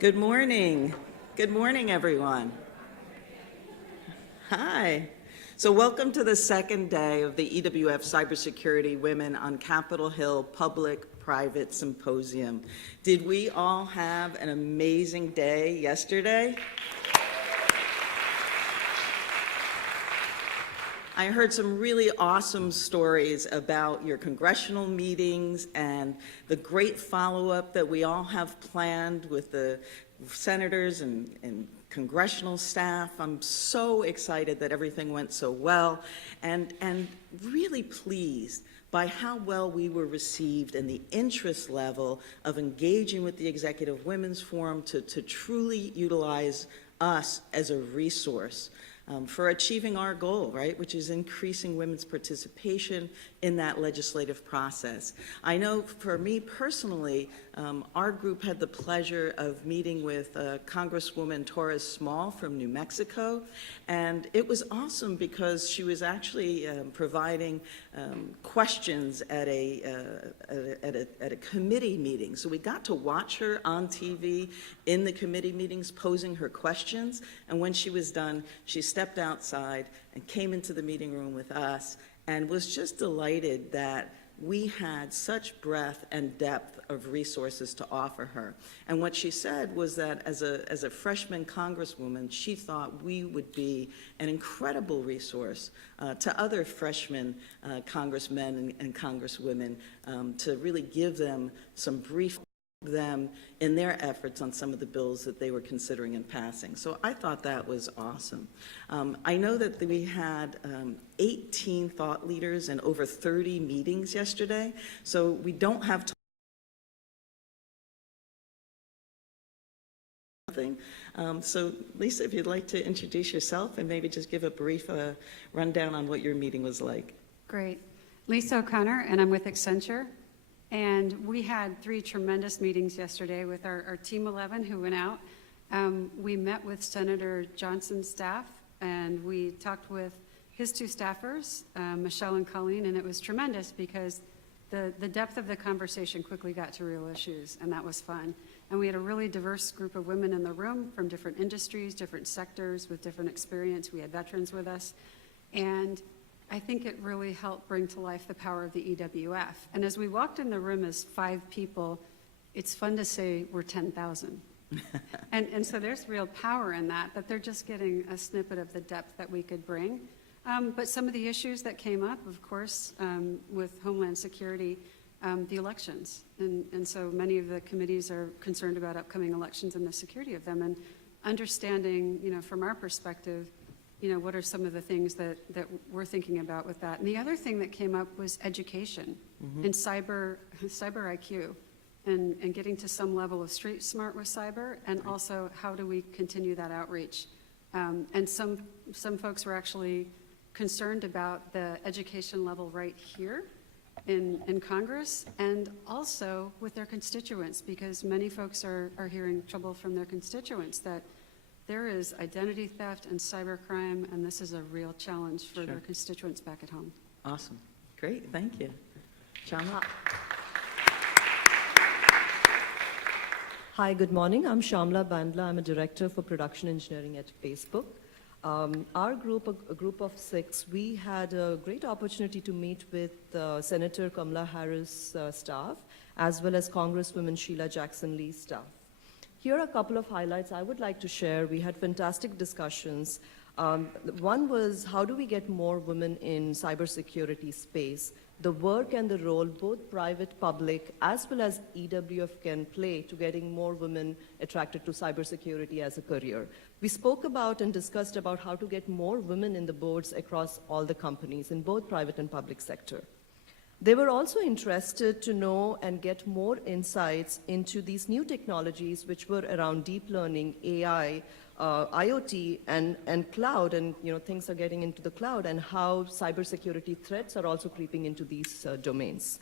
Good morning. Good morning, everyone. Hi. So welcome to the second day of the EWF Cybersecurity Women on Capitol Hill Public-Private Symposium. Did we all have an amazing day yesterday? I heard some really awesome stories about your congressional meetings and the great follow-up that we all have planned with the senators and congressional staff. I'm so excited that everything went so well and really pleased by how well we were received and the interest level of engaging with the Executive Women's Forum to truly utilize us as a resource for achieving our goal, right, which is increasing women's participation in that legislative process. I know for me personally, our group had the pleasure of meeting with Congresswoman Torres Small from New Mexico, and it was awesome because she was actually providing questions at a committee meeting. So we got to watch her on TV in the committee meetings posing her questions, and when she was done, she stepped outside and came into the meeting room with us and was just delighted that we had such breadth and depth of resources to offer her. And what she said was that as a freshman congresswoman, she thought we would be an incredible resource to other freshman congressmen and congresswomen to really give them some brief them in their efforts on some of the bills that they were considering in passing. So I thought that was awesome. I know that we had 18 thought leaders and over 30 meetings yesterday, so we don't have time. So Lisa, if you'd like to introduce yourself and maybe just give a brief rundown on what your meeting was like. Great. Lisa O'Connor, and I'm with Accenture. And we had 3 tremendous meetings yesterday with our Team 11 who went out. We met with Senator Johnson's staff, and we talked with his 2 staffers, Michelle and Colleen, and it was tremendous because the depth of the conversation quickly got to real issues, and that was fun. And we had a really diverse group of women in the room from different industries, different sectors with different experience. We had veterans with us. And I think it really helped bring to life the power of the EWF. And as we walked in the room as 5 people, it's fun to say we're 10,000. and so there's real power in that, but they're just getting a snippet of the depth that we could bring. But some of the issues that came up, of course, with Homeland Security, the elections. And so many of the committees are concerned about upcoming elections and the security of them. And understanding, from our perspective, what are some of the things that we're thinking about with that? And the other thing that came up was education and cyber IQ and getting to some level of street smart with cyber, and also how do we continue that outreach? And some folks were actually concerned about the education level right here in Congress, and also with their constituents, because many folks are hearing trouble from their constituents that there is identity theft and cybercrime, and this is a real challenge for their constituents back at home. Awesome. Great. Thank you. Shamla. Hi, good morning. I'm Shamla Bandla. I'm a director for production engineering at Facebook. Our group, a group of 6, we had a great opportunity to meet with Senator Kamala Harris' staff, as well as Congresswoman Sheila Jackson-Lee's staff. Here are a couple of highlights I would like to share. We had fantastic discussions. One was, how do we get more women in cybersecurity space? The work and the role both private, public, as well as EWF can play to getting more women attracted to cybersecurity as a career. We spoke about and discussed about how to get more women in the boards across all the companies in both private and public sector. They were also interested to know and get more insights into these new technologies which were around deep learning, AI, IoT, and cloud, and things are getting into the cloud, and how cybersecurity threats are also creeping into these domains.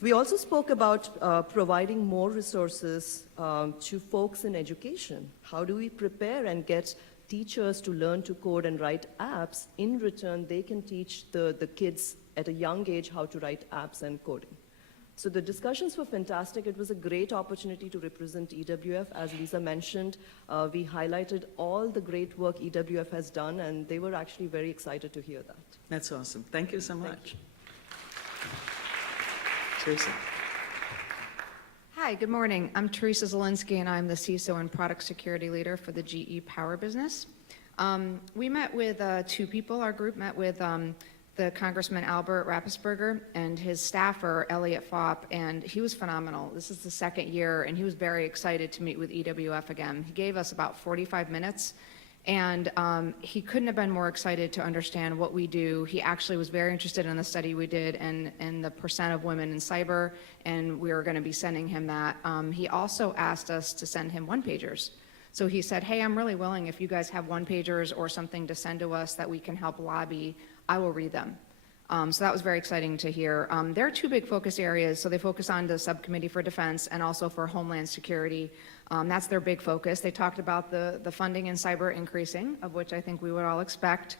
We also spoke about providing more resources to folks in education. How do we prepare and get teachers to learn to code and write apps? In return, they can teach the kids at a young age how to write apps and coding. So the discussions were fantastic. It was a great opportunity to represent EWF. As Lisa mentioned, we highlighted all the great work EWF has done, and they were actually very excited to hear that. That's awesome. Thank you so much. Teresa. Hi, good morning. I'm Teresa Zielinski, and I'm the CISO and Product Security Leader for the GE Power business. We met with two people. Our group met with the Congressman Albert Rappersberger and his staffer, Elliot Fopp, and he was phenomenal. This is the second year, and he was very excited to meet with EWF again. He gave us about 45 minutes, and he couldn't have been more excited to understand what we do. He actually was very interested in the study we did and the percent of women in cyber, and we were going to be sending him that. He also asked us to send him one-pagers. So he said, hey, I'm really willing if you guys have one-pagers or something to send to us that we can help lobby, I will read them. So that was very exciting to hear. There are two big focus areas. So they focus on the Subcommittee for Defense and also for Homeland Security. That's their big focus. They talked about the funding in cyber increasing, of which I think we would all expect,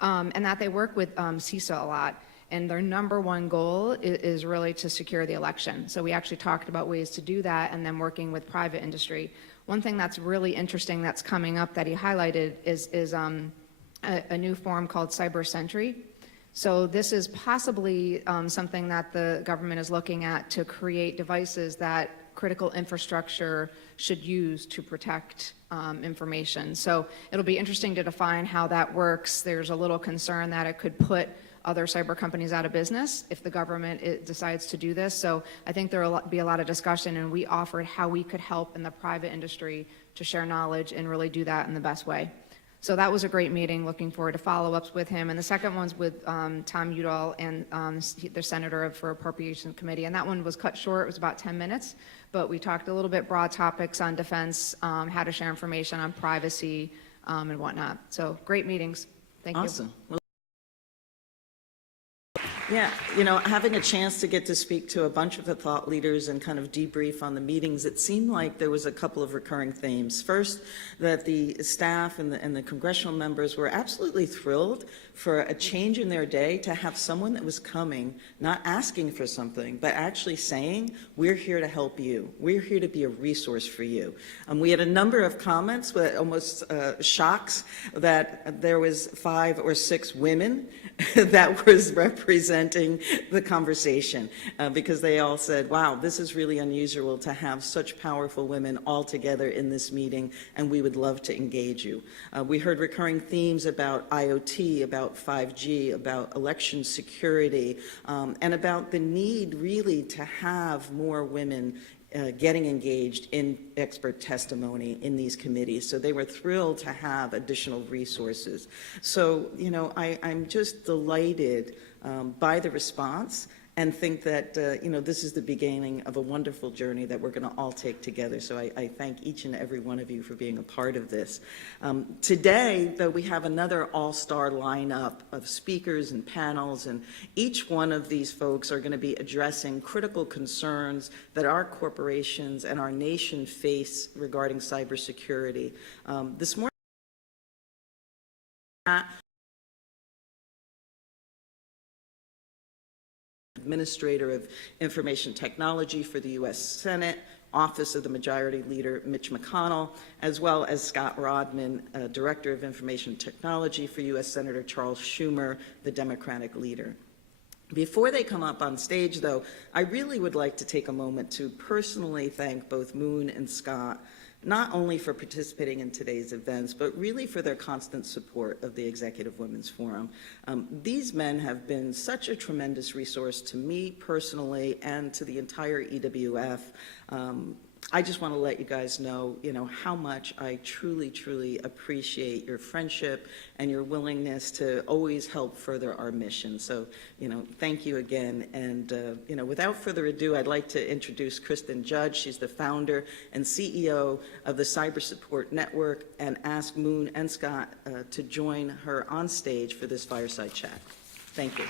and that they work with CISA a lot. And their number one goal is really to secure the election. So we actually talked about ways to do that and then working with private industry. One thing that's really interesting that's coming up that he highlighted is a new form called Cyber Sentry. So this is possibly something that the government is looking at to create devices that critical infrastructure should use to protect information. So it'll be interesting to define how that works. There's a little concern that it could put other cyber companies out of business if the government decides to do this. So I think there will be a lot of discussion, and we offered how we could help in the private industry to share knowledge and really do that in the best way. So that was a great meeting. Looking forward to follow-ups with him. And the second one's with Tom Udall and the Senator for Appropriations Committee. And that one was cut short. It was about 10 minutes. But we talked a little bit broad topics on defense, how to share information on privacy, and whatnot. So great meetings. Thank you. Awesome. Well, yeah, you know, having a chance to get to speak to a bunch of the thought leaders and kind of debrief on the meetings, it seemed like there was a couple of recurring themes. First, that the staff and the congressional members were absolutely thrilled for a change in their day to have someone that was coming, not asking for something, but actually saying, we're here to help you. We're here to be a resource for you. We had a number of comments, but almost shocks that there was 5 or 6 women that was representing the conversation because they all said, wow, this is really unusual to have such powerful women all together in this meeting, and we would love to engage you. We heard recurring themes about IoT, about 5G, about election security, and about the need really to have more women getting engaged in expert testimony in these committees. So they were thrilled to have additional resources. So, you know, I'm just delighted by the response and think that, you know, this is the beginning of a wonderful journey that we're going to all take together. So I thank each and every one of you for being a part of this. Today, though, we have another all-star lineup of speakers and panels, and each one of these folks are going to be addressing critical concerns that our corporations and our nation face regarding cybersecurity. This morning, Administrator of Information Technology for the U.S. Senate, Office of the Majority Leader Mitch McConnell, as well as Scott Rodman, Director of Information Technology for U.S. Senator Charles Schumer, the Democratic leader. Before they come up on stage, though, I really would like to take a moment to personally thank both Moon and Scott, not only for participating in today's events, but really for their constant support of the Executive Women's Forum. These men have been such a tremendous resource to me personally and to the entire EWF. I just want to let you guys know, how much I truly, truly appreciate your friendship and your willingness to always help further our mission. So, thank you again. And, without further ado, I'd like to introduce Kristin Judge. She's the founder and CEO of the Cyber Support Network, and ask Moon and Scott to join her on stage for this fireside chat. Thank you.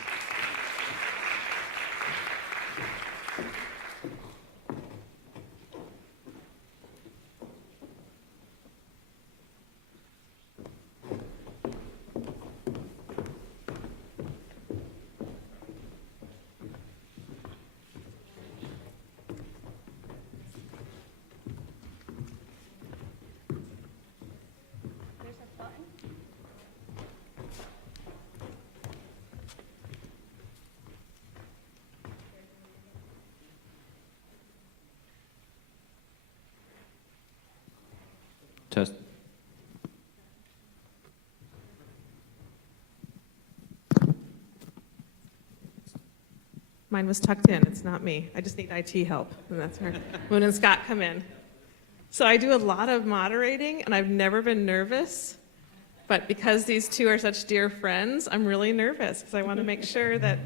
Test. Mine was tucked in. It's not me. I just need IT help, and that's where Moon and Scott come in. So I do a lot of moderating, and I've never been nervous. But because these two are such dear friends, I'm really nervous because I want to make sure that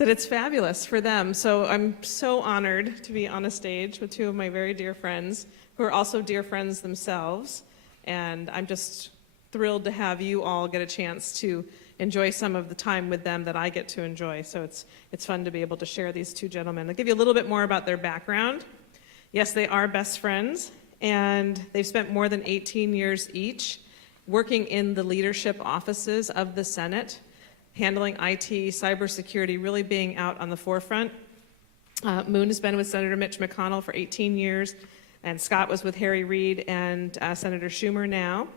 it's fabulous for them. So I'm so honored to be on a stage with two of my very dear friends who are also dear friends themselves. And I'm just thrilled to have you all get a chance to enjoy some of the time with them that I get to enjoy. So it's fun to be able to share these two gentlemen. I'll give you a little bit more about their background. Yes, they are best friends, and they've spent more than 18 years each working in the leadership offices of the Senate, handling IT, cybersecurity, really being out on the forefront. Moon has been with Senator Mitch McConnell for 18 years, and Scott was with Harry Reid and Senator Schumer now.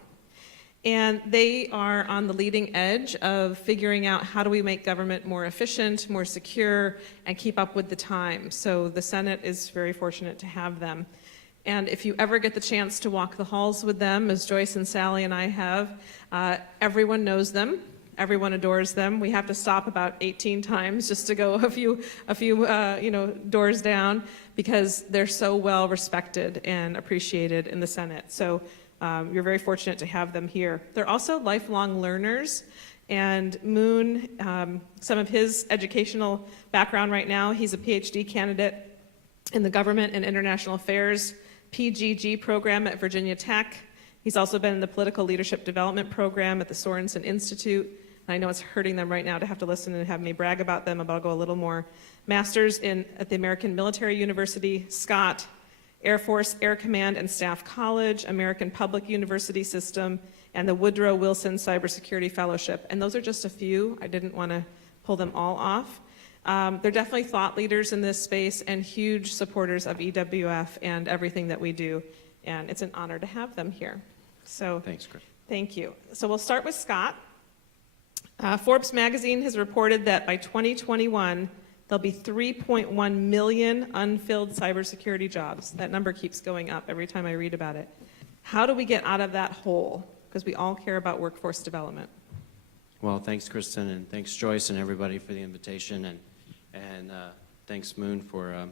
And they are on the leading edge of figuring out how do we make government more efficient, more secure, and keep up with the times. So the Senate is very fortunate to have them. And if you ever get the chance to walk the halls with them, as Joyce and Sally and I have, everyone knows them. Everyone adores them. We have to stop about 18 times just to go a few doors down because they're so well respected and appreciated in the Senate. So you're very fortunate to have them here. They're also lifelong learners. And Moon, some of his educational background right now, he's a PhD candidate in the Government and International Affairs PGG program at Virginia Tech. He's also been in the Political Leadership Development program at the Sorensen Institute. I know it's hurting them right now to have to listen and have me brag about them, but I'll go a little more. Master's at the American Military University, Scott, Air Force Air Command and Staff College, American Public University System, and the Woodrow Wilson Cybersecurity Fellowship. And those are just a few. I didn't want to pull them all off. They're definitely thought leaders in this space and huge supporters of EWF and everything that we do. And it's an honor to have them here. So Thanks, Chris. thank you. So we'll start with Scott. Forbes magazine has reported that by 2021, there'll be 3.1 million unfilled cybersecurity jobs. That number keeps going up every time I read about it. How do we get out of that hole? Because we all care about workforce development. Well, thanks, Kristin, and thanks, Joyce, and everybody for the invitation, and thanks, Moon, for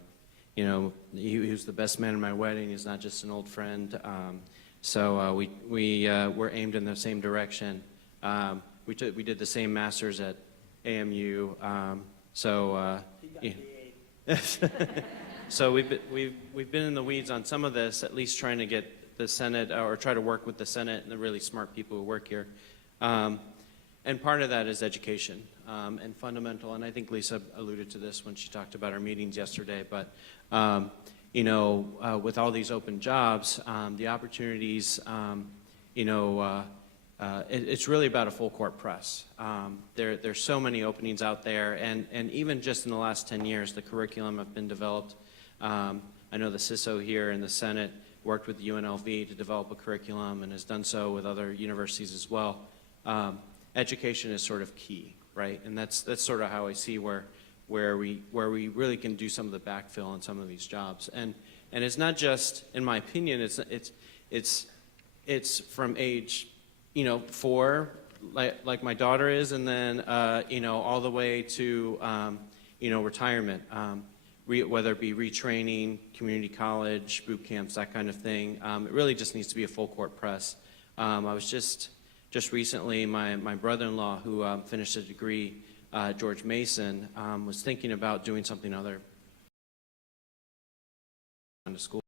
he was the best man at my wedding. He's not just an old friend. So we were aimed in the same direction. We did the same masters at AMU. So we've been in the weeds on some of this, at least trying to get the Senate or try to work with the Senate and the really smart people who work here. And part of that is education and fundamental. And I think Lisa alluded to this when she talked about our meetings yesterday. But with all these open jobs, the opportunities, it's really about a full court press. There's so many openings out there, and even just in the last 10 years, the curriculum have been developed. I know the CISO here in the Senate worked with UNLV to develop a curriculum and has done so with other universities as well. Education is sort of key, right? And that's sort of how I see where we really can do some of the backfill on some of these jobs. And it's not just, in my opinion, it's from age 4, like my daughter is, and then all the way to retirement, whether it be retraining, community college, boot camps, that kind of thing. It really just needs to be a full court press. I was just recently, my brother-in-law, who finished a degree, George Mason, was thinking about doing something other to school.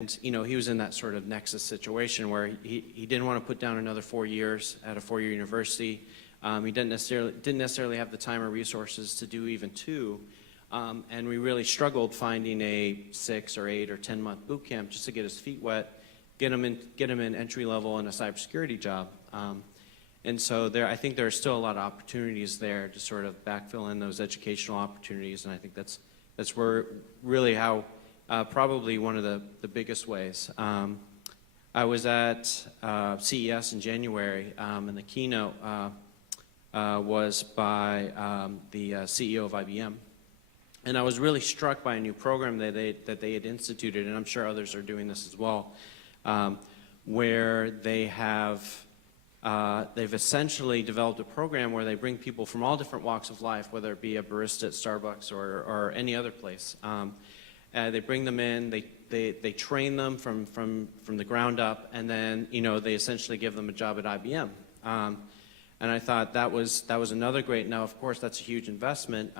And, he was in that sort of nexus situation where he didn't want to put down another 4 years at a 4-year university. He didn't necessarily have the time or resources to do even 2. And we really struggled finding a 6 or 8 or 10-month boot camp just to get his feet wet, get him in entry level in a cybersecurity job. And so I think there are still a lot of opportunities there to sort of backfill in those educational opportunities. And I think that's where really how probably one of the biggest ways. I was at CES in January, and the keynote was by the CEO of IBM. And I was really struck by a new program that they had instituted, and I'm sure others are doing this as well, where they have they've essentially developed a program where they bring people from all different walks of life, whether it be a barista at Starbucks or any other place. They bring them in, they train them from the ground up, and then they essentially give them a job at IBM. And I thought that was another great. Now, of course, that's a huge investment,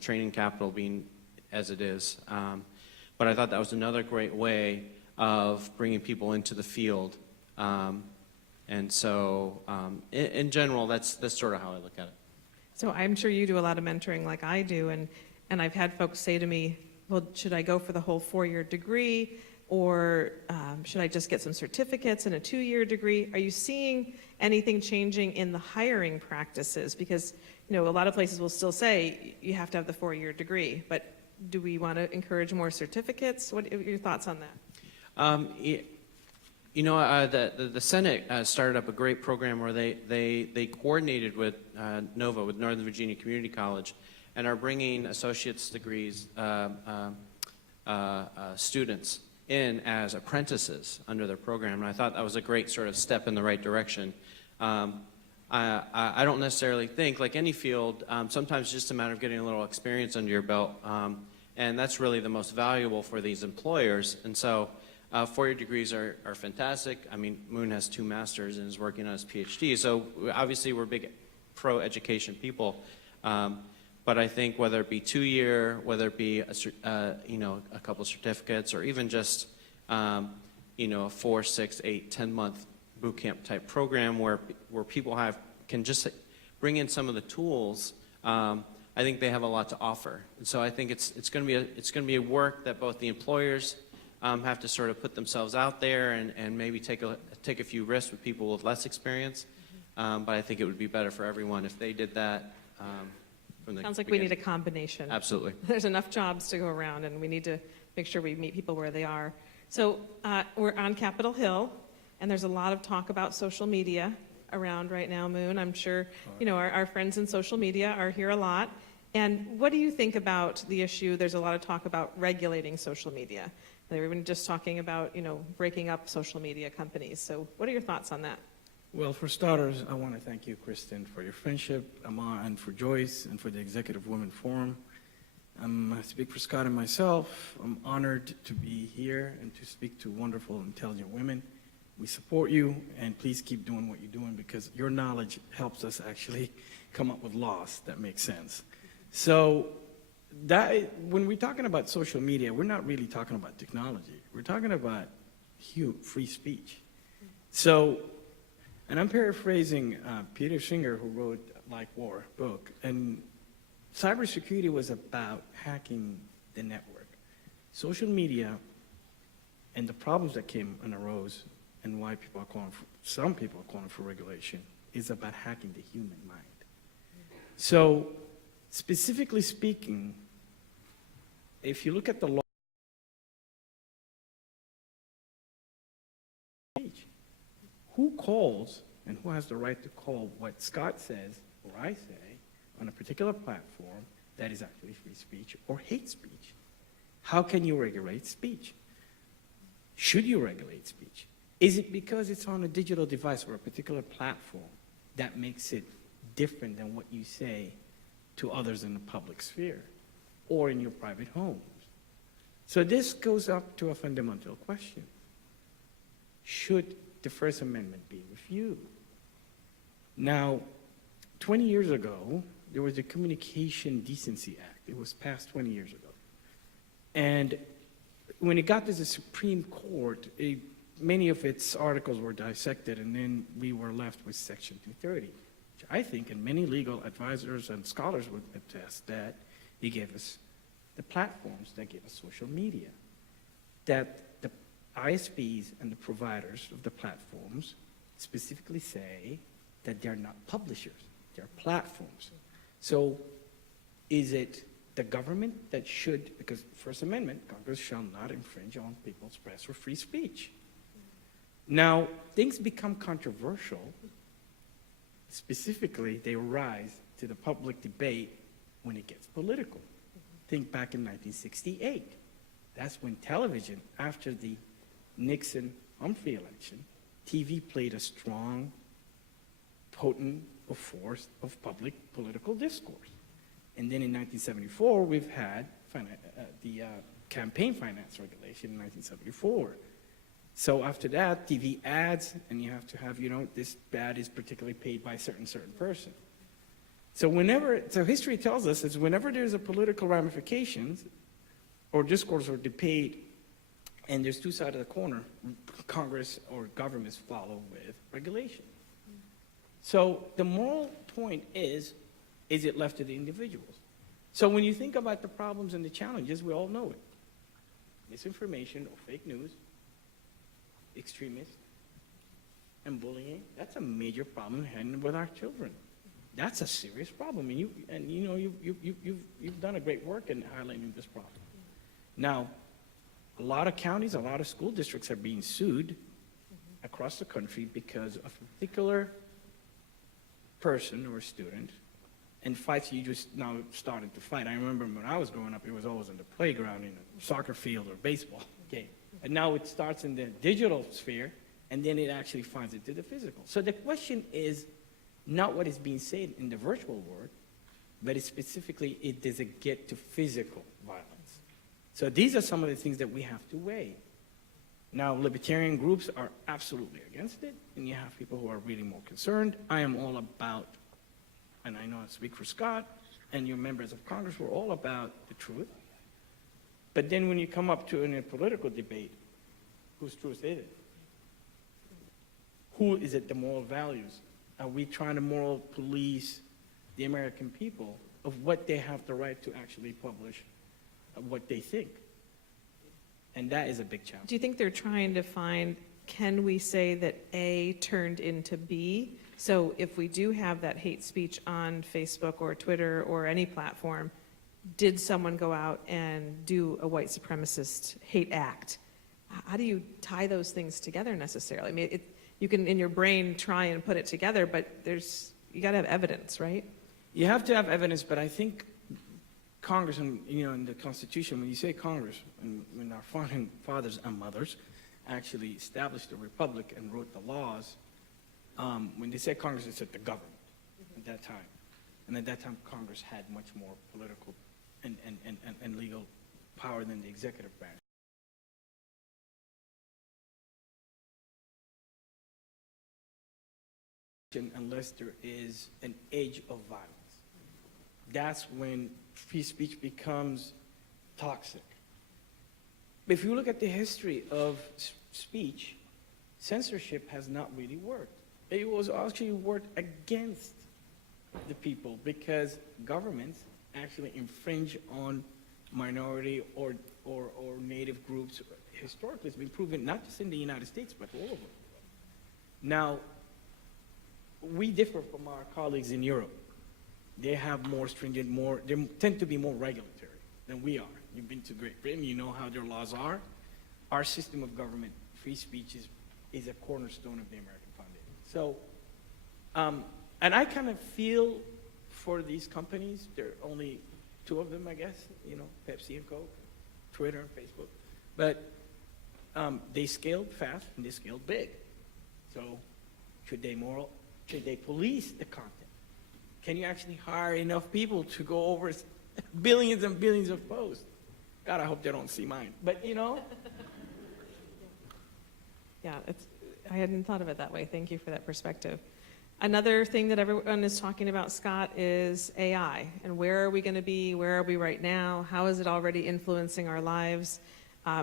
training capital being as it is. But I thought that was another great way of bringing people into the field. And so, in general, that's sort of how I look at it. So I'm sure you do a lot of mentoring like I do, and I've had folks say to me, well, should I go for the whole 4-year degree, or should I just get some certificates and a 2-year degree? Are you seeing anything changing in the hiring practices? Because, a lot of places will still say you have to have the 4-year degree, but do we want to encourage more certificates? What are your thoughts on that? The Senate started up a great program where they coordinated with NOVA, with Northern Virginia Community College, and are bringing associate's degrees students in as apprentices under their program, and I thought that was a great sort of step in the right direction. I don't necessarily think, like any field, sometimes it's just a matter of getting a little experience under your belt, and that's really the most valuable for these employers. And so 4-year degrees are fantastic. I mean, Moon has 2 masters and is working on his PhD, so obviously we're big pro-education people. But I think whether it be 2-year, whether it be a couple certificates, or even just a 4, 6, 8, 10-month boot camp type program where people can just bring in some of the tools, I think they have a lot to offer. And so I think it's going to be a work that both the employers have to sort of put themselves out there and maybe take a few risks with people with less experience. But I think it would be better for everyone if they did that. Sounds like we need a combination. Absolutely. There's enough jobs to go around, and we need to make sure we meet people where they are. So we're on Capitol Hill, and there's a lot of talk about social media around right now, Moon. I'm sure our friends in social media are here a lot. And what do you think about the issue? There's a lot of talk about regulating social media. Everyone just talking about breaking up social media companies. So what are your thoughts on that? Well, for starters, I want to thank you, Kristin, for your friendship, and for Joyce, and for the Executive Women Forum. I speak for Scott and myself. I'm honored to be here and to speak to wonderful, intelligent women. We support you, and please keep doing what you're doing, because your knowledge helps us actually come up with laws that make sense. So when we're talking about social media, we're not really talking about technology. We're talking about free speech. So, and I'm paraphrasing Peter Singer, who wrote Like War book, and cybersecurity was about hacking the network. Social media and the problems that came and arose, and why some people are calling for regulation, is about hacking the human mind. So, specifically speaking, if you look at the law, who calls and who has the right to call what Scott says or I say on a particular platform that is actually free speech or hate speech? How can you regulate speech? Should you regulate speech? Is it because it's on a digital device or a particular platform that makes it different than what you say to others in the public sphere or in your private homes? So this goes up to a fundamental question. Should the First Amendment be reviewed? Now, 20 years ago, there was the Communication Decency Act. It was passed 20 years ago. And when it got to the Supreme Court, many of its articles were dissected, and then we were left with Section 230, which I think, and many legal advisors and scholars would attest, that it gave us the platforms that gave us social media, that the ISPs and the providers of the platforms specifically say that they're not publishers, they're platforms. So is it the government that should, because First Amendment, Congress shall not infringe on people's press or free speech. Now, things become controversial. Specifically, they rise to the public debate when it gets political. think back in 1968. That's when television, after the Nixon-Humphrey election, TV played a strong, potent force of public political discourse. And then in 1974, we've had the campaign finance regulation in 1974. So after that, TV ads, and you have to have, this ad is particularly paid by a certain person. So history tells us is whenever there's a political ramifications or discourse or debate, and there's two sides of the corner, Congress or governments follow with regulation. So the moral point is it left to the individuals? So when you think about the problems and the challenges, we all know it. Misinformation or fake news, extremists, and bullying, that's a major problem with our children. That's a serious problem, and you've done a great work in highlighting this problem. Now, a lot of counties, a lot of school districts are being sued across the country because of a particular person or student, and fights you just now started to fight. I remember when I was growing up, it was always in the playground, in a soccer field or baseball game. And now it starts in the digital sphere, and then it actually finds it to the physical. So the question is not what is being said in the virtual world, but it's specifically, does it get to physical violence? So these are some of the things that we have to weigh. Now, libertarian groups are absolutely against it, and you have people who are really more concerned. I am all about, and I know I speak for Scott, and your members of Congress, we're all about the truth. But then when you come up to in a political debate, whose truth is it? Who is it the moral values? Are we trying to moral police the American people of what they have the right to actually publish, what they think? And that is a big challenge. Do you think they're trying to find, can we say that A turned into B? So if we do have that hate speech on Facebook or Twitter or any platform, did someone go out and do a white supremacist hate act? How do you tie those things together necessarily? I mean, you can in your brain try and put it together, but you got to have evidence, right? You have to have evidence, but I think Congress and in the Constitution, when you say Congress, and when our founding fathers and mothers actually established the republic and wrote the laws, when they said Congress, they said the government at that time. And at that time, Congress had much more political and legal power than the executive branch. Unless there is an edge of violence. That's when free speech becomes toxic. If you look at the history of speech, censorship has not really worked. It was actually worked against the people because governments actually infringe on minority or native groups. Historically, it's been proven not just in the United States, but all over the world. Now, we differ from our colleagues in Europe. They have more stringent, they tend to be more regulatory than we are. You've been to Great Britain, you know how their laws are. Our system of government, free speech, is a cornerstone of the American foundation. So, and I kind of feel for these companies, there are only two of them, I guess, Pepsi and Coke, Twitter and Facebook. But they scaled fast and they scaled big. So should they police the content? Can you actually hire enough people to go over billions and billions of posts? God, I hope they don't see mine. But Yeah, I hadn't thought of it that way. Thank you for that perspective. Another thing that everyone is talking about, Scott, is AI. And where are we going to be? Where are we right now? How is it already influencing our lives?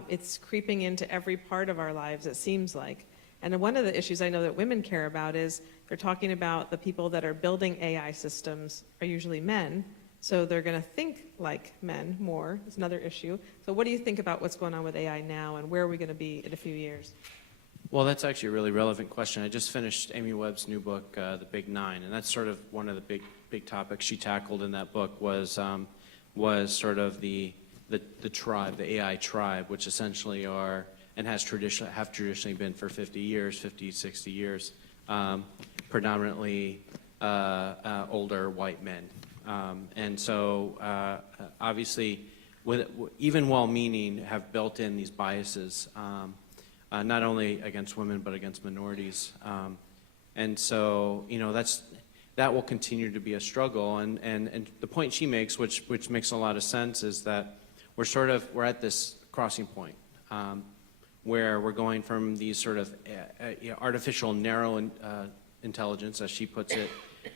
It's creeping into every part of our lives, it seems like. And one of the issues I know that women care about is they're talking about the people that are building AI systems are usually men. So they're going to think like men more. It's another issue. So what do you think about what's going on with AI now, and where are we going to be in a few years? Well, that's actually a really relevant question. I just finished Amy Webb's new book, The Big Nine, and that's sort of one of the big topics she tackled in that book was sort of the tribe, the AI tribe, which essentially are and have traditionally been for 50, 60 years, predominantly older white men. And so obviously even well-meaning, have built in these biases, not only against women, but against minorities. And so, that will continue to be a struggle. And the point she makes, which makes a lot of sense, is that we're at this crossing point where we're going from these sort of artificial narrow intelligence, as she puts it,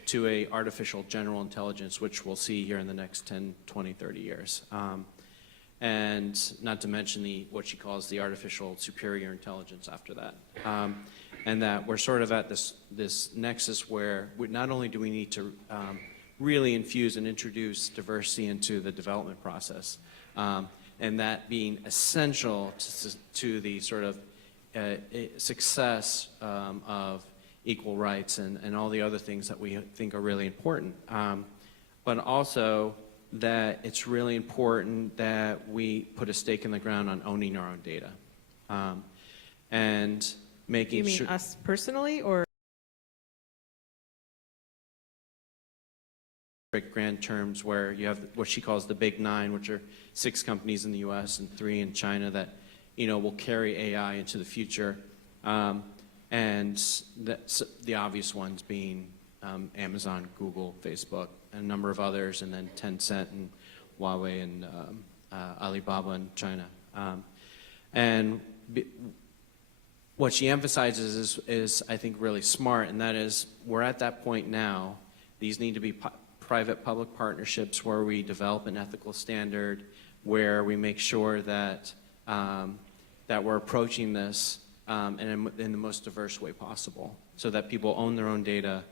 to a artificial general intelligence, which we'll see here in the next 10, 20, 30 years. And not to mention what she calls the artificial superior intelligence after that. And that we're sort of at this nexus where not only do we need to really infuse and introduce diversity into the development process, and that being essential to the sort of success of equal rights and all the other things that we think are really important. But also that it's really important that we put a stake in the ground on owning our own data. And making You mean sure... us personally, or? Grand terms where you have what she calls the big 9, which are 6 companies in the US and 3 in China that, will carry AI into the future. And the obvious ones being Amazon, Google, Facebook, and a number of others, and then Tencent and Huawei and Alibaba in China. What she emphasizes is, I think, really smart, and that is we're at that point now. These need to be private-public partnerships where we develop an ethical standard, where we make sure that that we're approaching this in the most diverse way possible, so that people own their own data,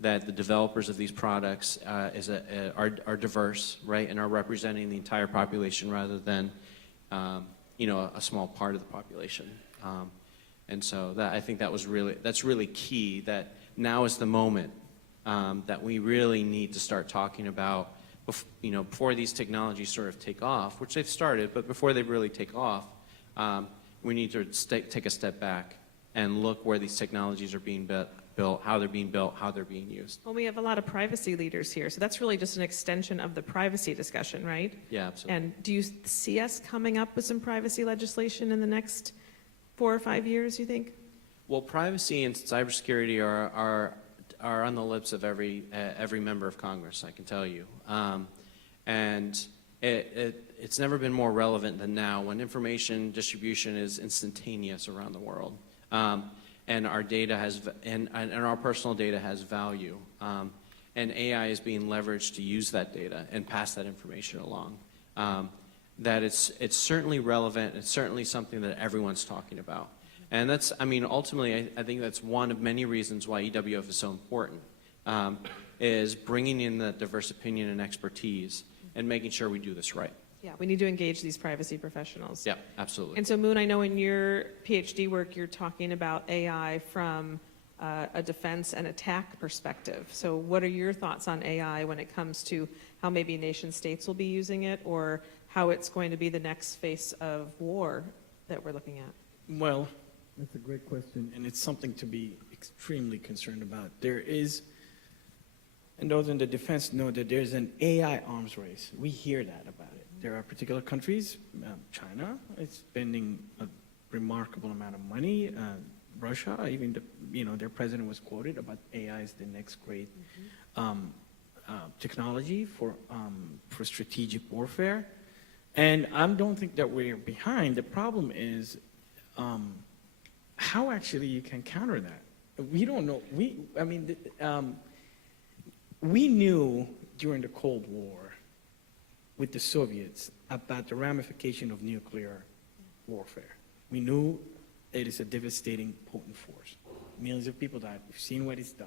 that the developers of these products are diverse, right, and are representing the entire population rather than a small part of the population. And so I think that's really key. That now is the moment that we really need to start talking about, before these technologies sort of take off, which they've started, but before they really take off, we need to take a step back and look where these technologies are being built, how they're being built, how they're being used. Well, we have a lot of privacy leaders here, so that's really just an extension of the privacy discussion, right? Yeah, absolutely. And do you see us coming up with some privacy legislation in the next 4 or 5 years, you think? Well, privacy and cybersecurity are on the lips of every member of Congress, I can tell you. And it's never been more relevant than now, when information distribution is instantaneous around the world, and our data and our personal data has value, and AI is being leveraged to use that data and pass that information along. That it's certainly relevant. It's certainly something that everyone's talking about. And ultimately, I think that's one of many reasons why EWF is so important, is bringing in the diverse opinion and expertise and making sure we do this right. Yeah, we need to engage these privacy professionals. Yeah, absolutely. And so, Moon, I know in your PhD work, you're talking about AI from a defense and attack perspective. So what are your thoughts on AI when it comes to how maybe nation states will be using it, or how it's going to be the next face of war that we're looking at? Well, that's a great question, and it's something to be extremely concerned about. There is, and those in the defense know that there's an AI arms race. We hear that about it. There are particular countries, China is spending a remarkable amount of money. Russia, even their president was quoted about AI as the next great technology for strategic warfare. And I don't think that we're behind. The problem is how actually you can counter that. We don't know. We knew during the Cold War with the Soviets about the ramification of nuclear warfare. We knew it is a devastating, potent force. Millions of people died. We've seen what it's done.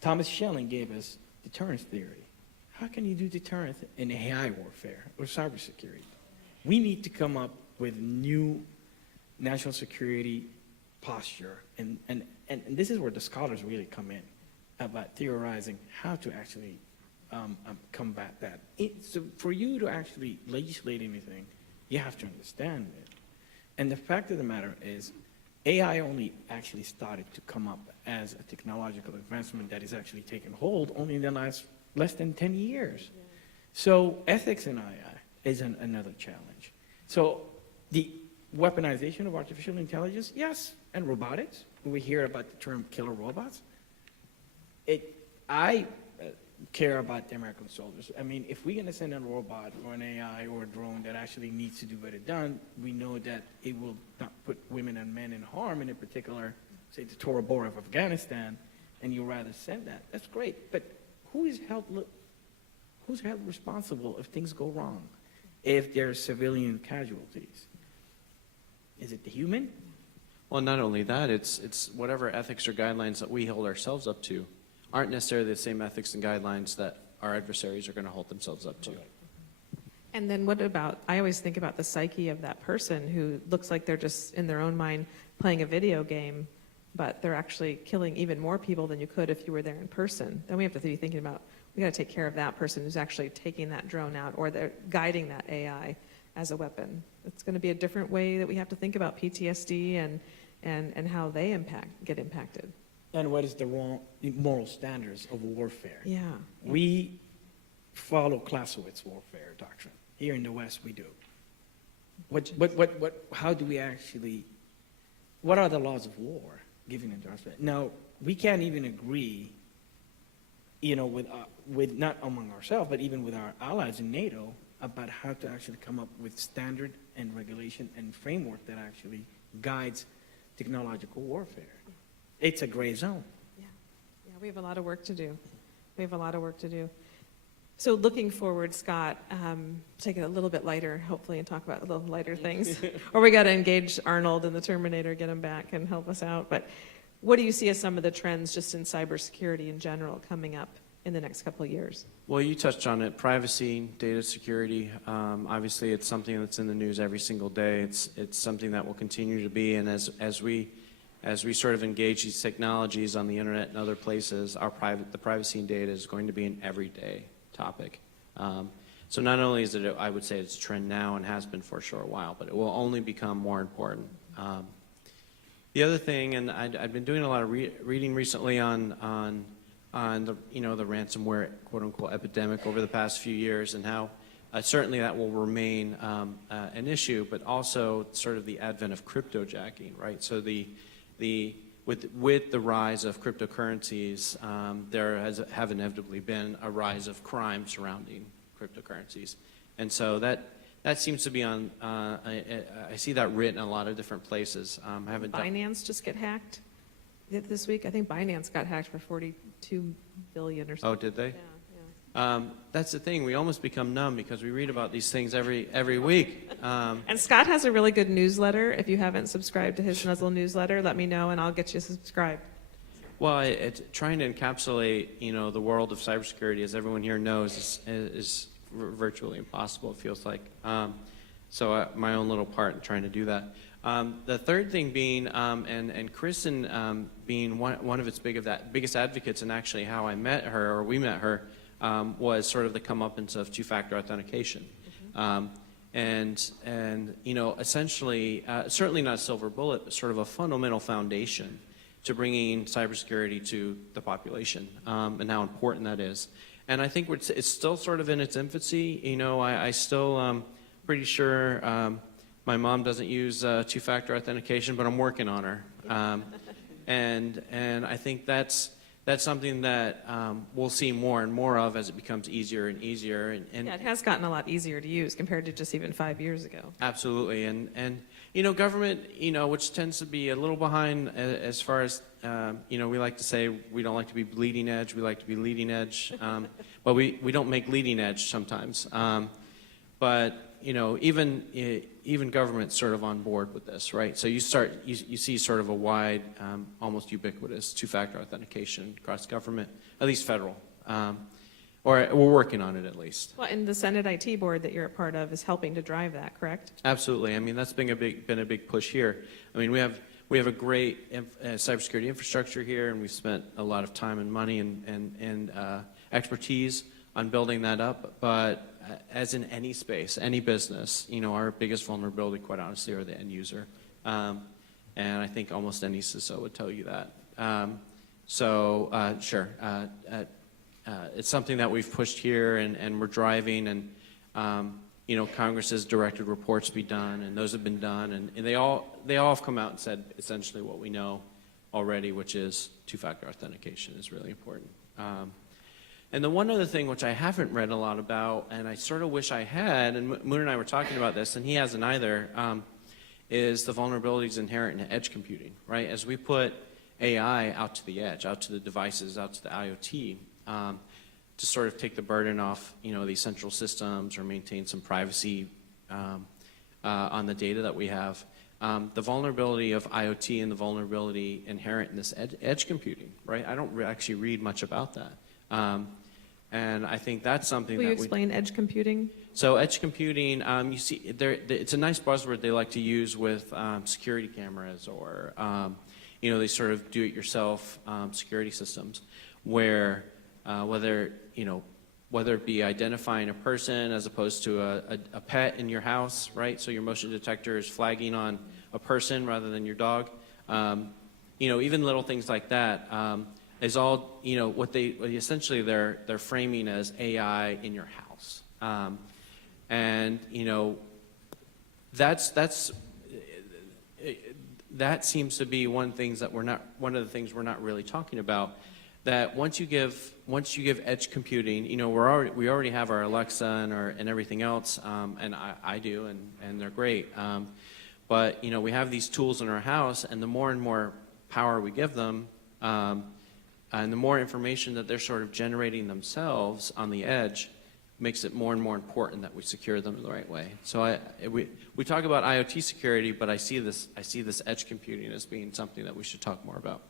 Thomas Schelling gave us deterrence theory. How can you do deterrence in AI warfare or cybersecurity? We need to come up with new national security posture, and this is where the scholars really come in, about theorizing how to actually combat that. So for you to actually legislate anything, you have to understand it. And the fact of the matter is, AI only actually started to come up as a technological advancement that is actually taken hold only in the last less than 10 years. Yeah. So ethics in AI is another challenge. So the weaponization of artificial intelligence, yes, and robotics. We hear about the term killer robots. I care about the American soldiers. I mean, if we're going to send a robot or an AI or a drone that actually needs to do what it done, we know that it will not put women and men in harm, and in particular, say, the Tora Bora of Afghanistan, and you rather send that. That's great. But who's held responsible if things go wrong, if there are civilian casualties? Is it the human? Well, not only that, it's whatever ethics or guidelines that we hold ourselves up to aren't necessarily the same ethics and guidelines that our adversaries are going to hold themselves up to. And then what about, I always think about the psyche of that person who looks like they're just in their own mind playing a video game, but they're actually killing even more people than you could if you were there in person. Then we have to be thinking about, we got to take care of that person who's actually taking that drone out, or they're guiding that AI as a weapon. It's going to be a different way that we have to think about PTSD and how they get impacted. And what is the moral standards of warfare? Yeah. We follow Clausewitz warfare doctrine. Here in the West, we do. How do we actually, what are the laws of war given into our state? Now, we can't even agree, with not among ourselves, but even with our allies in NATO, about how to actually come up with standard and regulation and framework that actually guides technological warfare. It's a gray zone. Yeah, we have a lot of work to do. So looking forward, Scott, take it a little bit lighter, hopefully, and talk about a little lighter things. Or we got to engage Arnold and the Terminator, get him back and help us out. But what do you see as some of the trends just in cybersecurity in general coming up in the next couple of years? Well, you touched on it, privacy, data security. Obviously, it's something that's in the news every single day. It's something that will continue to be, and as we sort of engage these technologies on the internet and other places, the privacy and data is going to be an everyday topic. So not only is it, I would say it's a trend now and has been for a short while, but it will only become more important. The other thing, and I've been doing a lot of reading recently on the the ransomware quote unquote epidemic over the past few years, and how certainly that will remain an issue, but also sort of the advent of cryptojacking, right? So with the rise of cryptocurrencies, there have inevitably been a rise of crime surrounding cryptocurrencies, and so that seems to be on. I see that written in a lot of different places. Binance just get hacked this week. I think Binance got hacked for $42 billion or something. Oh, did they? Yeah. That's the thing. We almost become numb because we read about these things every week. And Scott has a really good newsletter. If you haven't subscribed to his Nuzzle newsletter, let me know and I'll get you subscribed. Well, it's trying to encapsulate, the world of cybersecurity, as everyone here knows, is virtually impossible, it feels like. So my own little part in trying to do that. The third thing being, and Kristin being one of its biggest advocates, and actually how I met her, or we met her, was sort of the comeuppance of two-factor authentication. And essentially, certainly not a silver bullet, but sort of a fundamental foundation to bringing cybersecurity to the population, and how important that is. And I think it's still sort of in its infancy. I still pretty sure my mom doesn't use two-factor authentication, but I'm working on her. And I think that's something that we'll see more and more of as it becomes easier and easier. And yeah, it has gotten a lot easier to use compared to just even 5 years ago. Absolutely. And government, which tends to be a little behind as far as, we like to say we don't like to be bleeding edge, we like to be leading edge. But we don't make leading edge sometimes. But even government's sort of on board with this, right? So you see sort of a wide, almost ubiquitous two-factor authentication across government, at least federal, or we're working on it at least. Well, and the Senate IT board that you're a part of is helping to drive that, correct? Absolutely. I mean, that's been a big push here. I mean, we have a great cybersecurity infrastructure here, and we've spent a lot of time and money and expertise on building that up, but as in any space, any business, our biggest vulnerability, quite honestly, are the end user. And I think almost any CISO would tell you that. Sure, it's something that we've pushed here and we're driving, and Congress's directed reports be done, and those have been done, and they all have come out and said essentially what we know already, which is two-factor authentication is really important. And the one other thing which I haven't read a lot about, and I sort of wish I had, and Moon and I were talking about this, and he hasn't either, is the vulnerabilities inherent in edge computing, right? As we put AI out to the edge, out to the devices, out to the IoT, to sort of take the burden off, these central systems or maintain some privacy on the data that we have. The vulnerability of IoT and the vulnerability inherent in this edge computing, right? I don't actually read much about that. And I think that's something Will you that explain edge computing? So edge computing, you see, it's a nice buzzword they like to use with security cameras or, they sort of do-it-yourself security systems where whether it be identifying a person as opposed to a pet in your house, right? So your motion detector is flagging on a person rather than your dog. Even little things like that is all, what essentially they're framing as AI in your house. That seems to be one of the things we're not really talking about. That once you give edge computing, we already have our Alexa and everything else, and I do, and they're great. But we have these tools in our house, and the more and more power we give them, and the more information that they're sort of generating themselves on the edge, makes it more and more important that we secure them in the right way. So we talk about IoT security, but I see this edge computing as being something that we should talk more about.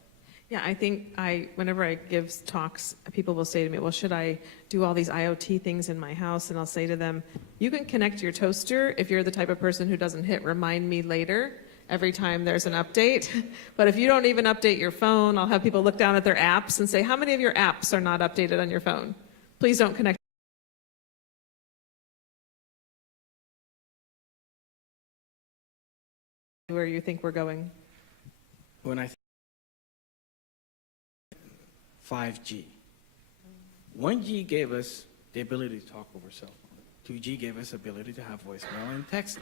Yeah, I think whenever I give talks, people will say to me, well, should I do all these IoT things in my house? And I'll say to them, you can connect your toaster if you're the type of person who doesn't hit remind me later every time there's an update. But if you don't even update your phone, I'll have people look down at their apps and say, how many of your apps are not updated on your phone? Please don't connect. Where you think we're going? When I think 5G. 1G gave us the ability to talk over cell phone. 2G gave us the ability to have voicemail and text.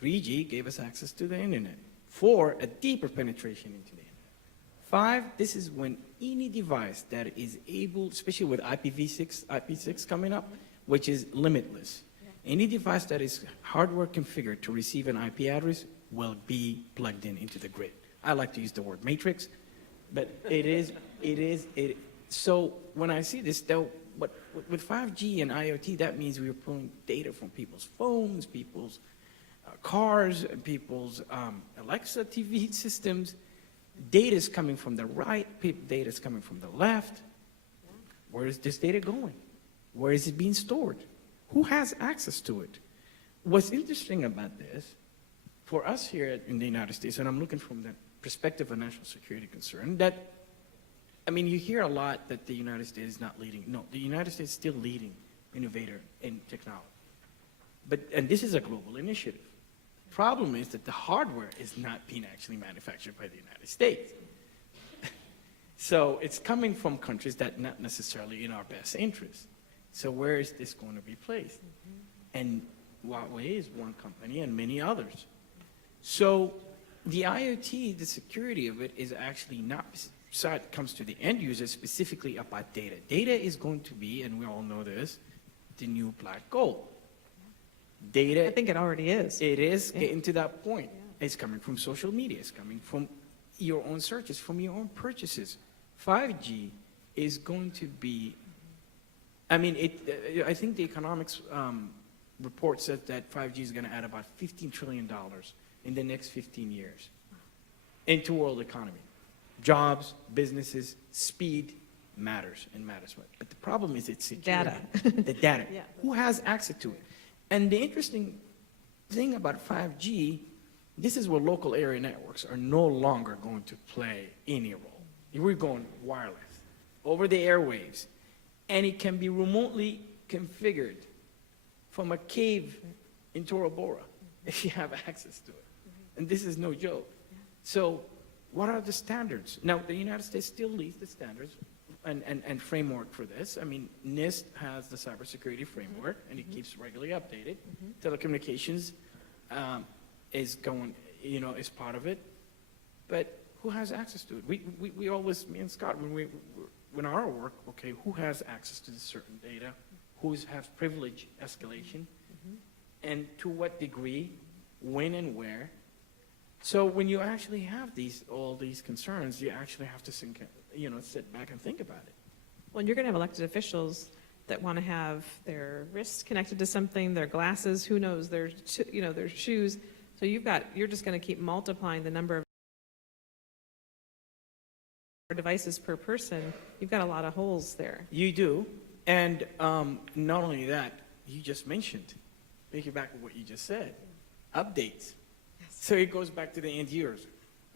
3G gave us access to the internet. 4, a deeper penetration into the internet. 5, this is when any device that is able, especially with IP6 coming up, which is limitless. Any device that is hardware configured to receive an IP address will be plugged into the grid. I like to use the word matrix, but so when I see this, though, with 5G and IoT, that means we're pulling data from people's phones, people's cars, people's Alexa TV systems. Data is coming from the right, data is coming from the left. Where is this data going? Where is it being stored? Who has access to it? What's interesting about this, for us here in the United States, and I'm looking from the perspective of national security concern, that, you hear a lot that the United States is not leading. No, the United States is still leading innovator in technology. And this is a global initiative. Problem is that the hardware is not being actually manufactured by the United States. So it's coming from countries that not necessarily in our best interest. So where is this going to be placed? And Huawei is one company and many others. So the IoT, the security of it is actually not, so it comes to the end user specifically about data. Data is going to be, and we all know this, the new black gold. Data. I think it already is. It is getting to that point. It's coming from social media. It's coming from your own searches, from your own purchases. 5G is going to be, I think the economics report says that 5G is going to add about $15 trillion in the next 15 years into world economy. Jobs, businesses, speed matters and matters what. But the problem is it's security. Data. The data. Yeah. Who has access to it? And the interesting thing about 5G, this is where local area networks are no longer going to play any role. We're going wireless, over the airwaves, and it can be remotely configured from a cave in Tora Bora if you have access to it. And this is no joke. So what are the standards? Now, the United States still leads the standards and framework for this. I mean, NIST has the cybersecurity framework, and it keeps regularly updated. Telecommunications is going, is part of it. But who has access to it? We always, me and Scott, when our work, okay, who has access to this certain data? Who has privilege escalation? And to what degree, when and where? So when you actually have all these concerns, you actually have to sit back and think about it. Well, and you're going to have elected officials that want to have their wrists connected to something, their glasses, who knows, their shoes. So you're just going to keep multiplying the number of devices per person. You've got a lot of holes there. You do. And not only that, you just mentioned, thinking back to what you just said, updates. So it goes back to the end years.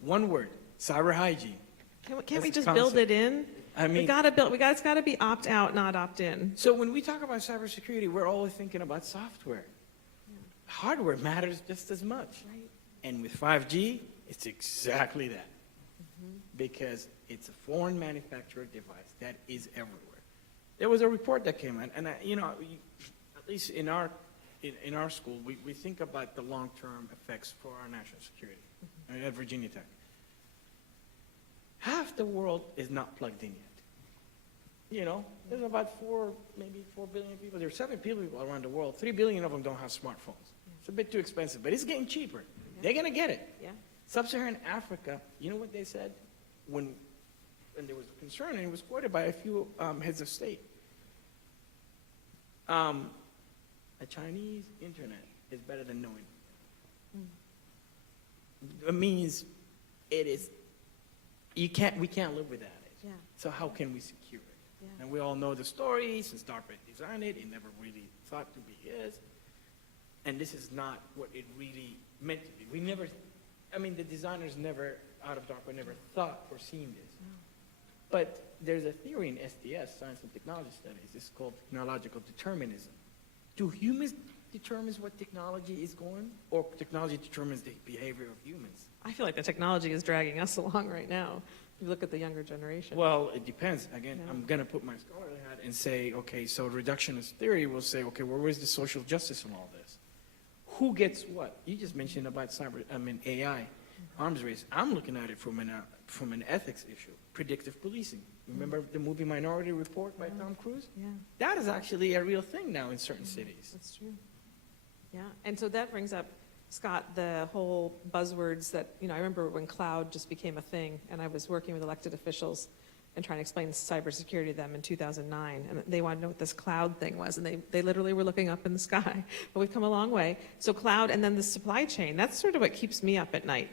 One word, cyber hygiene. Can't we That's just the build concept. it in? I mean, It's got to be opt out, not opt in. so when we talk about cybersecurity, we're always thinking about software. Hardware matters just as much. Right. And with 5G, it's exactly that. Because it's a foreign manufactured device that is everywhere. There was a report that came out, and at least in our school, we think about the long-term effects for our national security. At Virginia Tech, half the world is not plugged in yet. There's about maybe 4 billion people. There's 7 billion people around the world. 3 billion of them don't have smartphones. It's a bit too expensive, but it's getting cheaper. They're gonna get it. Yeah. Sub-Saharan Africa, you know what they said when there was concern, and it was quoted by a few heads of state. A Chinese internet is better than no internet. It means we can't live without it. Yeah. So how can we secure it? Yeah. And we all know the story. Since DARPA designed it, it never really thought to be his. And this is not what it really meant to be. The designers out of DARPA never thought or seen this. No. But there's a theory in SDS, Science and Technology Studies. It's called Neurological Determinism. Do humans determine what technology is going, or technology determines the behavior of humans? I feel like the technology is dragging us along right now. You look at the younger generation. Well, it depends. Again, Yeah. I'm going to put my scholarly hat and say, okay, so reductionist theory will say, okay, well, where's the social justice in all this? Who gets what? You just mentioned about AI, arms race. I'm looking at it from an ethics issue, predictive policing. Remember the movie Minority Report by Tom Cruise? Yeah, That is actually a real thing now in certain cities. that's true. Yeah, and so that brings up, Scott, the whole buzzwords that, I remember when cloud just became a thing, and I was working with elected officials and trying to explain cybersecurity to them in 2009, and they wanted to know what this cloud thing was, and they literally were looking up in the sky. But we've come a long way. So cloud, and then the supply chain, that's sort of what keeps me up at night.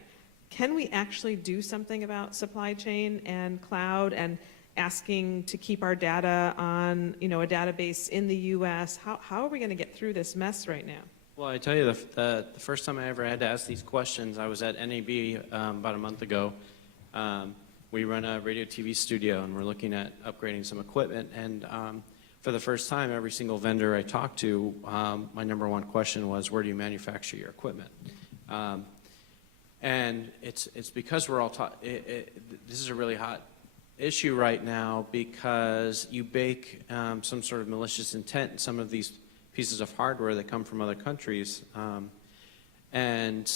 Can we actually do something about supply chain and cloud and asking to keep our data on, a database in the U.S.? How are we going to get through this mess right now? Well, I tell you, the first time I ever had to ask these questions, I was at NAB about a month ago. We run a radio TV studio, and we're looking at upgrading some equipment. And for the first time, every single vendor I talked to, my number one question was, where do you manufacture your equipment? And it's because we're all taught, this is a really hot issue right now because you bake some sort of malicious intent in some of these pieces of hardware that come from other countries. And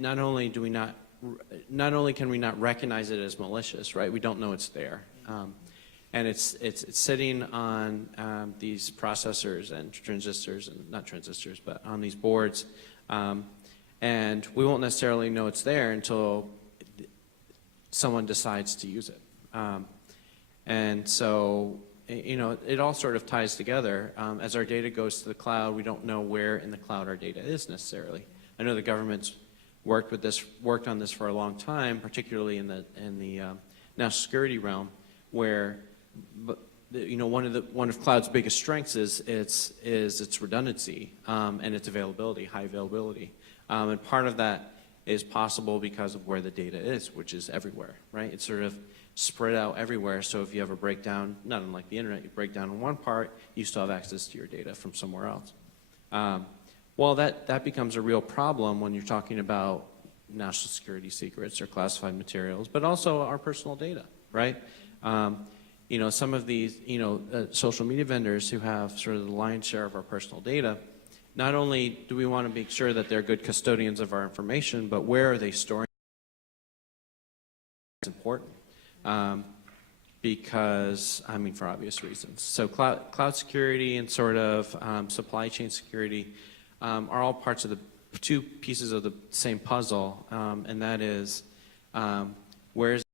not only can we not recognize it as malicious, right? We don't know it's there. And it's sitting on these processors and transistors, and not transistors, but on these boards. And we won't necessarily know it's there until someone decides to use it. And so, it all sort of ties together. As our data goes to the cloud, we don't know where in the cloud our data is necessarily. I know the government's worked on this for a long time, particularly in the national security realm, where one of cloud's biggest strengths is its redundancy and its availability, high availability. And part of that is possible because of where the data is, which is everywhere, right? It's sort of spread out everywhere. So if you have a breakdown, not unlike the internet, you break down in one part, you still have access to your data from somewhere else. Well, that becomes a real problem when you're talking about national security secrets or classified materials, but also our personal data, right? You know, some of these, you know, social media vendors who have sort of the lion's share of our personal data, not only do we want to make sure that they're good custodians of our information, but where are they storing it? It's important. Because, I mean, for obvious reasons. So cloud security and sort of supply chain security are all parts of the two pieces of the same puzzle, and that is where's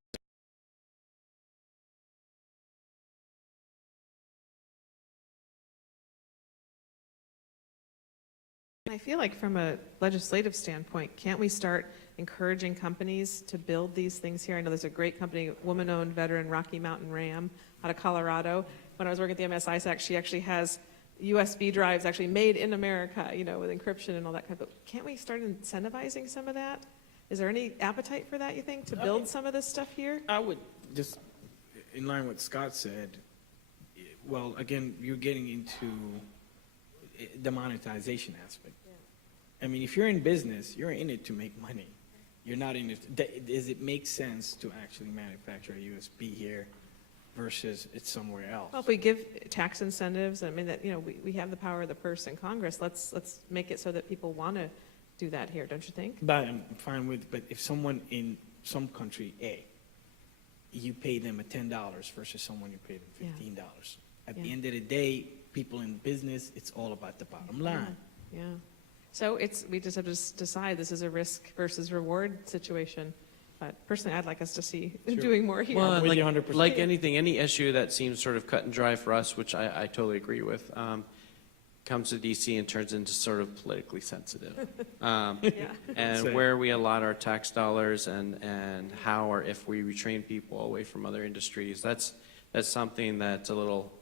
I feel like from a legislative standpoint, can't we start encouraging companies to build these things here? I know there's a great company, woman-owned veteran, Rocky Mountain Ram, out of Colorado. When I was working at the MSISAC, she actually has USB drives actually made in America, you know, with encryption and all that kind of. Can't we start incentivizing some of that? Is there any appetite for that, you think, to build some of this stuff here? I would just, in line with what Scott said, well, again, you're getting into the monetization aspect. I mean, if you're in business, you're in it to make money. You're not in it. Does it make sense to actually manufacture a USB here versus it's somewhere else? Well, if we give tax incentives, I mean, that, you know, we have the power of the purse in Congress. Let's make it so that people want to do that here, don't you think? But I'm fine with, but if someone in some country A, you pay them $10 versus someone you pay them $15. At the Yeah. end of the day, people in business, it's all about the bottom line. Yeah. So we just have to decide this is a risk versus reward situation. But personally, I'd like us to see doing more here. Well, I'm with like, you 100%. like anything, any issue that seems sort of cut and dry for us, which I totally agree with, comes to DC and turns into sort of politically sensitive. Yeah. And So- where we allot our tax dollars and how or if we retrain people away from other industries, that's something that's a little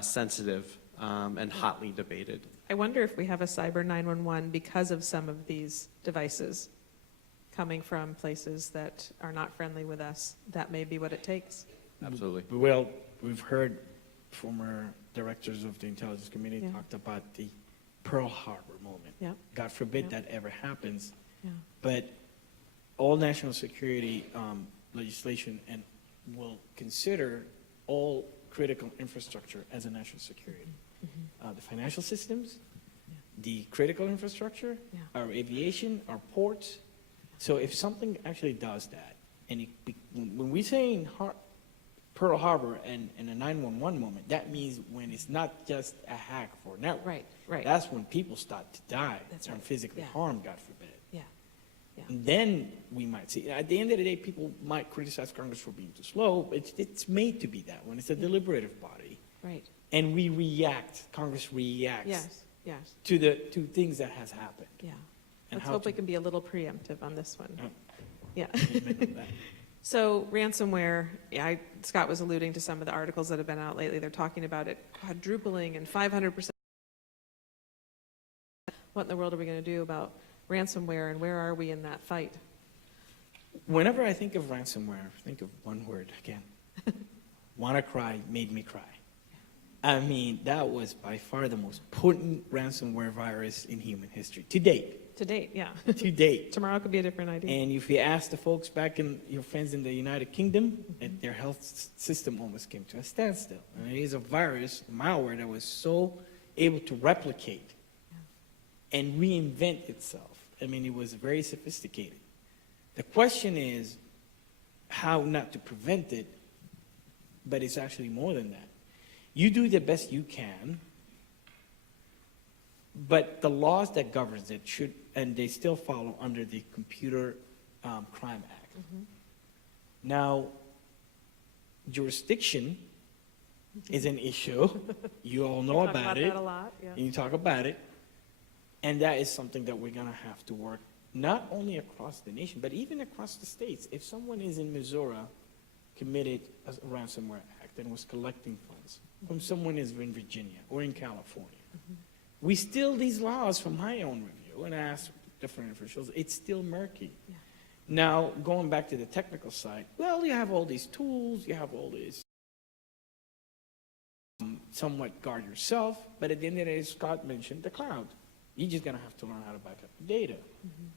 sensitive and hotly debated. I wonder if we have a cyber 911 because of some of these devices coming from places that are not friendly with us. That may be what it takes. Absolutely. Well, we've heard former directors of the Intelligence Committee Yeah. talked about the Pearl Harbor moment. Yeah. God forbid Yeah. that ever happens. Yeah. But all national security legislation and will consider all critical infrastructure as a national security. The financial systems, the critical infrastructure, Yeah. our aviation, our ports. So if something actually does that, and when we say Pearl Harbor and a 911 moment, that means when it's not just a hack for a network. Right. That's when people start to die That's and right. physically Yeah. harmed, God forbid. Yeah. Yeah. And then we might see. At the end of the day, people might criticize Congress for being too slow, but it's made to be that one. It's a deliberative body. Right. And we react, Congress reacts Yes. to things that has happened. Yeah. And Let's how hope to- we can be a little preemptive on this one. Oh. Yeah. Amen to that. So ransomware, Scott was alluding to some of the articles that have been out lately. They're talking about it quadrupling and 500%. What in the world are we going to do about ransomware, and where are we in that fight? Whenever I think of ransomware, I think of one word again. Wanna cry, made me cry. I mean, that was by far the most potent ransomware virus in human history, to date. To date, yeah. To date. Tomorrow could be a different idea. And if you ask the folks back in, your friends in the United Kingdom, their health system almost came to a standstill. And it is a virus, malware, that was so able to replicate and reinvent itself. I mean, it was very sophisticated. The question is how not to prevent it, but it's actually more than that. You do the best you can, but the laws that governs it should, and they still follow under the Computer Crime Act. Now, jurisdiction is an issue. You all know Talk about it. that a lot, yeah. And you talk about it. And that is something that we're going to have to work not only across the nation, but even across the states. If someone is in Missouri, committed a ransomware act and was collecting funds from someone is in Virginia or in California, we still, these laws from my own review, and I asked different officials, it's still murky. Yeah. Now, going back to the technical side, well, you have all these tools, you have all these somewhat guard yourself, but at the end of the day, Scott mentioned the cloud. You're just gonna have to learn how to back up the data.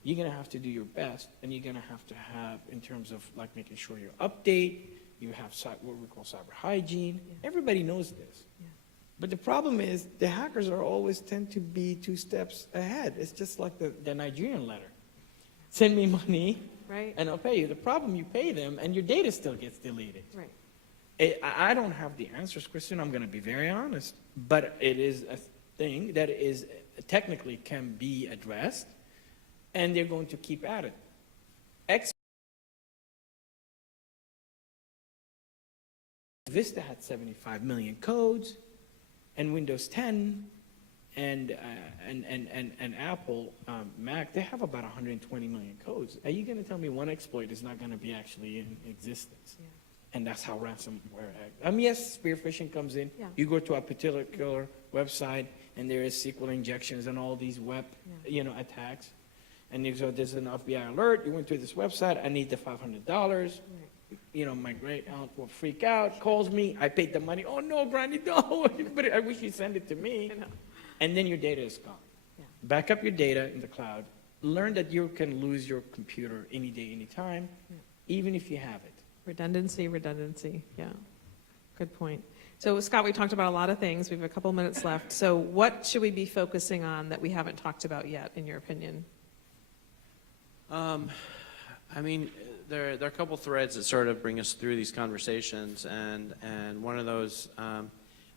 You're gonna have to do your best, and you're gonna have to have, in terms of like making sure you update, you have what we call cyber hygiene. Everybody knows this. But the problem is, the hackers are always tend to be 2 steps ahead. It's just like the Nigerian letter. Send me money, Right. and I'll pay you. The problem, you pay them, and your data still gets deleted. Right. I don't have the answers, Kristin, I'm going to be very honest, but it is a thing that is technically can be addressed, and they're going to keep at it. Vista had 75 million codes, and Windows 10 and Apple Mac, they have about 120 million codes. Are you going to tell me one exploit is not going to be actually in existence? Yeah. And that's how ransomware acts. Yes, spear phishing comes in. Yeah. You go to a particular website, and there is SQL injections and all these web, attacks. And there's an FBI alert. You went to this website. I need the $500. My great aunt will freak out, calls me. I paid the money. Oh no, Granny, no! But I wish you'd send it to me. And then your data is gone. Yeah. Back up your data in the cloud. Learn that you can lose your computer any day, any time, even if you have it. Redundancy, yeah. Good point. So Scott, we talked about a lot of things. We have a couple minutes left. So what should we be focusing on that we haven't talked about yet, in your opinion? I mean, there are a couple threads that sort of bring us through these conversations, and one of those,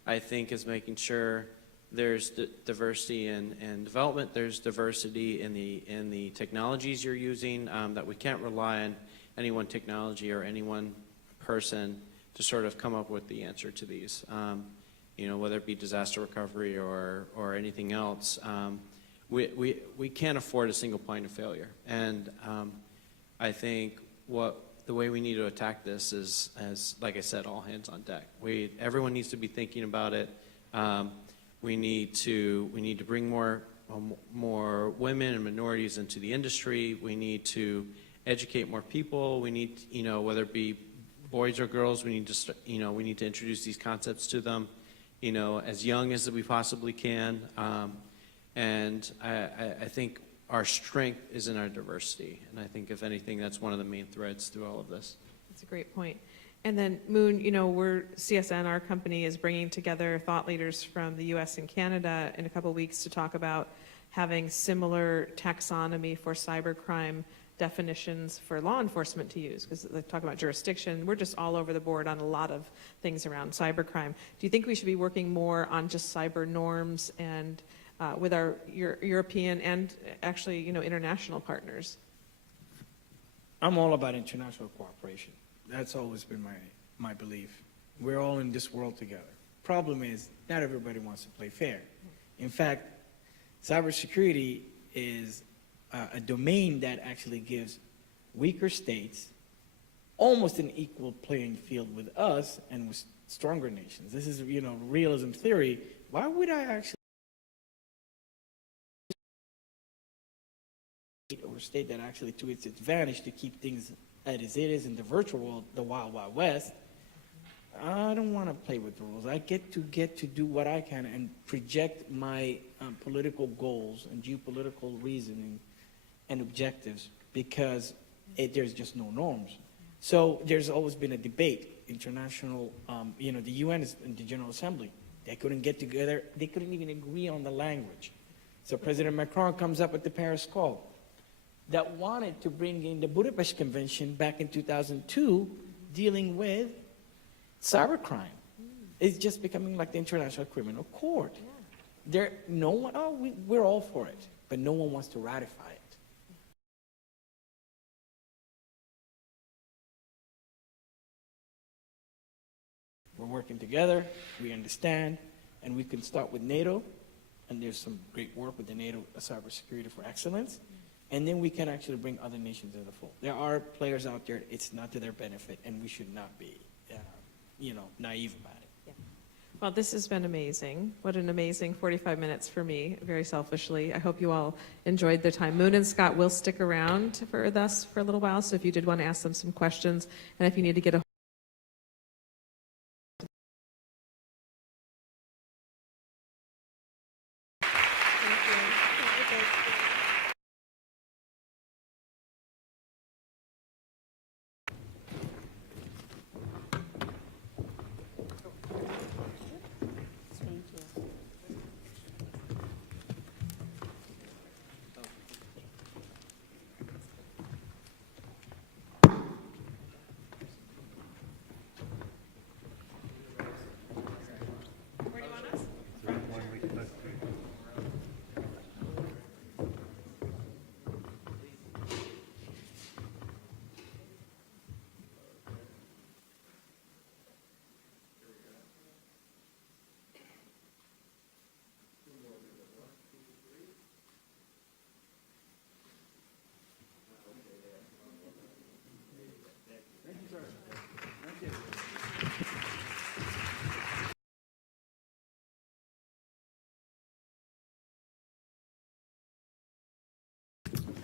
I think, is making sure there's diversity in development, there's diversity in the technologies you're using, that we can't rely on any one technology or any one person to sort of come up with the answer to these. Whether it be disaster recovery or anything else, we can't afford a single point of failure. And I think the way we need to attack this is, as like I said, all hands on deck. Everyone needs to be thinking about it. We need to bring more women and minorities into the industry. We need to educate more people. We need, whether it be boys or girls, we need to introduce these concepts to them, as young as we possibly can. And I think our strength is in our diversity. And I think, if anything, that's one of the main threads through all of this. That's a great point. And then, Moon, CSN, our company, is bringing together thought leaders from the U.S. and Canada in a couple of weeks to talk about having similar taxonomy for cybercrime definitions for law enforcement to use, because they talk about jurisdiction. We're just all over the board on a lot of things around cybercrime. Do you think we should be working more on just cyber norms and with our European and actually, international partners? I'm all about international cooperation. That's always been my belief. We're all in this world together. Problem is, not everybody wants to play fair. In fact, cybersecurity is a domain that actually gives weaker states almost an equal playing field with us and with stronger nations. This is, realism theory. Why would I actually or state that actually to its advantage to keep things as it is in the virtual world, the wild, wild west? I don't want to play with the rules. I get to do what I can and project my political goals and geopolitical reasoning and objectives, because there's just no norms. So there's always been a debate, international, the UN and the General Assembly. They couldn't get together. They couldn't even agree on the language. So President Macron comes up with the Paris Call that wanted to bring in the Budapest Convention back in 2002, dealing with cybercrime. It's just becoming like the International Criminal Court. We're all for it, but no one wants to ratify it. We're working together, we understand, and we can start with NATO, and there's some great work with the NATO Cybersecurity for Excellence, and then we can actually bring other nations into the fold. There are players out there, it's not to their benefit, and we should not be, naive about it. Well, this has been amazing. What an amazing 45 minutes for me, very selfishly. I hope you all enjoyed the time. Moon and Scott will stick around with us for a little while, so if you did want to ask them some questions, and if you need to get a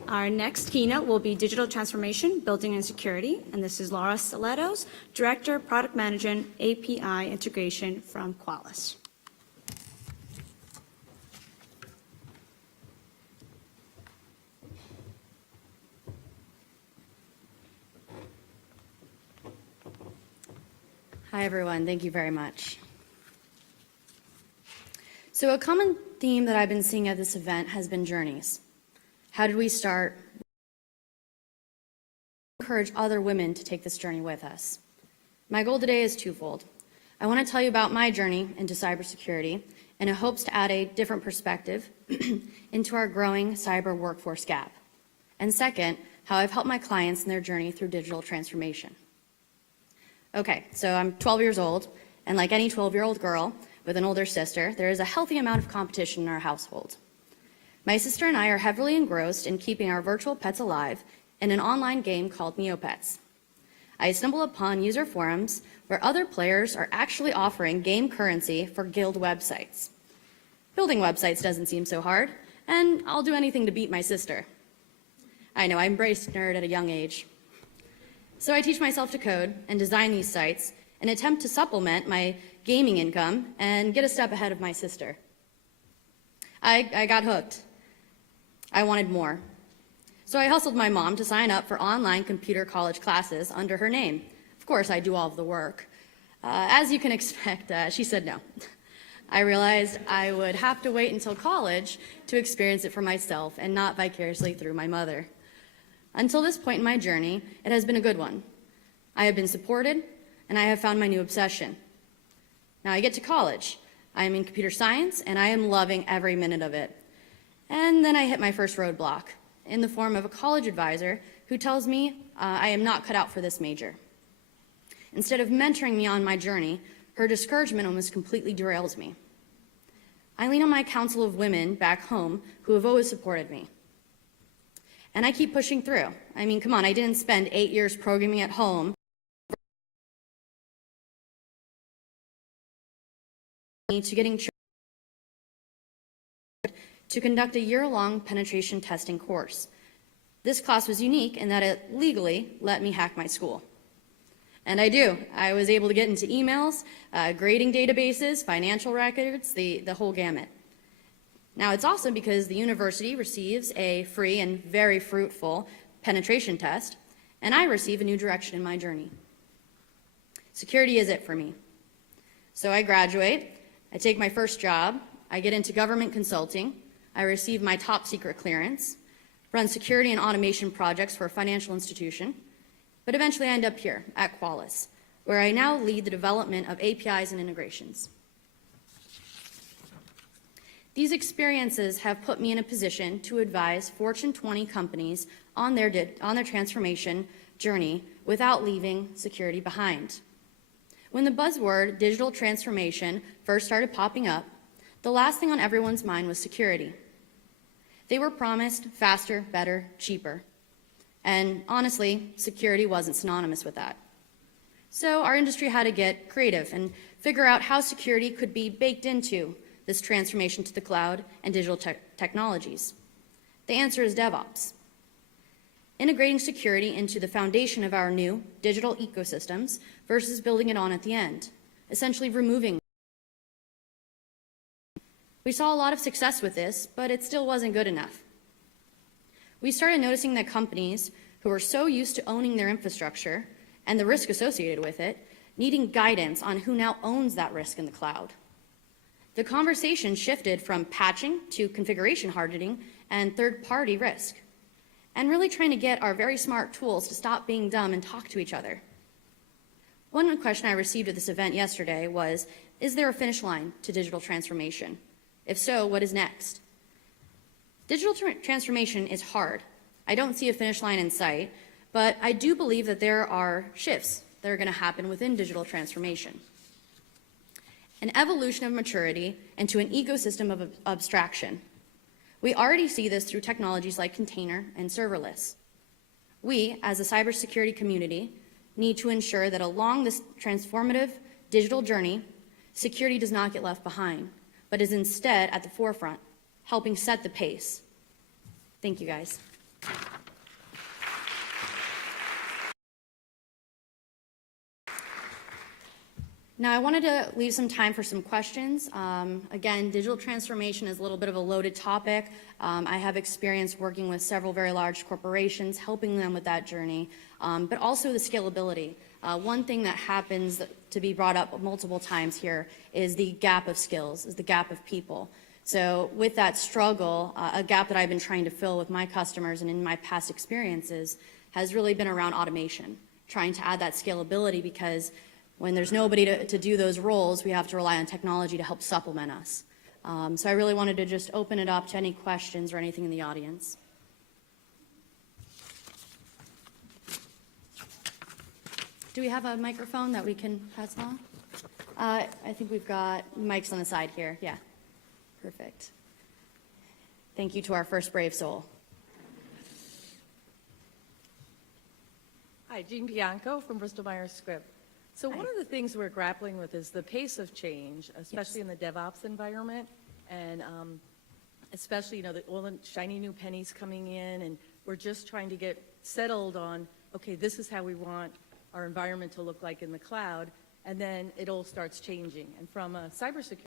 Our next keynote will be Digital Transformation, Building and Security, and this is Laura Stilettos, Director, Product Management, API Integration from Qualys. Hi, everyone. Thank you very much. So a common theme that I've been seeing at this event has been journeys. How did we start? Encourage other women to take this journey with us. My goal today is twofold. I want to tell you about my journey into cybersecurity, and it hopes to add a different perspective into our growing cyber workforce gap. And second, how I've helped my clients in their journey through digital transformation. Okay, so I'm 12 years old, and like any 12-year-old girl with an older sister, there is a healthy amount of competition in our household. My sister and I are heavily engrossed in keeping our virtual pets alive in an online game called Neopets. I stumble upon user forums where other players are actually offering game currency for guild websites. Building websites doesn't seem so hard, and I'll do anything to beat my sister. I know, I embraced nerd at a young age. So I teach myself to code and design these sites and attempt to supplement my gaming income and get a step ahead of my sister. I got hooked. I wanted more. So I hustled my mom to sign up for online computer college classes under her name. Of course, I do all of the work. As you can expect, she said no. I realized I would have to wait until college to experience it for myself and not vicariously through my mother. Until this point in my journey, it has been a good one. I have been supported, and I have found my new obsession. Now I get to college. I am in computer science, and I am loving every minute of it. And then I hit my first roadblock in the form of a college advisor who tells me I am not cut out for this major. Instead of mentoring me on my journey, her discouragement almost completely derails me. I lean on my council of women back home who have always supported me. And I keep pushing through. I mean, come on, I didn't spend 8 years programming at home to getting to conduct a year-long penetration testing course. This class was unique in that it legally let me hack my school. And I do. I was able to get into emails, grading databases, financial records, the whole gamut. Now, it's awesome because the university receives a free and very fruitful penetration test, and I receive a new direction in my journey. Security is it for me. So I graduate, I take my first job, I get into government consulting, I receive my top secret clearance, run security and automation projects for a financial institution, but eventually I end up here at Qualys, where I now lead the development of APIs and integrations. These experiences have put me in a position to advise Fortune 20 companies on their transformation journey without leaving security behind. When the buzzword digital transformation first started popping up, the last thing on everyone's mind was security. They were promised faster, better, cheaper. And honestly, security wasn't synonymous with that. So our industry had to get creative and figure out how security could be baked into this transformation to the cloud and digital technologies. The answer is DevOps. Integrating security into the foundation of our new digital ecosystems versus building it on at the end, essentially removing. We saw a lot of success with this, but it still wasn't good enough. We started noticing that companies who were so used to owning their infrastructure and the risk associated with it, needing guidance on who now owns that risk in the cloud. The conversation shifted from patching to configuration hardening and third-party risk, and really trying to get our very smart tools to stop being dumb and talk to each other. One question I received at this event yesterday was, is there a finish line to digital transformation? If so, what is next? Digital transformation is hard. I don't see a finish line in sight, but I do believe that there are shifts that are going to happen within digital transformation. An evolution of maturity into an ecosystem of abstraction. We already see this through technologies like container and serverless. We, as a cybersecurity community, need to ensure that along this transformative digital journey, security does not get left behind, but is instead at the forefront, helping set the pace. Thank you, guys. Now, I wanted to leave some time for some questions. Again, digital transformation is a little bit of a loaded topic. I have experience working with several very large corporations, helping them with that journey, but also the scalability. One thing that happens to be brought up multiple times here is the gap of skills, is the gap of people. So with that struggle, a gap that I've been trying to fill with my customers and in my past experiences has really been around automation, trying to add that scalability, because when there's nobody to do those roles, we have to rely on technology to help supplement us. So I really wanted to just open it up to any questions or anything in the audience. Do we have a microphone that we can pass along? I think we've got mics on the side here. Yeah, perfect. Thank you to our first brave soul. Hi, Jean Bianco from Bristol-Myers Squibb. So one of the things we're grappling with is the pace of change, especially in the DevOps environment, and especially, all the shiny new pennies coming in, and we're just trying to get settled on, okay, this is how we want our environment to look like in the cloud, and then it all starts changing. And from a cybersecurity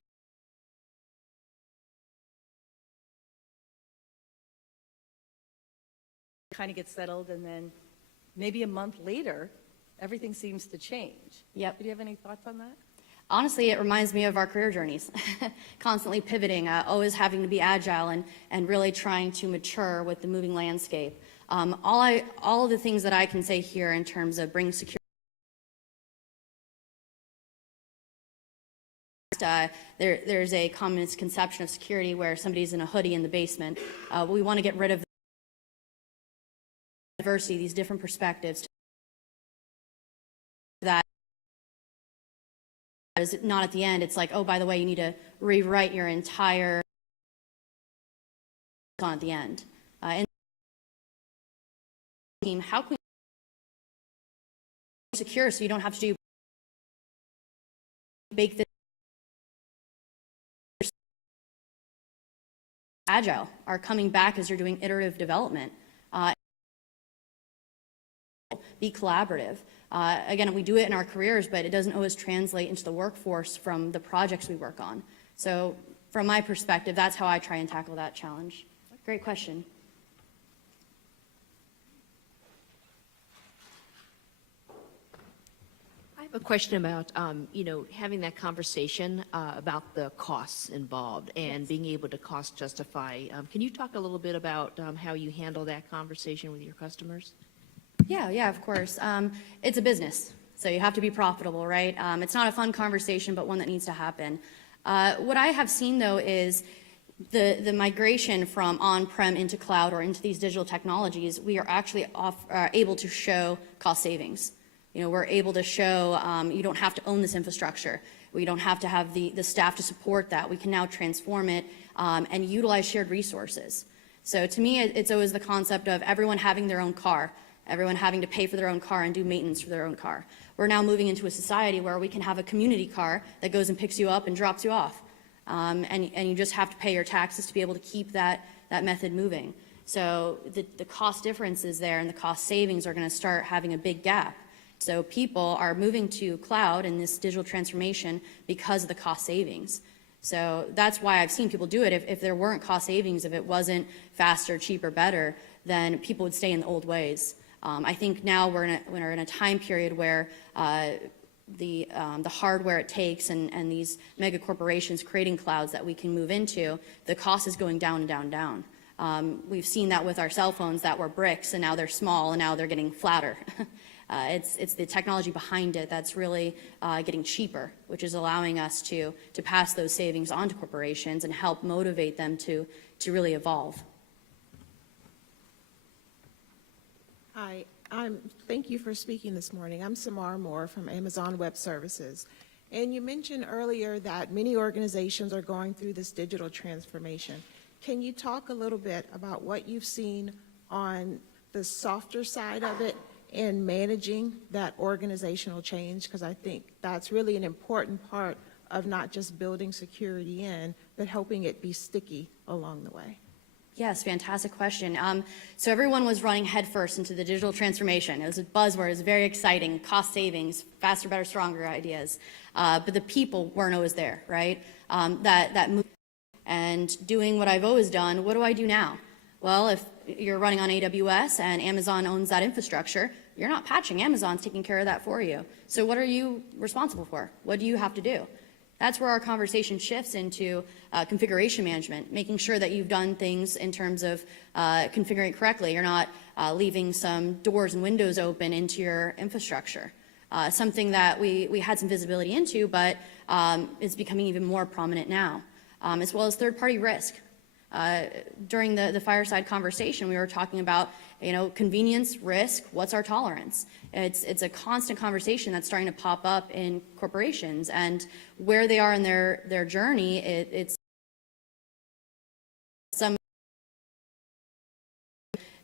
kind of gets settled, and then maybe a month later, everything seems to change. Yep. Do you have any thoughts on that? Honestly, it reminds me of our career journeys, constantly pivoting, always having to be agile and really trying to mature with the moving landscape. All of the things that I can say here in terms of bringing security, there's a common misconception of security where somebody's in a hoodie in the basement. We want to get rid of the diversity, these different perspectives. That is not at the end. It's like, oh, by the way, you need to rewrite your entire on at the end. And how can we secure so you don't have to bake this agile are coming back as you're doing iterative development. Be collaborative. Again, we do it in our careers, but it doesn't always translate into the workforce from the projects we work on. So from my perspective, that's how I try and tackle that challenge. Great question. I have a question about, having that conversation about the costs involved and being able to cost justify. Can you talk a little bit about how you handle that conversation with your customers? Yeah, of course. It's a business, so you have to be profitable, right? It's not a fun conversation, but one that needs to happen. What I have seen, though, is the migration from on-prem into cloud or into these digital technologies, we are actually able to show cost savings. We're able to show you don't have to own this infrastructure. We don't have to have the staff to support that. We can now transform it and utilize shared resources. So to me, it's always the concept of everyone having their own car, everyone having to pay for their own car and do maintenance for their own car. We're now moving into a society where we can have a community car that goes and picks you up and drops you off. And you just have to pay your taxes to be able to keep that method moving. So the cost differences there and the cost savings are going to start having a big gap. So people are moving to cloud and this digital transformation because of the cost savings. So that's why I've seen people do it. If there weren't cost savings, if it wasn't faster, cheaper, better, then people would stay in the old ways. I think now we're in a time period where the hardware it takes and these mega corporations creating clouds that we can move into, the cost is going down and down and down. We've seen that with our cell phones that were bricks and now they're small and now they're getting flatter. It's the technology behind it that's really getting cheaper, which is allowing us to pass those savings on to corporations and help motivate them to really evolve. Hi, thank you for speaking this morning. I'm Samar Moore from Amazon Web Services. And you mentioned earlier that many organizations are going through this digital transformation. Can you talk a little bit about what you've seen on the softer side of it in managing that organizational change? Because I think that's really an important part of not just building security in, but helping it be sticky along the way. Yes, fantastic question. So everyone was running headfirst into the digital transformation. It was a buzzword. It was very exciting. Cost savings, faster, better, stronger ideas. But the people weren't always there, right? That move. And doing what I've always done, what do I do now? Well, if you're running on AWS and Amazon owns that infrastructure, you're not patching. Amazon's taking care of that for you. So what are you responsible for? What do you have to do? That's where our conversation shifts into configuration management, making sure that you've done things in terms of configuring it correctly. You're not leaving some doors and windows open into your infrastructure. Something that we had some visibility into, but is becoming even more prominent now, as well as third-party risk. During the fireside conversation, we were talking about, convenience, risk, what's our tolerance? It's a constant conversation that's starting to pop up in corporations, and where they are in their journey, it's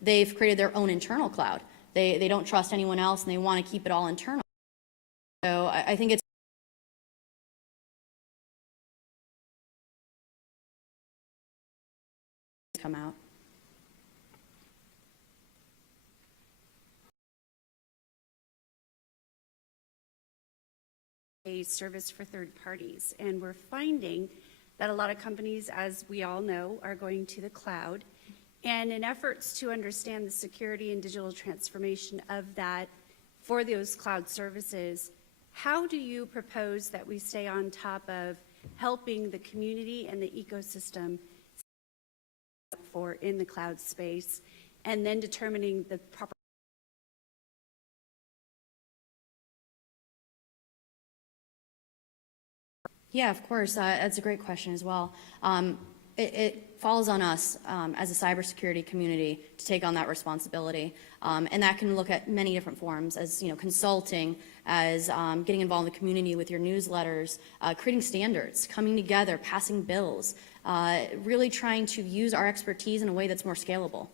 they've created their own internal cloud. They don't trust anyone else, and they want to keep it all internal. So I think it's come out. A service for third parties, and we're finding that a lot of companies, as we all know, are going to the cloud. And in efforts to understand the security and digital transformation of that for those cloud services, how do you propose that we stay on top of helping the community and the ecosystem for in the cloud space, and then determining the proper Yeah, of course. That's a great question as well. It falls on us as a cybersecurity community to take on that responsibility, and that can look at many different forms, as consulting, as getting involved in the community with your newsletters, creating standards, coming together, passing bills, really trying to use our expertise in a way that's more scalable.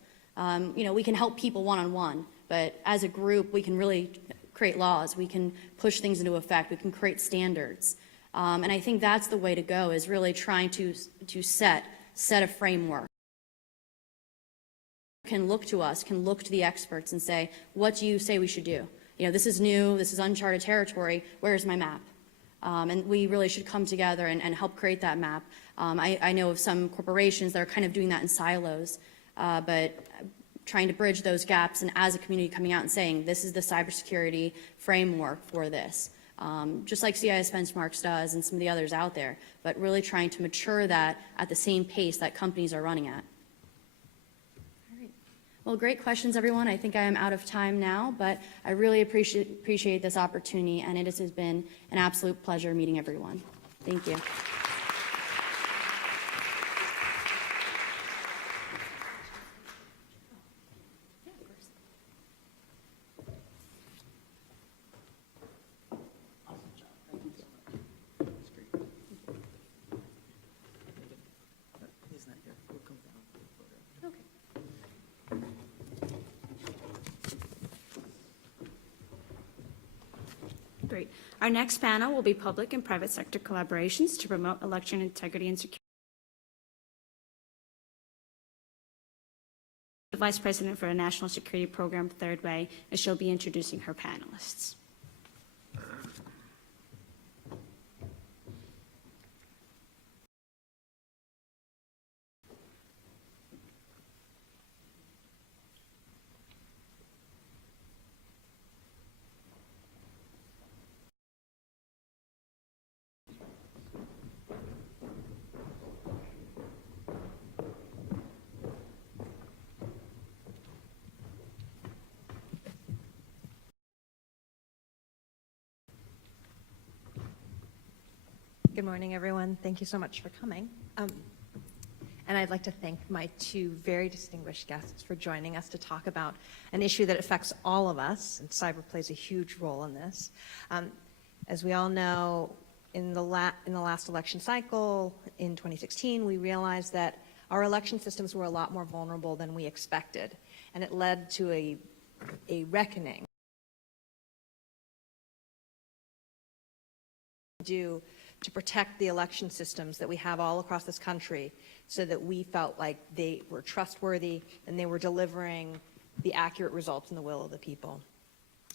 We can help people one-on-one, but as a group, we can really create laws. We can push things into effect. We can create standards. And I think that's the way to go, is really trying to set a framework. Can look to us, can look to the experts and say, what do you say we should do? This is new, this is uncharted territory, where's my map? And we really should come together and help create that map. I know of some corporations that are kind of doing that in silos, but trying to bridge those gaps, and as a community coming out and saying, this is the cybersecurity framework for this. Just like CIS Benchmarks does and some of the others out there, but really trying to mature that at the same pace that companies are running at. All right. Well, great questions, everyone. I think I am out of time now, but I really appreciate this opportunity, and it has been an absolute pleasure meeting everyone. Thank you. He's not here. We'll come down for the photo. Great. Our next panel will be public and private sector collaborations to promote election integrity and security. The Vice President for the National Security Program, Third Way, and she'll be introducing her panelists. Good morning, everyone. Thank you so much for coming. And I'd like to thank my two very distinguished guests for joining us to talk about an issue that affects all of us, and cyber plays a huge role in this. As we all know, in the last election cycle, in 2016, we realized that our election systems were a lot more vulnerable than we expected, and it led to a reckoning to protect the election systems that we have all across this country so that we felt like they were trustworthy and they were delivering the accurate results in the will of the people.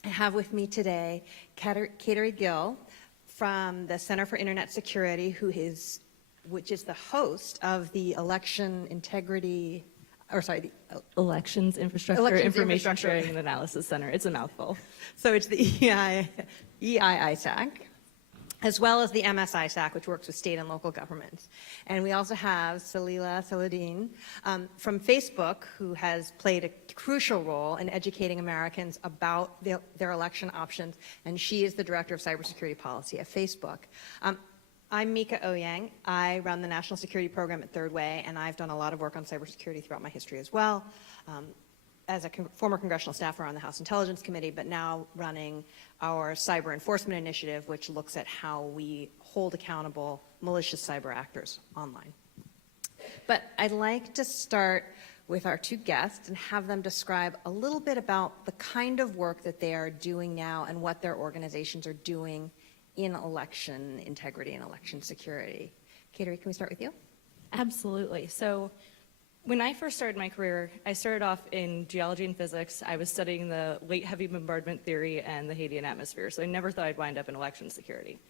I have with me today Kateri Gill from the Center for Internet Security, which is the host of the Elections Infrastructure Information Sharing and Analysis Center. It's a mouthful. So it's the EISAC, as well as the MSISAC, which works with state and local governments. And we also have Salila Saladin from Facebook, who has played a crucial role in educating Americans about their election options, and she is the Director of Cybersecurity Policy at Facebook. I'm Mika Oyang. I run the National Security Program at Third Way, and I've done a lot of work on cybersecurity throughout my history as well. As a former congressional staffer on the House Intelligence Committee, but now running our cyber enforcement initiative, which looks at how we hold accountable malicious cyber actors online. But I'd like to start with our two guests and have them describe a little bit about the kind of work that they are doing now and what their organizations are doing in election integrity and election security. Kateri, can we start with you? Absolutely. So when I first started my career, I started off in geology and physics. I was studying the late heavy bombardment theory and the Hadean atmosphere, so I never thought I'd wind up in election security.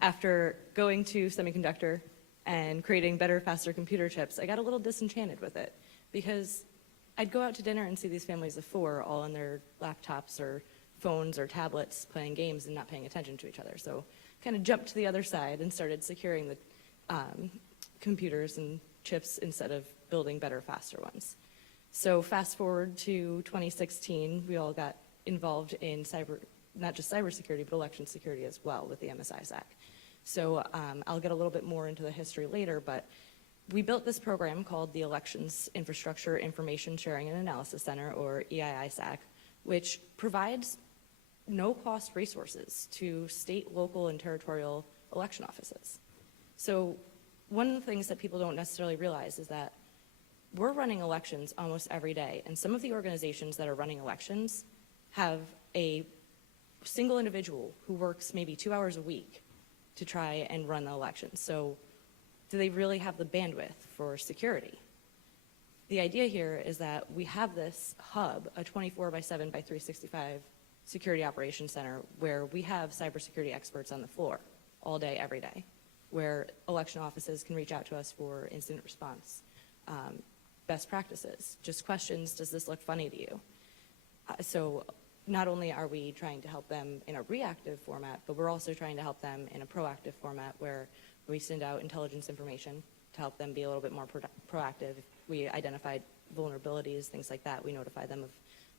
After going to semiconductor and creating better, faster computer chips, I got a little disenchanted with it because I'd go out to dinner and see these families of four all on their laptops or phones or tablets playing games and not paying attention to each other. So kind of jumped to the other side and started securing the computers and chips instead of building better, faster ones. So fast forward to 2016, we all got involved in not just cybersecurity, but election security as well with the MSISAC. So I'll get a little bit more into the history later, but we built this program called the Elections Infrastructure Information Sharing and Analysis Center, or EISAC, which provides no-cost resources to state, local, and territorial election offices. So one of the things that people don't necessarily realize is that we're running elections almost every day, and some of the organizations that are running elections have a single individual who works maybe 2 hours a week to try and run the elections. So do they really have the bandwidth for security? The idea here is that we have this hub, a 24/7/365 security operations center, where we have cybersecurity experts on the floor all day, every day, where election offices can reach out to us for incident response, best practices, just questions, does this look funny to you? So not only are we trying to help them in a reactive format, but we're also trying to help them in a proactive format where we send out intelligence information to help them be a little bit more proactive. If we identified vulnerabilities, things like that, we notify them of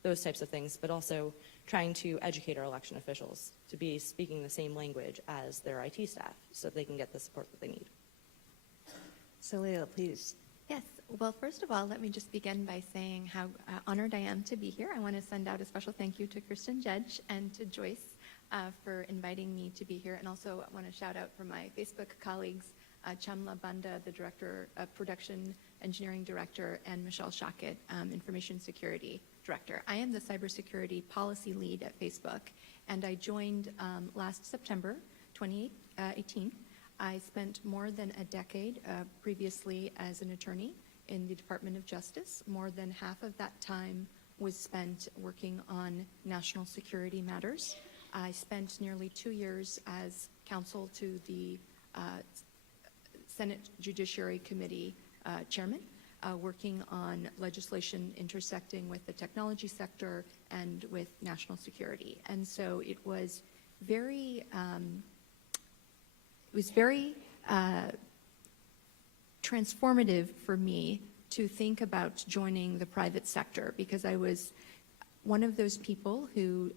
those types of things, but also trying to educate our election officials to be speaking the same language as their IT staff so they can get the support that they need. Salila, please. Yes. Well, first of all, let me just begin by saying how honored I am to be here. I want to send out a special thank you to Kristin Judge and to Joyce for inviting me to be here. And also I want to shout out for my Facebook colleagues, Chamla Banda, the Director of Production Engineering Director, and Michelle Shockett, Information Security Director. I am the Cybersecurity Policy Lead at Facebook, and I joined last September 2018. I spent more than a decade previously as an attorney in the Department of Justice. More than half of that time was spent working on national security matters. I spent nearly 2 years as counsel to the Senate Judiciary Committee chairman, working on legislation intersecting with the technology sector and with national security. And so it was very transformative for me to think about joining the private sector, because I was one of those people who,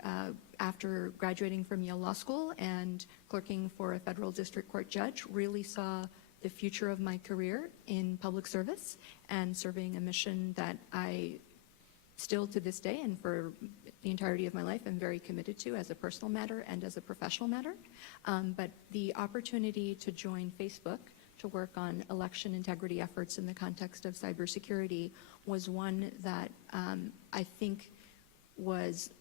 after graduating from Yale Law School and clerking for a federal district court judge, really saw the future of my career in public service and serving a mission that I still to this day and for the entirety of my life am very committed to as a personal matter and as a professional matter. But the opportunity to join Facebook to work on election integrity efforts in the context of cybersecurity was one that I think was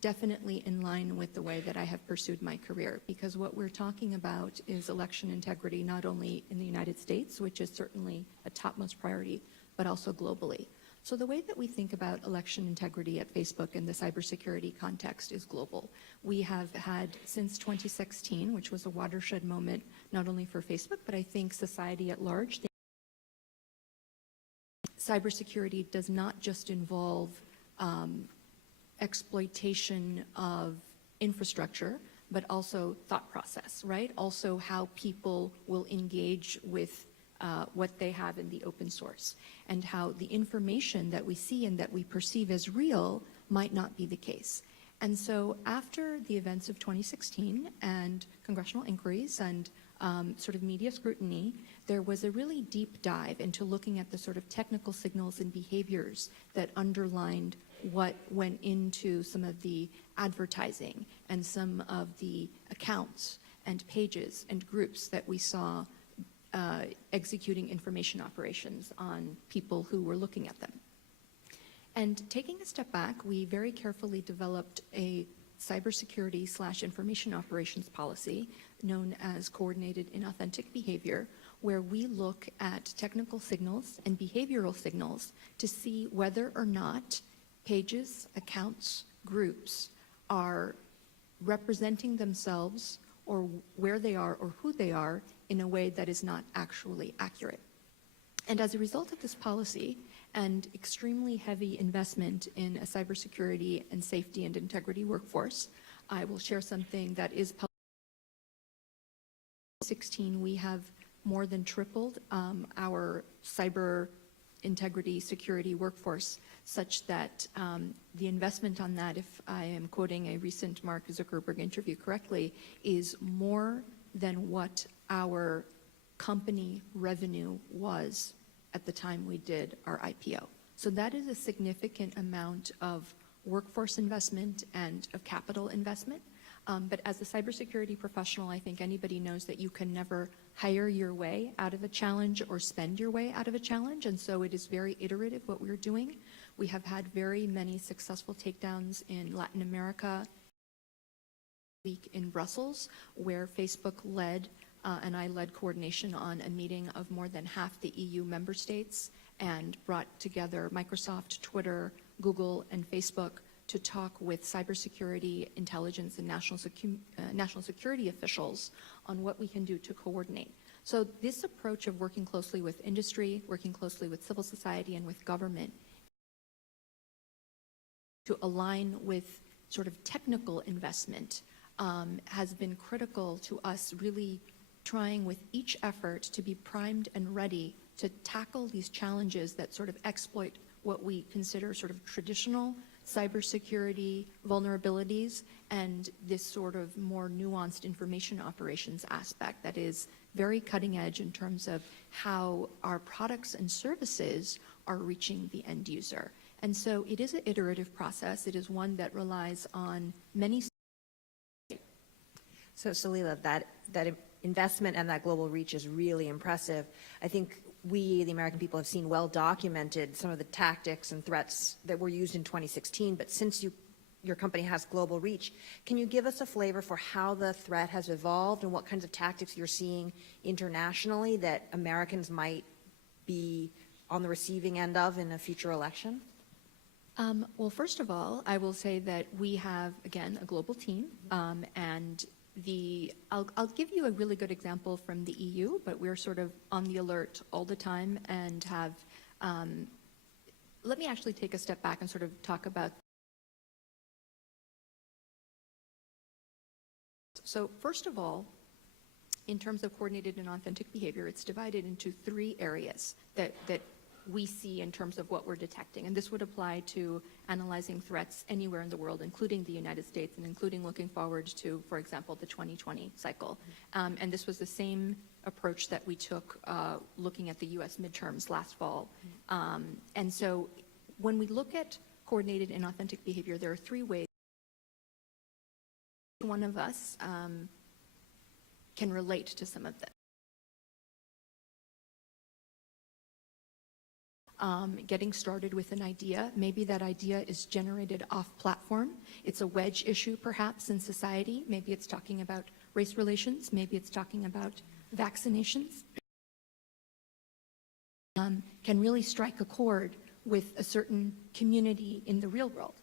definitely in line with the way that I have pursued my career, because what we're talking about is election integrity, not only in the United States, which is certainly a topmost priority, but also globally. So the way that we think about election integrity at Facebook in the cybersecurity context is global. We have had since 2016, which was a watershed moment, not only for Facebook, but I think society at large. Cybersecurity does not just involve exploitation of infrastructure, but also thought process, right? Also how people will engage with what they have in the open source, and how the information that we see and that we perceive as real might not be the case. And so after the events of 2016 and congressional inquiries and sort of media scrutiny, there was a really deep dive into looking at the sort of technical signals and behaviors that underlined what went into some of the advertising and some of the accounts and pages and groups that we saw executing information operations on people who were looking at them. And taking a step back, we very carefully developed a cybersecurity/information operations policy known as Coordinated Inauthentic Behavior, where we look at technical signals and behavioral signals to see whether or not pages, accounts, groups are representing themselves or where they are or who they are in a way that is not actually accurate. And as a result of this policy and extremely heavy investment in a cybersecurity and safety and integrity workforce, I will share something that is public. In 2016, we have more than tripled our cyber integrity security workforce, such that the investment on that, if I am quoting a recent Mark Zuckerberg interview correctly, is more than what our company revenue was at the time we did our IPO. So that is a significant amount of workforce investment and of capital investment. But as a cybersecurity professional, I think anybody knows that you can never hire your way out of a challenge or spend your way out of a challenge. And so it is very iterative what we're doing. We have had very many successful takedowns in Latin America, week in Brussels, where Facebook led and I led coordination on a meeting of more than half the EU member states and brought together Microsoft, Twitter, Google, and Facebook to talk with cybersecurity, intelligence, and national security officials on what we can do to coordinate. So this approach of working closely with industry, working closely with civil society, and with government to align with sort of technical investment has been critical to us really trying with each effort to be primed and ready to tackle these challenges that sort of exploit what we consider sort of traditional cybersecurity vulnerabilities and this sort of more nuanced information operations aspect that is very cutting edge in terms of how our products and services are reaching the end user. And so it is an iterative process. It is one that relies on many. So Salila, that investment and that global reach is really impressive. I think we, the American people, have seen well documented some of the tactics and threats that were used in 2016, but since your company has global reach, can you give us a flavor for how the threat has evolved and what kinds of tactics you're seeing internationally that Americans might be on the receiving end of in a future election? Well, first of all, I will say that we have, again, a global team, and I'll give you a really good example from the EU, but we're sort of on the alert all the time and have, let me actually take a step back and sort of talk about. So first of all, in terms of coordinated and authentic behavior, it's divided into 3 areas that we see in terms of what we're detecting. And this would apply to analyzing threats anywhere in the world, including the United States and including looking forward to, for example, the 2020 cycle. And this was the same approach that we took looking at the US midterms last fall. And so when we look at coordinated and authentic behavior, there are 3 ways one of us can relate to some of this. getting started with an idea. Maybe that idea is generated off-platform. It's a wedge issue, perhaps, in society. Maybe it's talking about race relations. Maybe it's talking about vaccinations. Can really strike a chord with a certain community in the real world.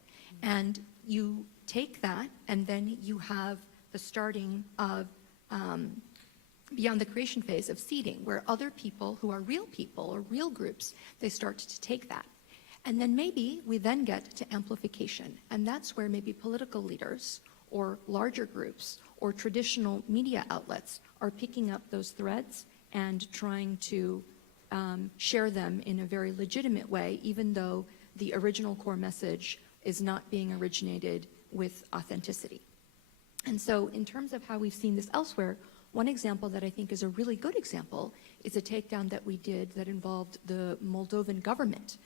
And you take that, and then you have the starting of beyond the creation phase of seeding, where other people who are real people or real groups, they start to take that. And then maybe we then get to amplification. And that's where maybe political leaders or larger groups or traditional media outlets are picking up those threads and trying to share them in a very legitimate way, even though the original core message is not being originated with authenticity. And so in terms of how we've seen this elsewhere, one example that I think is a really good example is a takedown that we did that involved the Moldovan government.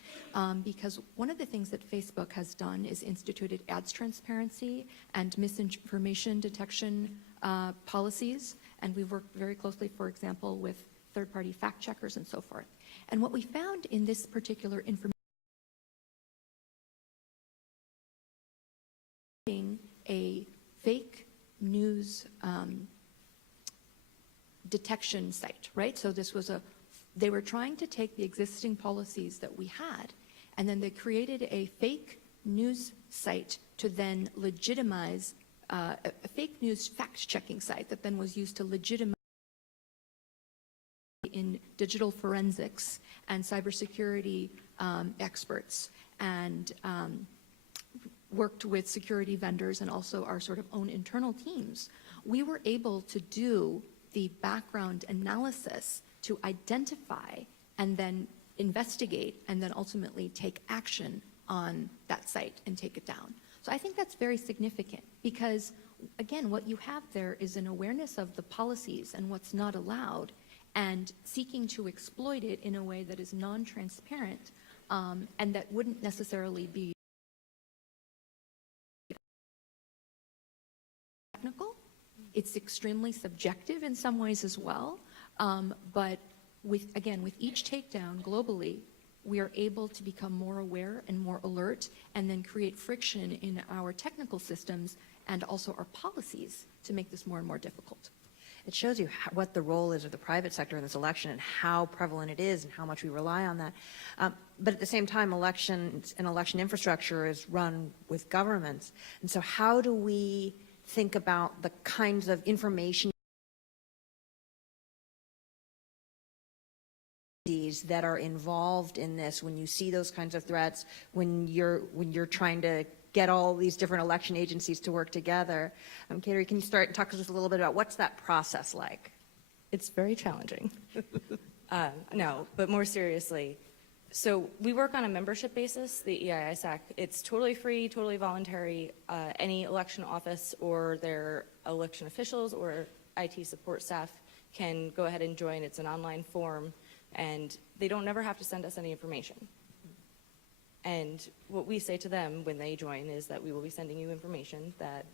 Because one of the things that Facebook has done is instituted ads transparency and misinformation detection policies. And we've worked very closely, for example, with third-party fact checkers and so forth. And what we found in this particular information, a fake news detection site, right? So this was they were trying to take the existing policies that we had, and then they created a fake news site to then legitimize a fake news fact-checking site that then was used to legitimize in digital forensics and cybersecurity experts, and worked with security vendors and also our sort of own internal teams. We were able to do the background analysis to identify and then investigate and then ultimately take action on that site and take it down. So I think that's very significant because, again, what you have there is an awareness of the policies and what's not allowed and seeking to exploit it in a way that is non-transparent and that wouldn't necessarily be technical. It's extremely subjective in some ways as well, but with each takedown globally, we are able to become more aware and more alert and then create friction in our technical systems and also our policies to make this more and more difficult. It shows you what the role is of the private sector in this election and how prevalent it is and how much we rely on that. But at the same time, elections and election infrastructure is run with governments. And so how do we think about the kinds of information that are involved in this when you see those kinds of threats, when you're trying to get all these different election agencies to work together? Kateri, can you start and talk to us a little bit about what's that process like? It's very challenging. No, but more seriously, so we work on a membership basis, the EISAC. It's totally free, totally voluntary. Any election office or their election officials or IT support staff can go ahead and join. It's an online form, and they don't never have to send us any information. And what we say to them when they join is that we will be sending you information that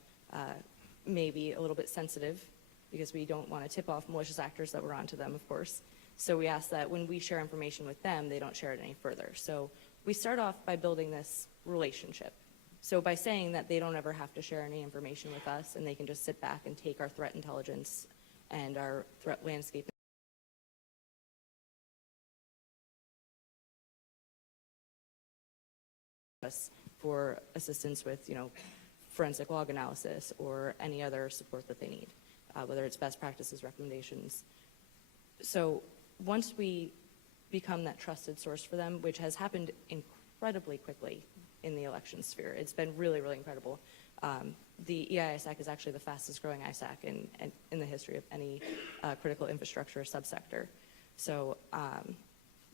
may be a little bit sensitive because we don't want to tip off malicious actors that we're onto them, of course. So we ask that when we share information with them, they don't share it any further. So we start off by building this relationship. So by saying that they don't ever have to share any information with us and they can just sit back and take our threat intelligence and our threat landscape for assistance with, forensic log analysis or any other support that they need, whether it's best practices recommendations. So once we become that trusted source for them, which has happened incredibly quickly in the election sphere, it's been really, really incredible. The EISAC is actually the fastest growing ISAC in the history of any critical infrastructure subsector. So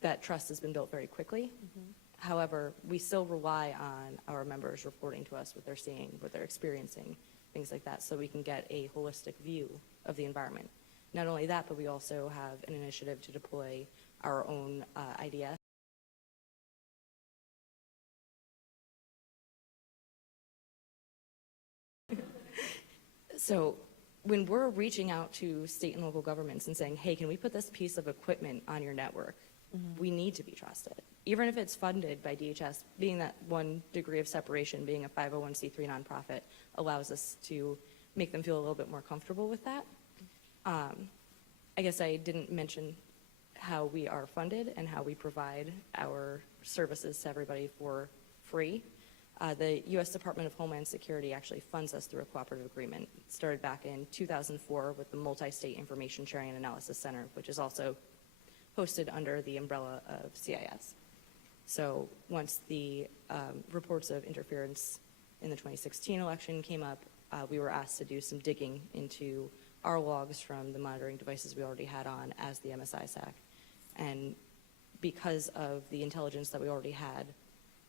that trust has been built very quickly. Mm-hmm. However, we still rely on our members reporting to us what they're seeing, what they're experiencing, things like that, so we can get a holistic view of the environment. Not only that, but we also have an initiative to deploy our own IDS. So when we're reaching out to state and local governments and saying, hey, can we put this piece of equipment on your network? We need to be trusted. Even if it's funded by DHS, being that one degree of separation, being a 501c3 nonprofit, allows us to make them feel a little bit more comfortable with that. I guess I didn't mention how we are funded and how we provide our services to everybody for free. The U.S. Department of Homeland Security actually funds us through a cooperative agreement. It started back in 2004 with the Multi-State Information Sharing and Analysis Center, which is also hosted under the umbrella of CIS. So once the reports of interference in the 2016 election came up, we were asked to do some digging into our logs from the monitoring devices we already had on as the MSI-SAC. And because of the intelligence that we already had,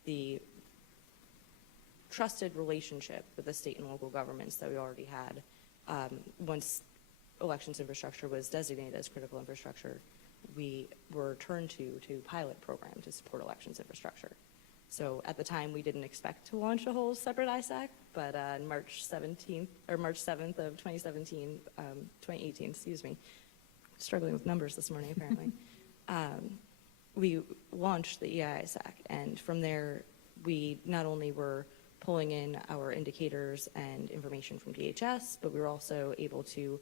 the trusted relationship with the state and local governments that we already had, once elections infrastructure was designated as critical infrastructure, we were turned to pilot program to support elections infrastructure. So at the time, we didn't expect to launch a whole separate ISAC, but on March 7th of 2018, struggling with numbers this morning apparently, we launched the EISAC, and from there, we not only were pulling in our indicators and information from DHS, but we were also able to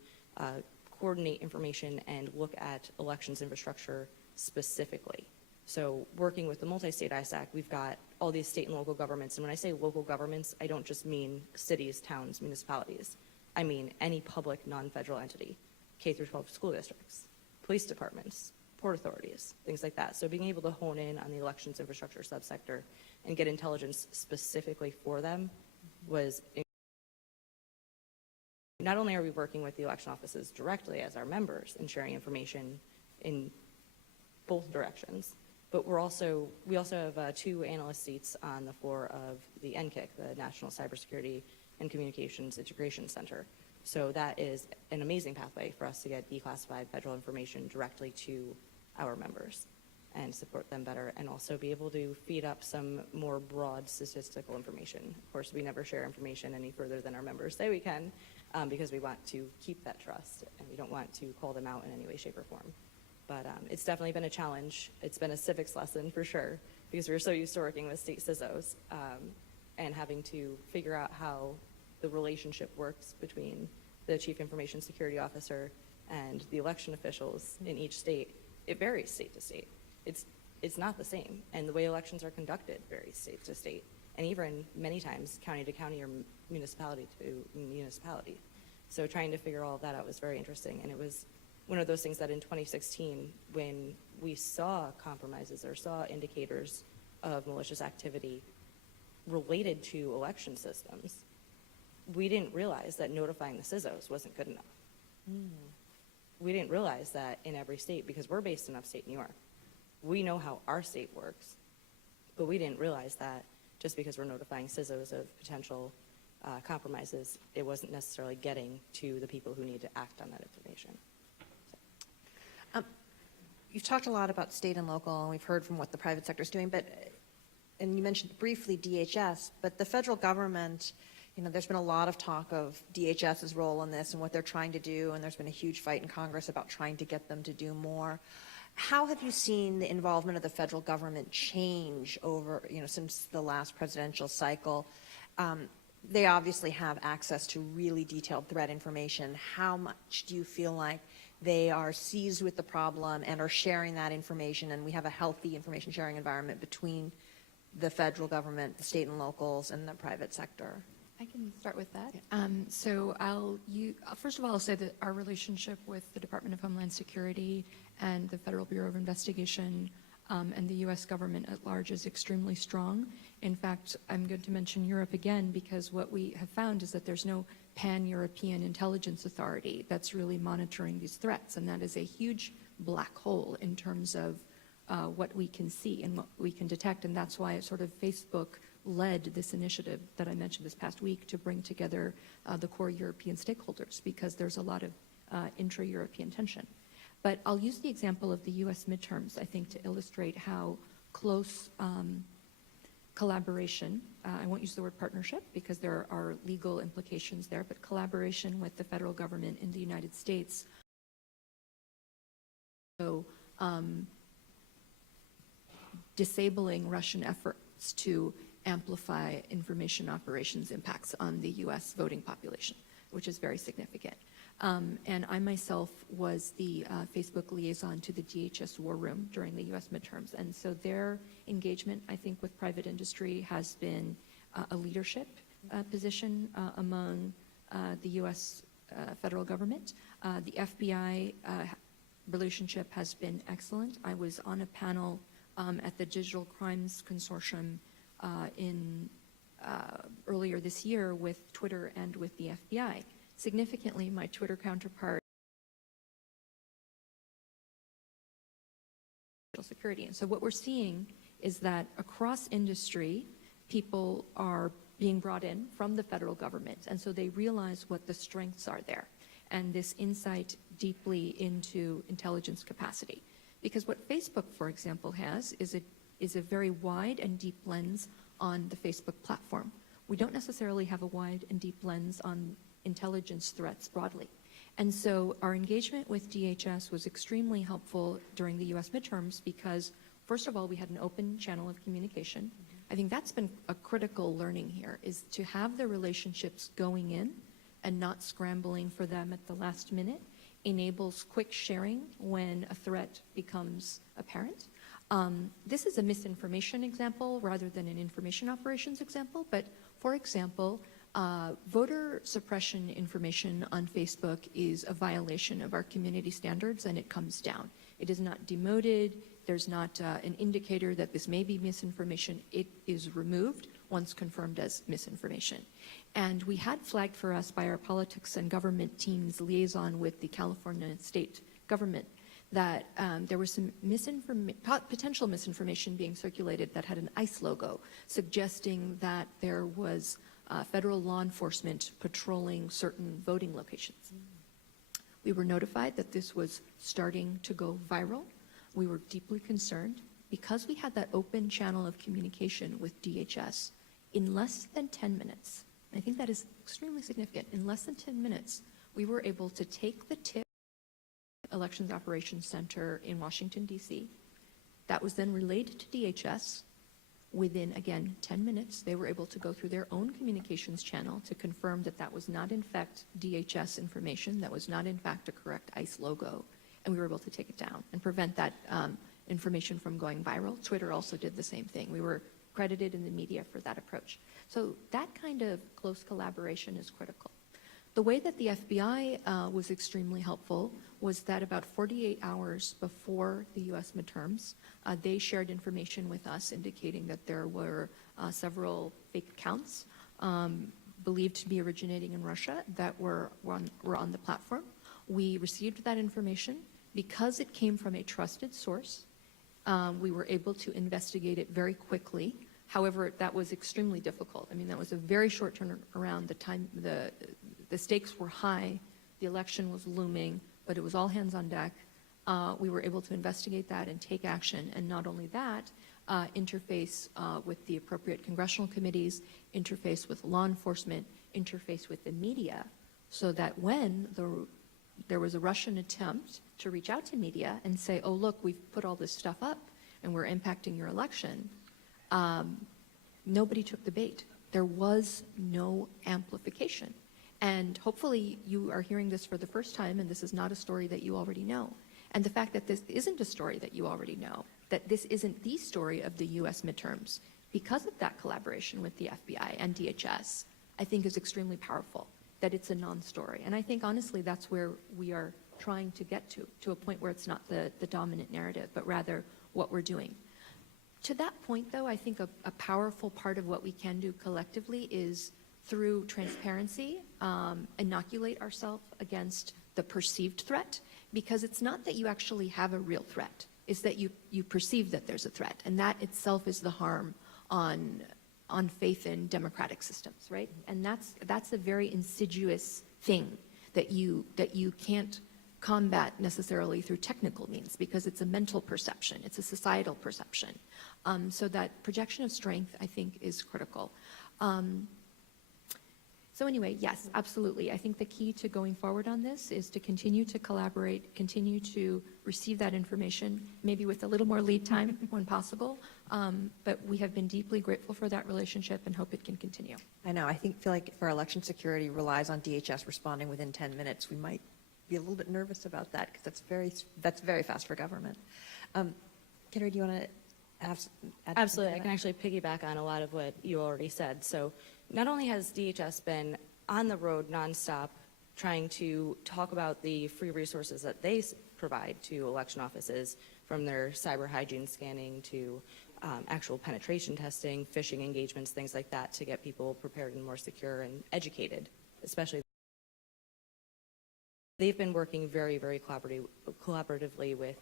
coordinate information and look at elections infrastructure specifically. So working with the multi-state ISAC, we've got all these state and local governments. And when I say local governments, I don't just mean cities, towns, municipalities. I mean any public non-federal entity, K through 12 school districts, police departments, port authorities, things like that. So being able to hone in on the elections infrastructure subsector and get intelligence specifically for them was not only are we working with the election offices directly as our members and sharing information in both directions, but we also have 2 analyst seats on the floor of the NCIC, the National Cybersecurity and Communications Integration Center. So that is an amazing pathway for us to get declassified federal information directly to our members and support them better, and also be able to feed up some more broad statistical information. Of course, we never share information any further than our members say we can, because we want to keep that trust, and we don't want to call them out in any way, shape, or form. But it's definitely been a challenge. It's been a civics lesson for sure, because we're so used to working with state CISOs and having to figure out how the relationship works between the Chief Information Security Officer and the election officials in each state. It varies state to state. It's not the same, and the way elections are conducted varies state to state, and even many times county to county or municipality to municipality. So trying to figure all of that out was very interesting, and it was one of those things that in 2016, when we saw compromises or saw indicators of malicious activity related to election systems, we didn't realize that notifying the CISOs wasn't good enough. We didn't realize that in every state, because we're based in upstate New York, we know how our state works, but we didn't realize that just because we're notifying CISOs of potential compromises, it wasn't necessarily getting to the people who need to act on that information. You've talked a lot about state and local, and we've heard from what the private sector is doing, and you mentioned briefly DHS, but the federal government, there's been a lot of talk of DHS's role in this and what they're trying to do, and there's been a huge fight in Congress about trying to get them to do more. How have you seen the involvement of the federal government change over, since the last presidential cycle? They obviously have access to really detailed threat information. How much do you feel like they are seized with the problem and are sharing that information, and we have a healthy information sharing environment between the federal government, the state and locals, and the private sector? I can start with that. So first of all, I'll say that our relationship with the Department of Homeland Security and the Federal Bureau of Investigation and the U.S. government at large is extremely strong. In fact, I'm going to mention Europe again, because what we have found is that there's no pan-European intelligence authority that's really monitoring these threats, and that is a huge black hole in terms of what we can see and what we can detect, and that's why it sort of Facebook led this initiative that I mentioned this past week to bring together the core European stakeholders, because there's a lot of intra-European tension. But I'll use the example of the U.S. midterms, I think, to illustrate how close collaboration, I won't use the word partnership because there are legal implications there, but collaboration with the federal government in the United States. So disabling Russian efforts to amplify information operations impacts on the U.S. voting population, which is very significant. And I myself was the Facebook liaison to the DHS War Room during the U.S. midterms. And so their engagement, I think, with private industry has been a leadership position among the U.S. Federal government. The FBI relationship has been excellent. I was on a panel at the Digital Crimes Consortium earlier this year with Twitter and with the FBI. Significantly, my Twitter counterpart security. And so what we're seeing is that across industry, people are being brought in from the federal government, and so they realize what the strengths are there, and this insight deeply into intelligence capacity. Because what Facebook, for example, has is a very wide and deep lens on the Facebook platform. We don't necessarily have a wide and deep lens on intelligence threats broadly. And so our engagement with DHS was extremely helpful during the US midterms because, first of all, we had an open channel of communication. I think that's been a critical learning here, is to have the relationships going in and not scrambling for them at the last minute enables quick sharing when a threat becomes apparent. This is a misinformation example rather than an information operations example, but for example, voter suppression information on Facebook is a violation of our community standards, and it comes down. It is not demoted. There's not an indicator that this may be misinformation. It is removed once confirmed as misinformation. And we had flagged for us by our politics and government team's liaison with the California state government that there was some potential misinformation being circulated that had an ICE logo, suggesting that there was federal law enforcement patrolling certain voting locations. We were notified that this was starting to go viral. We were deeply concerned. Because we had that open channel of communication with DHS, in less than 10 minutes, I think that is extremely significant, in less than 10 minutes, we were able to take the tip Elections Operations Center in Washington, D.C. That was then relayed to DHS. Within, again, 10 minutes, they were able to go through their own communications channel to confirm that that was not, in fact, DHS information, that was not, in fact, a correct ICE logo, and we were able to take it down and prevent that information from going viral. Twitter also did the same thing. We were credited in the media for that approach. So that kind of close collaboration is critical. The way that the FBI was extremely helpful was that about 48 hours before the U.S. midterms, they shared information with us indicating that there were several fake accounts believed to be originating in Russia that were on the platform. We received that information. Because it came from a trusted source, we were able to investigate it very quickly. However, that was extremely difficult. I mean, that was a very short turnaround. The stakes were high, the election was looming, but it was all hands on deck. We were able to investigate that and take action, and not only that, interface with the appropriate congressional committees, interface with law enforcement, interface with the media, so that when there was a Russian attempt to reach out to media and say, oh, look, we've put all this stuff up and we're impacting your election, nobody took the bait. There was no amplification. And hopefully you are hearing this for the first time, and this is not a story that you already know. And the fact that this isn't a story that you already know, that this isn't the story of the US midterms, because of that collaboration with the FBI and DHS, I think is extremely powerful, that it's a non-story. And I think, honestly, that's where we are trying to get to a point where it's not the dominant narrative, but rather what we're doing. To that point, though, I think a powerful part of what we can do collectively is, through transparency, inoculate ourselves against the perceived threat, because it's not that you actually have a real threat, it's that you perceive that there's a threat, and that itself is the harm on faith in democratic systems, right? And that's a very insidious thing that you can't combat necessarily through technical means, because it's a mental perception, it's a societal perception. So that projection of strength, I think, is critical. So anyway, yes, absolutely. I think the key to going forward on this is to continue to collaborate, continue to receive that information, maybe with a little more lead time when possible. But we have been deeply grateful for that relationship and hope it can continue. I know, feel like if our election security relies on DHS responding within 10 minutes, we might be a little bit nervous about that because that's very fast for government. Kerry, do you want to add Absolutely. I something can to actually piggyback on a lot of what you already said. So not only has DHS been on the road nonstop trying to talk about the free resources that they provide to election offices, from their cyber hygiene scanning to actual penetration testing, phishing engagements, things like that, to get people prepared and more secure and educated, especially. They've been working very, very collaboratively with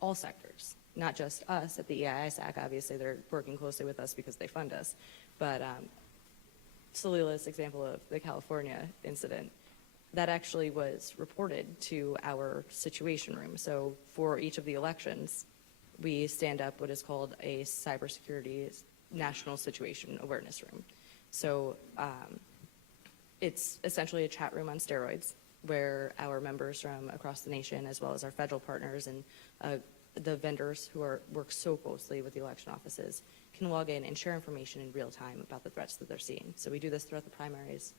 all sectors, not just us at the EISAC. Obviously, they're working closely with us because they fund us. But Salila's example of the California incident, that actually was reported to our situation room. So for each of the elections, we stand up what is called a cybersecurity national situation awareness room. So it's essentially a chat room on steroids, where our members from across the nation, as well as our federal partners and the vendors who work so closely with the election offices, can log in and share information in real time about the threats that they're seeing. So we do this throughout the primaries.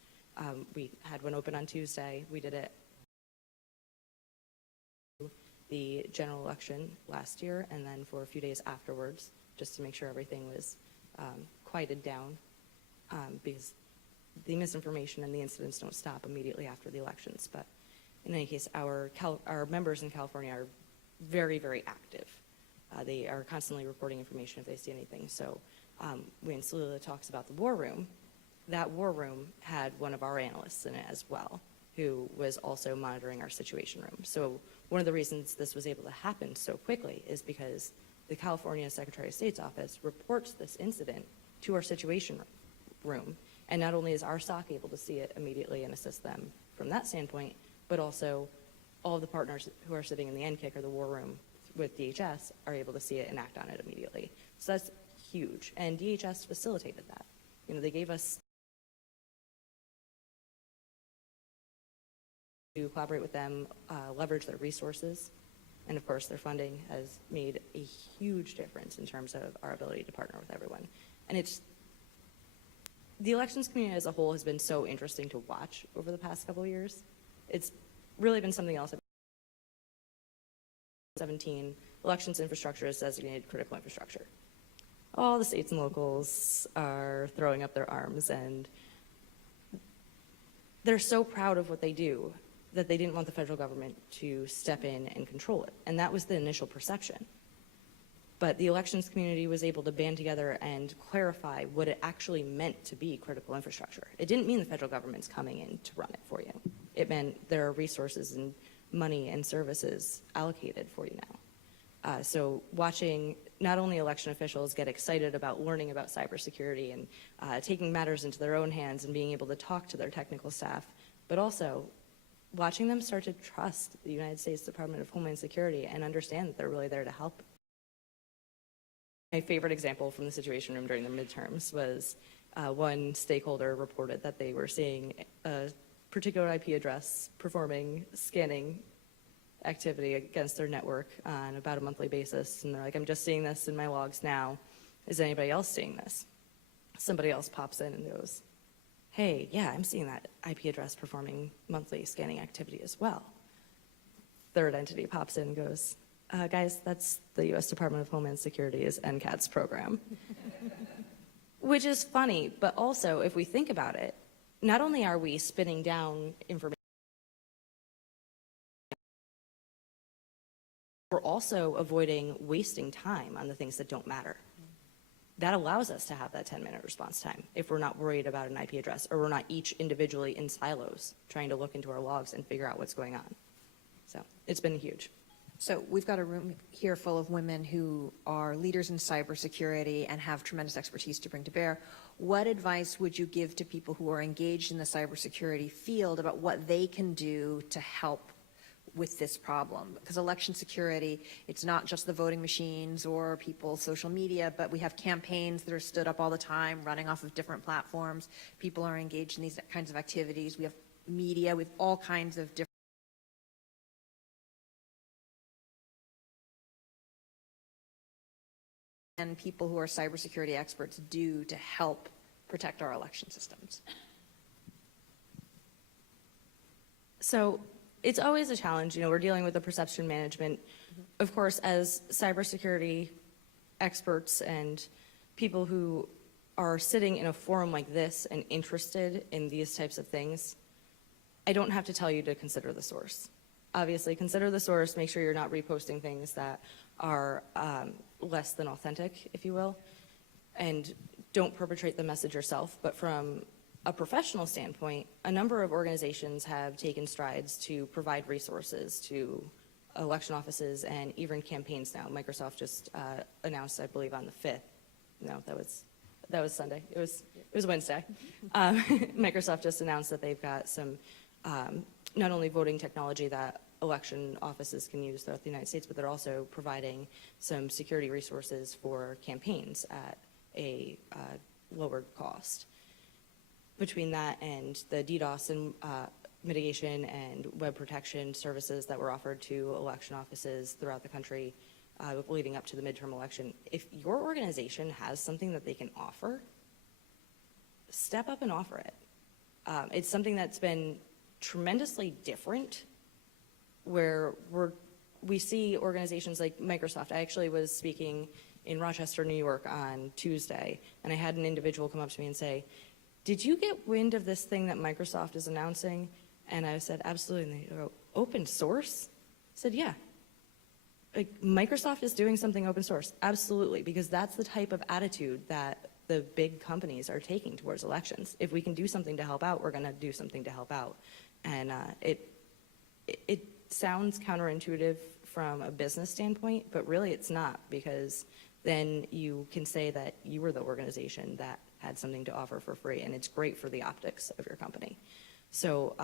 We had one open on Tuesday. We did it the general election last year, and then for a few days afterwards, just to make sure everything was quieted down, because the misinformation and the incidents don't stop immediately after the elections. But in any case, our members in California are very, very active. They are constantly reporting information if they see anything. So when Salila talks about the war room, that war room had one of our analysts in it as well, who was also monitoring our situation room. So one of the reasons this was able to happen so quickly is because the California Secretary of State's office reports this incident to our situation room. And not only is our SOC able to see it immediately and assist them from that standpoint, but also all of the partners who are sitting in the NCIC or the war room with DHS are able to see it and act on it immediately. So that's huge. And DHS facilitated that. You know, they gave us to collaborate with them, leverage their resources, and of course their funding has made a huge difference in terms of our ability to partner with everyone. And the elections community as a whole has been so interesting to watch over the past couple of years. It's really been something else. 17, elections infrastructure is designated critical infrastructure. All the states and locals are throwing up their arms, and they're so proud of what they do that they didn't want the federal government to step in and control it. And that was the initial perception. But the elections community was able to band together and clarify what it actually meant to be critical infrastructure. It didn't mean the federal government's coming in to run it for you. It meant there are resources and money and services allocated for you now. So watching not only election officials get excited about learning about cybersecurity and taking matters into their own hands and being able to talk to their technical staff, but also watching them start to trust the United States Department of Homeland Security and understand that they're really there to help. My favorite example from the Situation Room during the midterms was one stakeholder reported that they were seeing a particular IP address performing scanning activity against their network on about a monthly basis. And they're like, I'm just seeing this in my logs now. Is anybody else seeing this? Somebody else pops in and goes, hey, yeah, I'm seeing that IP address performing monthly scanning activity as well. Third entity pops in and goes, guys, that's the U.S. Department of Homeland Security's NCATS program. Which is funny, but also, if we think about it, not only are we spinning down information, we're also avoiding wasting time on the things that don't matter. That allows us to have that 10-minute response time if we're not worried about an IP address, or we're not each individually in silos trying to look into our logs and figure out what's going on. So it's been huge. So we've got a room here full of women who are leaders in cybersecurity and have tremendous expertise to bring to bear. What advice would you give to people who are engaged in the cybersecurity field about what they can do to help with this problem. Because election security, it's not just the voting machines or people's social media, but we have campaigns that are stood up all the time, running off of different platforms. People are engaged in these kinds of activities. We have media, we have all kinds of different and people who are cybersecurity experts do to help protect our election systems. So it's always a challenge. You know, we're dealing with the perception management. Of course, as cybersecurity experts and people who are sitting in a forum like this and interested in these types of things, I don't have to tell you to consider the source. Obviously, consider the source, make sure you're not reposting things that are less than authentic, if you will, and don't perpetrate the message yourself. But from a professional standpoint, a number of organizations have taken strides to provide resources to election offices and even campaigns now. Microsoft just announced, I believe, on the 5th. No, that was Sunday. It was Wednesday. Microsoft just announced that they've got some not only voting technology that election offices can use throughout the United States, but they're also providing some security resources for campaigns at a lower cost. Between that and the DDoS and mitigation and web protection services that were offered to election offices throughout the country leading up to the midterm election, if your organization has something that they can offer, step up and offer it. It's something that's been tremendously different, where we see organizations like Microsoft. I actually was speaking in Rochester, New York on Tuesday, and I had an individual come up to me and say, "Did you get wind of this thing that Microsoft is announcing?" And I said, "Absolutely." And they go, "Open source?" I said, "Yeah. Like, Microsoft is doing something open source." Absolutely, because that's the type of attitude that the big companies are taking towards elections. If we can do something to help out, we're going to do something to help out. And it sounds counterintuitive from a business standpoint, but really it's not, because then you can say that you were the organization that had something to offer for free, and it's great for the optics of your company. So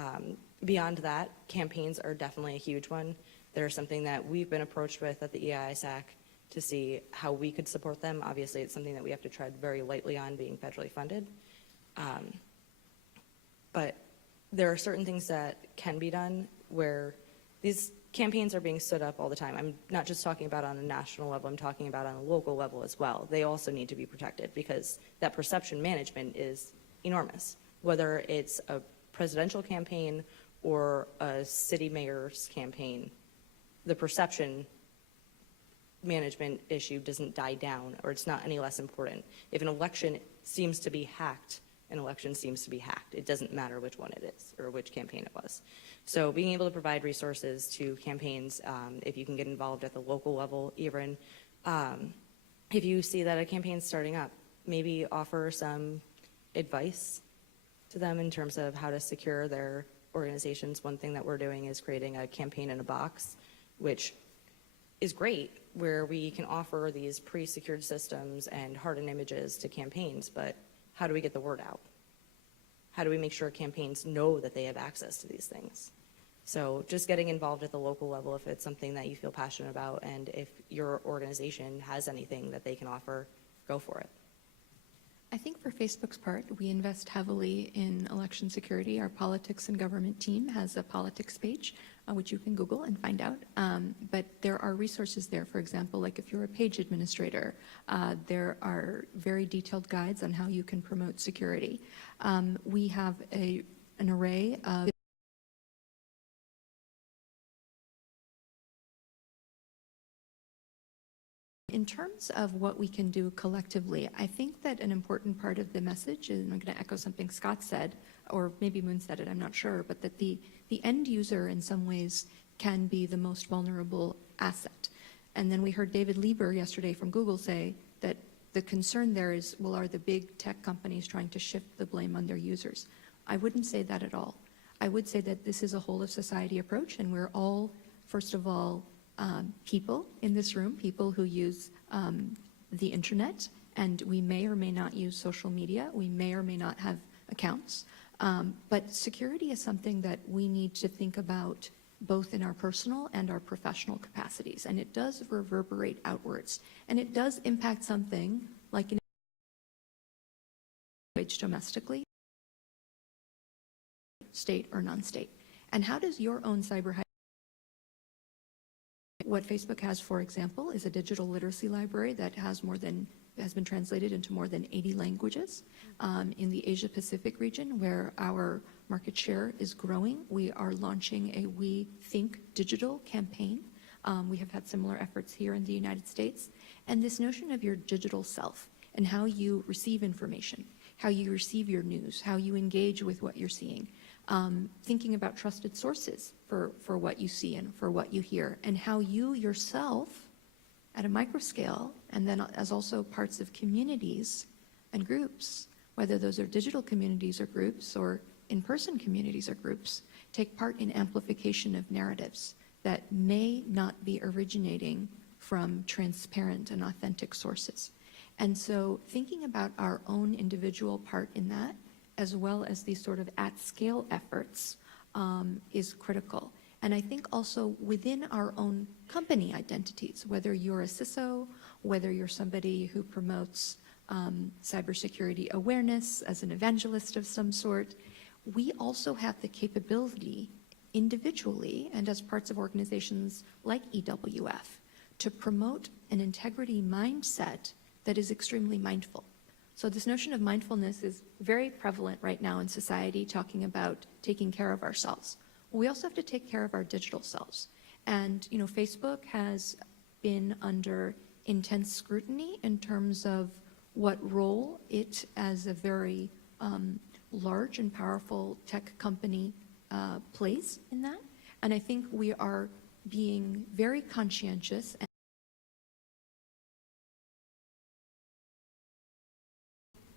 beyond that, campaigns are definitely a huge one. They're something that we've been approached with at the EISAC to see how we could support them. Obviously, it's something that we have to tread very lightly on, being federally funded. But there are certain things that can be done where these campaigns are being stood up all the time. I'm not just talking about on a national level, I'm talking about on a local level as well. They also need to be protected, because that perception management is enormous. Whether it's a presidential campaign or a city mayor's campaign, the perception management issue doesn't die down, or it's not any less important. If an election seems to be hacked, an election seems to be hacked. It doesn't matter which one it is or which campaign it was. So being able to provide resources to campaigns, if you can get involved at the local level even, if you see that a campaign's starting up, maybe offer some advice to them in terms of how to secure their organizations. One thing that we're doing is creating a campaign in a box, which is great, where we can offer these pre-secured systems and hardened images to campaigns, but how do we get the word out? How do we make sure campaigns know that they have access to these things? So just getting involved at the local level if it's something that you feel passionate about, and if your organization has anything that they can offer, go for it. I think for Facebook's part, we invest heavily in election security. Our politics and government team has a politics page, which you can Google and find out. But there are resources there. For example, like if you're a page administrator, there are very detailed guides on how you can promote security. We have an array of In terms of what we can do collectively, I think that an important part of the message, and I'm going to echo something Scott said, or maybe Moon said it, I'm not sure, but that the end user in some ways can be the most vulnerable asset. And then we heard David Lieber yesterday from Google say that the concern there is, well, are the big tech companies trying to shift the blame on their users? I wouldn't say that at all. I would say that this is a whole of society approach, and we're all, first of all, people in this room, people who use the internet, and we may or may not use social media. We may or may not have accounts. But security is something that we need to think about both in our personal and our professional capacities, and it does reverberate outwards, and it does impact something like wage domestically, state or non-state. And how does your own cyber hygiene? What Facebook has, for example, is a digital literacy library that has been translated into more than 80 languages. In the Asia Pacific region, where our market share is growing, we are launching a We Think Digital campaign. We have had similar efforts here in the United States. And this notion of your digital self and how you receive information, how you receive your news, how you engage with what you're seeing, thinking about trusted sources for what you see and for what you hear, and how you yourself, at a micro scale, and then as also parts of communities and groups, whether those are digital communities or groups or in-person communities or groups, take part in amplification of narratives that may not be originating from transparent and authentic sources. And so thinking about our own individual part in that, as well as these sort of at-scale efforts, is critical. And I think also within our own company identities, whether you're a CISO, whether you're somebody who promotes cybersecurity awareness as an evangelist of some sort, we also have the capability individually and as parts of organizations like EWF to promote an integrity mindset that is extremely mindful. So this notion of mindfulness is very prevalent right now in society, talking about taking care of ourselves. We also have to take care of our digital selves. And, you know, Facebook has been under intense scrutiny in terms of what role it, as a very large and powerful tech company, plays in that. And I think we are being very conscientious and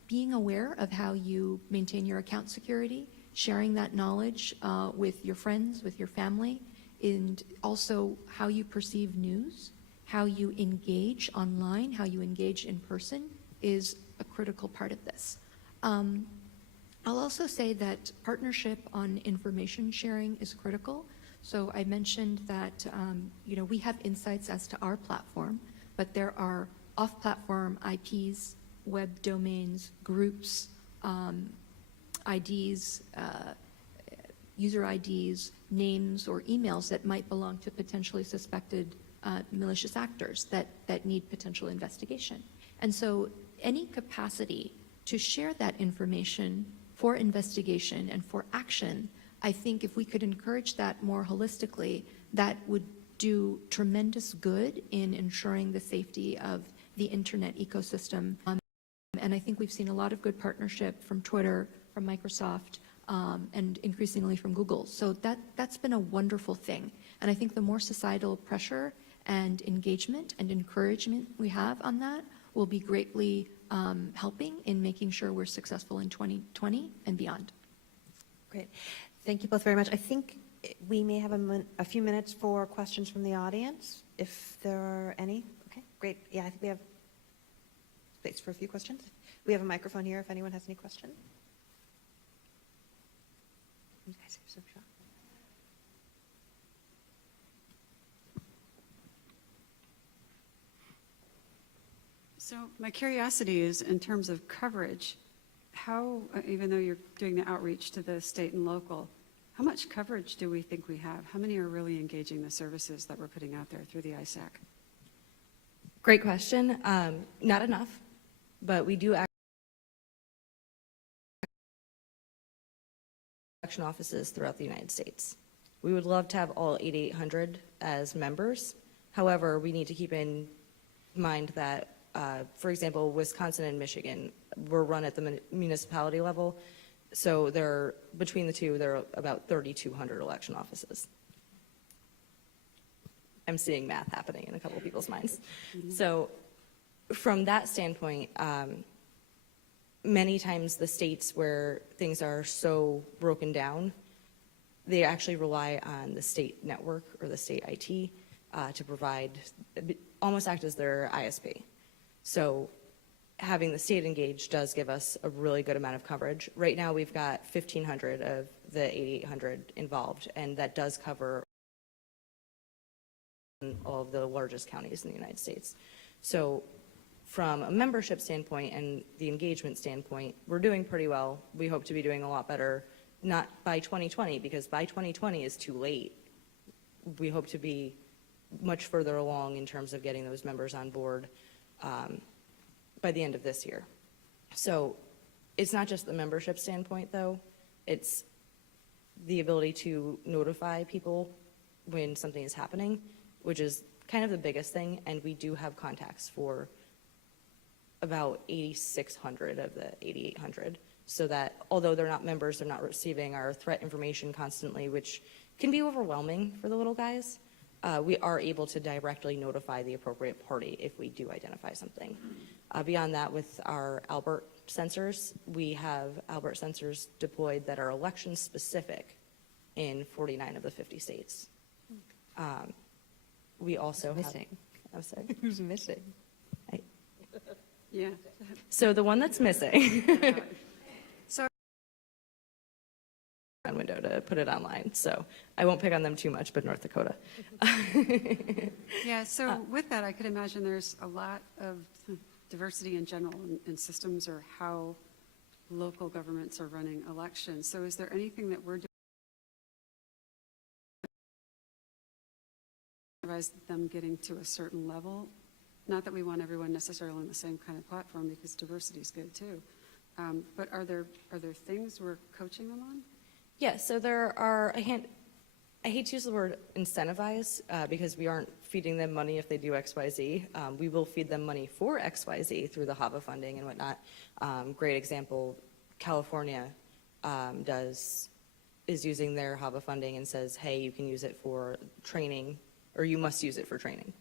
being aware of how you maintain your account security, sharing that knowledge with your friends, with your family, and also how you perceive news, how you engage online, how you engage in person is a critical part of this. I'll also say that partnership on information sharing is critical. So I mentioned that you know, we have insights as to our platform, but there are off-platform IPs, web domains, groups, IDs, user IDs, names, or emails that might belong to potentially suspected malicious actors that need potential investigation. And so any capacity to share that information for investigation and for action, I think if we could encourage that more holistically, that would do tremendous good in ensuring the safety of the internet ecosystem. And I think we've seen a lot of good partnership from Twitter, from Microsoft, and increasingly from Google. So that's been a wonderful thing. And I think the more societal pressure and engagement and encouragement we have on that will be greatly helping in making sure we're successful in 2020 and beyond. Great. Thank you both very much. I think we may have a few minutes for questions from the audience, if there are any. Okay, great. Yeah, I think we have space for a few questions. We have a microphone here if anyone has any questions. You guys are so shocked. So my curiosity is, in terms of coverage, how, even though you're doing the outreach to the state and local, how much coverage do we think we have? How many are really engaging the services that we're putting out there through the ISAC? Great question. Not enough, but we do action offices throughout the United States. We would love to have all 8,800 as members. However, we need to keep in mind that, for example, Wisconsin and Michigan were run at the municipality level. So between the two, there are about 3,200 election offices. I'm seeing math happening in a couple of people's minds. Mm-hmm. So from that standpoint, many times the states where things are so broken down, they actually rely on the state network or the state IT to provide, almost act as their ISP. So having the state engaged does give us a really good amount of coverage. Right now we've got 1,500 of the 8,800 involved, and that does cover in all of the largest counties in the United States. So from a membership standpoint and the engagement standpoint, we're doing pretty well. We hope to be doing a lot better, not by 2020, because by 2020 is too late. We hope to be much further along in terms of getting those members on board by the end of this year. So it's not just the membership standpoint, though. It's the ability to notify people when something is happening, which is kind of the biggest thing. And we do have contacts for about 8,600 of the 8,800. So that although they're not members, they're not receiving our threat information constantly, which can be overwhelming for the little guys. We are able to directly notify the appropriate party if we do identify something. Beyond that, with our Albert sensors, we have Albert sensors deployed that are election specific in 49 of the 50 states. We also have, I'm sorry. Who's missing? Yeah. So the one that's missing. So Window to put it online, so I won't pick on them too much, but North Dakota. yeah, so with that, I could imagine there's a lot of diversity in general in systems or how local governments are running elections. So is there anything that we're doing to advise them getting to a certain level? Not that we want everyone necessarily on the same kind of platform, because diversity is good too. But are there things we're coaching them on? Yeah, so there are I hate to use the word incentivize because we aren't feeding them money if they do XYZ. We will feed them money for XYZ through the HAVA funding and whatnot. Great example, California is using their HAVA funding and says, hey, you can use it for training, or you must use it for training.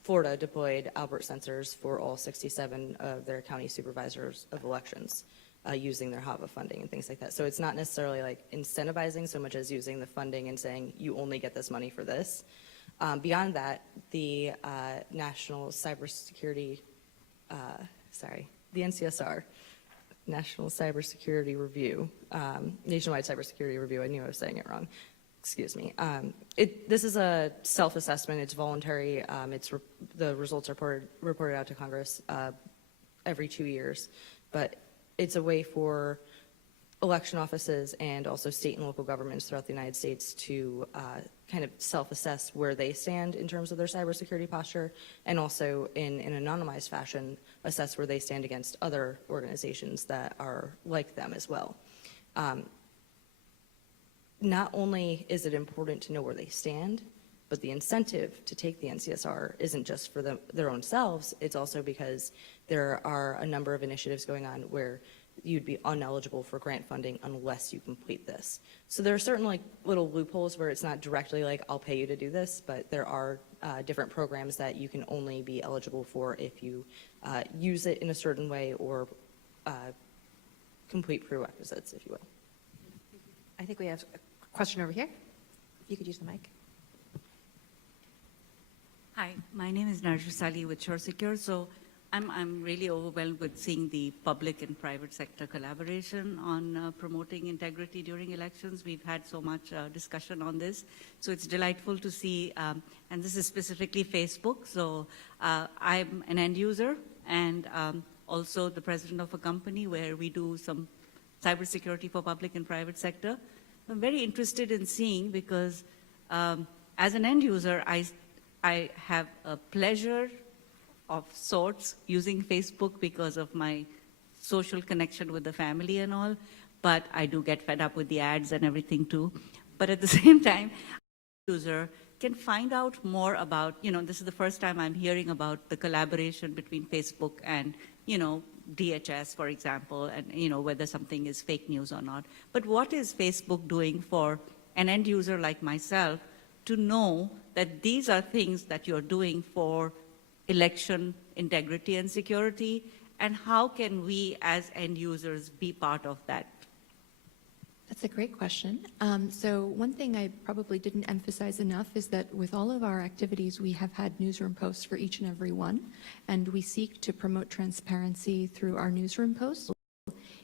Florida deployed Albert sensors for all 67 of their county supervisors of elections. Using their HAVA funding and things like that. So it's not necessarily like incentivizing so much as using the funding and saying you only get this money for this. Beyond that, the National Cybersecurity, the NCSR, National Cybersecurity Review, Nationwide Cybersecurity Review, I knew I was saying it wrong, excuse me. This is a self-assessment, it's voluntary, the results are reported out to Congress every 2 years, but it's a way for election offices and also state and local governments throughout the United States to kind of self-assess where they stand in terms of their cybersecurity posture, and also in an anonymized fashion assess where they stand against other organizations that are like them as well. Not only is it important to know where they stand, but the incentive to take the NCSR isn't just for their own selves, it's also because there are a number of initiatives going on where you'd be ineligible for grant funding unless you complete this. So there are certain like little loopholes where it's not directly like, I'll pay you to do this, but there are different programs that you can only be eligible for if you use it in a certain way or complete prerequisites, if you will. I think we have a question over here. If you could use the mic. Hi, my name is Narju Sali with SureSecure. So I'm really overwhelmed with seeing the public and private sector collaboration on promoting integrity during elections. We've had so much discussion on this. So it's delightful to see, and this is specifically Facebook. So I'm an end user and also the president of a company where we do some cybersecurity for public and private sector. I'm very interested in seeing because as an end user, I have a pleasure of sorts using Facebook because of my social connection with the family and all, but I do get fed up with the ads and everything too. But at the same time, a user can find out more about, this is the first time I'm hearing about the collaboration between Facebook and, DHS, for example, and, whether something is fake news or not. But what is Facebook doing for an end user like myself to know that these are things that you're doing for election integrity and security, and how can we as end users be part of that? That's a great question. So one thing I probably didn't emphasize enough is that with all of our activities, we have had newsroom posts for each and every one, and we seek to promote transparency through our newsroom posts.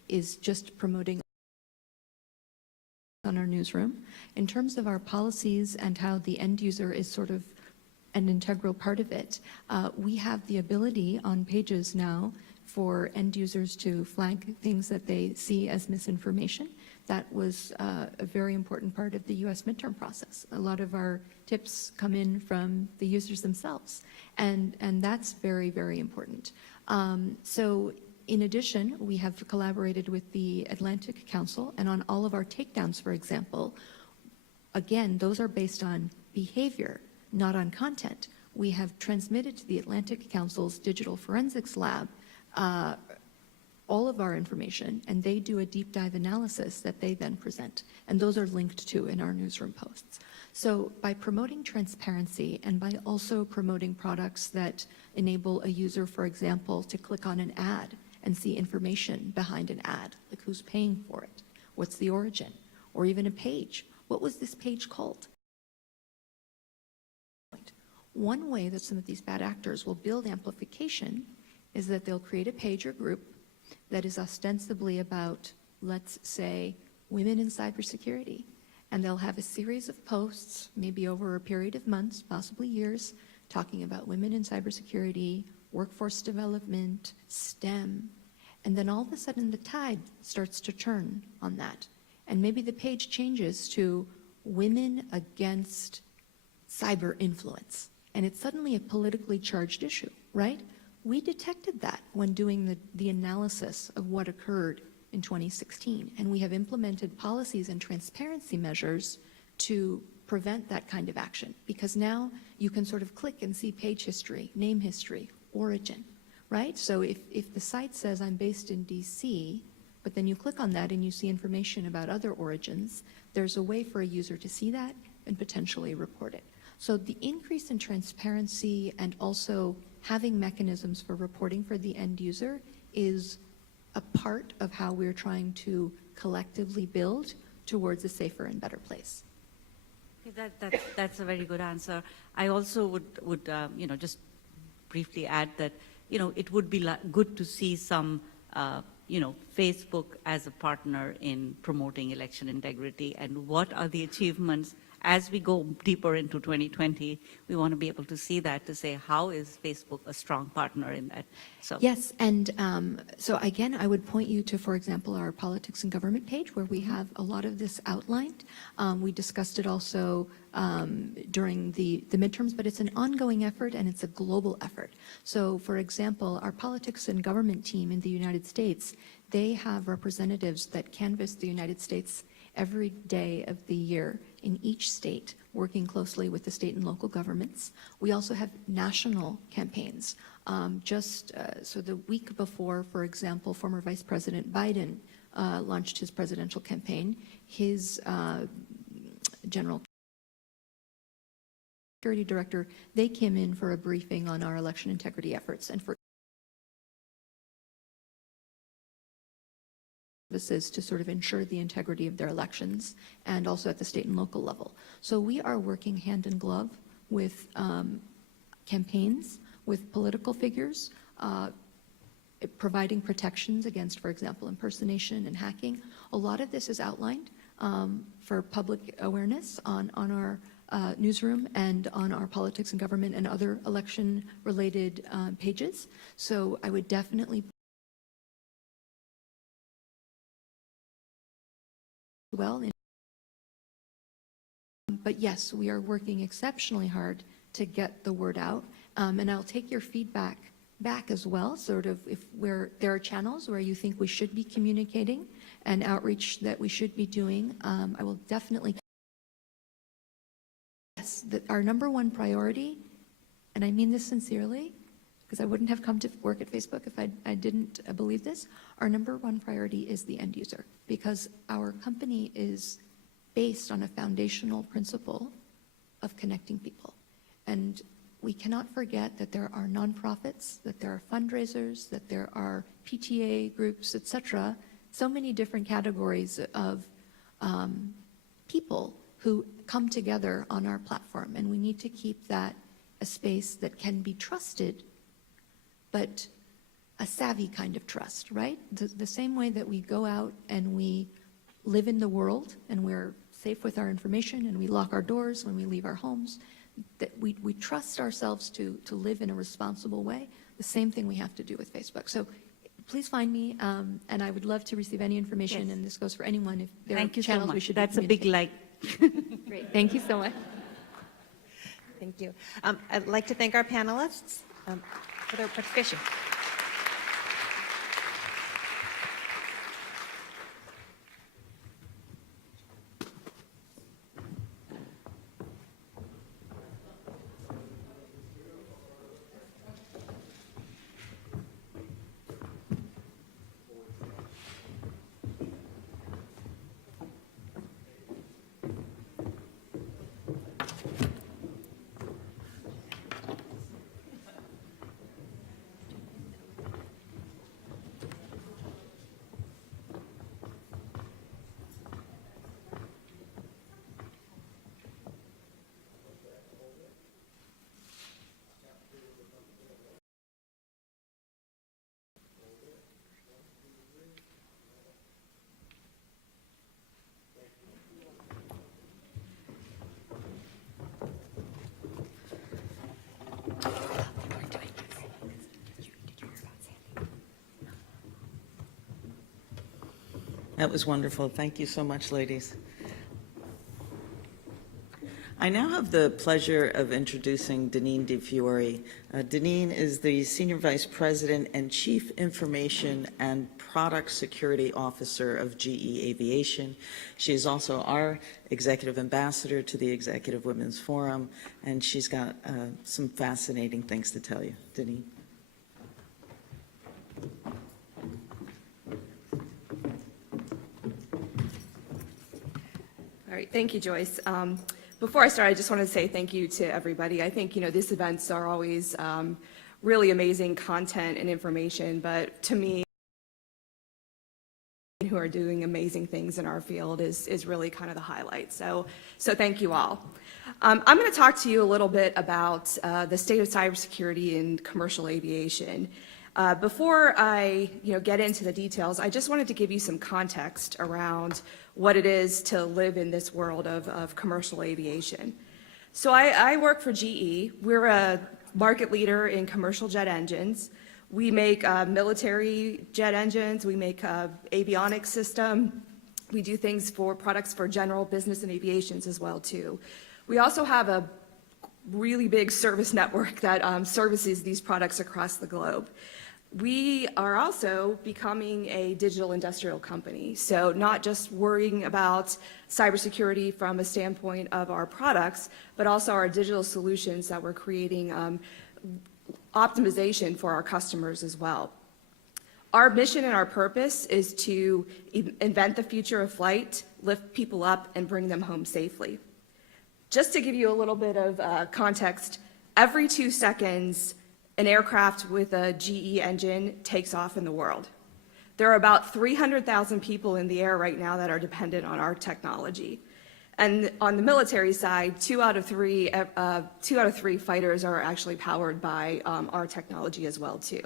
Is just promoting on our newsroom. In terms of our policies and how the end user is sort of an integral part of it. We have the ability on pages now for end users to flag things that they see as misinformation. That was a very important part of the US midterm process. A lot of our tips come in from the users themselves, and that's very, very important. So in addition, we have collaborated with the Atlantic Council, and on all of our takedowns, for example, again, those are based on behavior, not on content. We have transmitted to the Atlantic Council's Digital Forensics Lab all of our information, and they do a deep dive analysis that they then present. And those are linked to in our newsroom posts. So by promoting transparency and by also promoting products that enable a user, for example, to click on an ad and see information behind an ad, like who's paying for it, what's the origin, or even a page. What was this page called? One way that some of these bad actors will build amplification is that they'll create a page or group that is ostensibly about, let's say, women in cybersecurity. And they'll have a series of posts, maybe over a period of months, possibly years, talking about women in cybersecurity, workforce development, STEM. And then all of a sudden the tide starts to turn on that. And maybe the page changes to women against cyber influence. And it's suddenly a politically charged issue, right? We detected that when doing the analysis of what occurred in 2016, and we have implemented policies and transparency measures to prevent that kind of action, because now you can sort of click and see page history, name history, origin, right? So if the site says I'm based in DC, but then you click on that and you see information about other origins, there's a way for a user to see that and potentially report it. So the increase in transparency and also having mechanisms for reporting for the end user is a part of how we're trying to collectively build towards a safer and better place. Okay, that's a very good answer. I also would just briefly add that, it would be good to see some, Facebook as a partner in promoting election integrity, and what are the achievements. As we go deeper into 2020, we want to be able to see that, to say, how is Facebook a strong partner in that? So Yes, and so again, I would point you to, for example, our politics and government page, where we have a lot of this outlined. We discussed it also during the midterms, but it's an ongoing effort and it's a global effort. So, for example, our politics and government team in the United States, they have representatives that canvass the United States every day of the year in each state, working closely with the state and local governments. We also have national campaigns. So the week before, for example, former Vice President Biden launched his presidential campaign, his General Security Director, they came in for a briefing on our election integrity efforts and for services to sort of ensure the integrity of their elections, and also at the state and local level. So we are working hand in glove with campaigns, with political figures, providing protections against, for example, impersonation and hacking. A lot of this is outlined for public awareness on our newsroom and on our politics and government and other election-related pages. So I would definitely but yes, we are working exceptionally hard to get the word out, and I'll take your feedback back as well, sort of if there are channels where you think we should be communicating and outreach that we should be doing. I will definitely. Yes, our number one priority, and I mean this sincerely, because I wouldn't have come to work at Facebook if I didn't believe this, our number one priority is the end user, because our company is based on a foundational principle of connecting people. And we cannot forget that there are nonprofits, that there are fundraisers, that there are PTA groups, etc., so many different categories of people who come together on our platform, and we need to keep that a space that can be trusted, but a savvy kind of trust, right? The same way that we go out and we live in the world and we're safe with our information and we lock our doors when we leave our homes, that we trust ourselves to live in a responsible way. The same thing we have to do with Facebook. So please find me, and I would love to receive any information, Yes. and this goes for anyone, if there Thank are you so channels we much. should That's a big communicate. like. Great, thank you so much. Thank you. I'd like to thank our panelists for their participation. That was wonderful. Thank you so much, ladies. I now have the pleasure of introducing Deneen DeFiore. Deneen is the Senior Vice President and Chief Information and Product Security Officer of GE Aviation. She is also our Executive Ambassador to the Executive Women's Forum, and she's got some fascinating things to tell you. Deneen. All right, thank you, Joyce. Before I start, I just want to say thank you to everybody. I think, these events are always really amazing content and information, but to me, who are doing amazing things in our field is really kind of the highlight. So thank you all. I'm going to talk to you a little bit about the state of cybersecurity in commercial aviation. Before I get into the details, I just wanted to give you some context around what it is to live in this world of commercial aviation. So I work for GE. We're a market leader in commercial jet engines. We make military jet engines. We make avionics system. We do things for products for general business and aviations as well, too. We also have a really big service network that services these products across the globe. We are also becoming a digital industrial company, so not just worrying about cybersecurity from a standpoint of our products, but also our digital solutions that we're creating optimization for our customers as well. Our mission and our purpose is to invent the future of flight, lift people up, and bring them home safely. Just to give you a little bit of context, every 2 seconds, an aircraft with a GE engine takes off in the world. There are about 300,000 people in the air right now that are dependent on our technology. And on the military side, 2 out of 3 fighters are actually powered by our technology as well, too.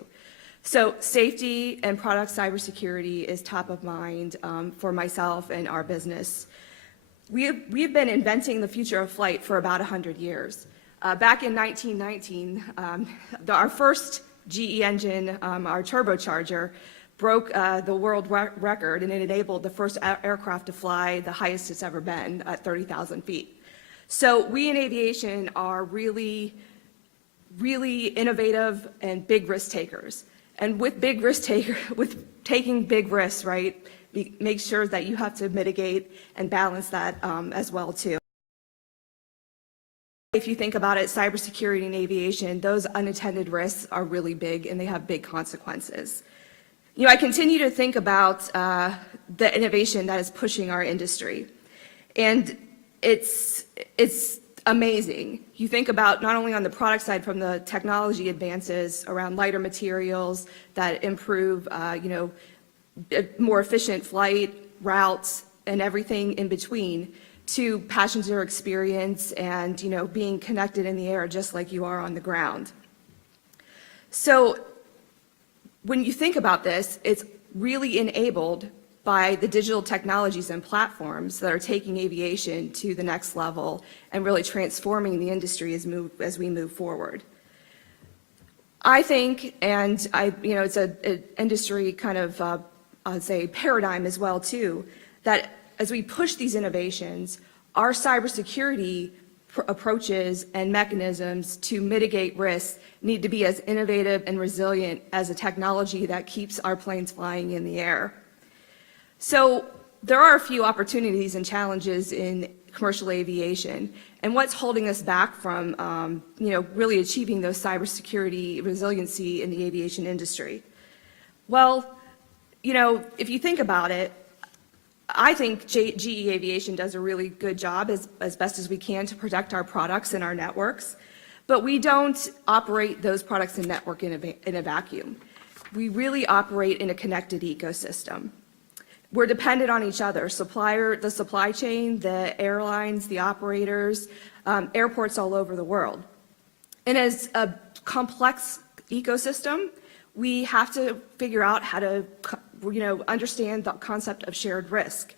So safety and product cybersecurity is top of mind for myself and our business. We've been inventing the future of flight for about 100 years. Back in 1919, our first GE engine, our turbocharger, broke the world record, and it enabled the first aircraft to fly the highest it's ever been at 30,000 feet. So we in aviation are really, really innovative and big risk takers. And with taking big risks, right, make sure that you have to mitigate and balance that as well, too. If you think about it, cybersecurity and aviation, those unintended risks are really big and they have big consequences. I continue to think about the innovation that is pushing our industry. And it's amazing. You think about not only on the product side from the technology advances around lighter materials that improve, more efficient flight routes and everything in between, to passenger experience and, being connected in the air just like you are on the ground. So when you think about this, it's really enabled by the digital technologies and platforms that are taking aviation to the next level and really transforming the industry as we move forward. I think, and it's an industry kind of, I'd say, paradigm as well too, that as we push these innovations, our cybersecurity approaches and mechanisms to mitigate risks need to be as innovative and resilient as a technology that keeps our planes flying in the air. So there are a few opportunities and challenges in commercial aviation, and what's holding us back from really achieving those cybersecurity resiliency in the aviation industry? Well, if you think about it, I think GE Aviation does a really good job as best as we can to protect our products and our networks, but we don't operate those products and network in a vacuum. We really operate in a connected ecosystem. We're dependent on each other, the supply chain, the airlines, the operators, airports all over the world. And as a complex ecosystem, we have to figure out how to understand the concept of shared risk.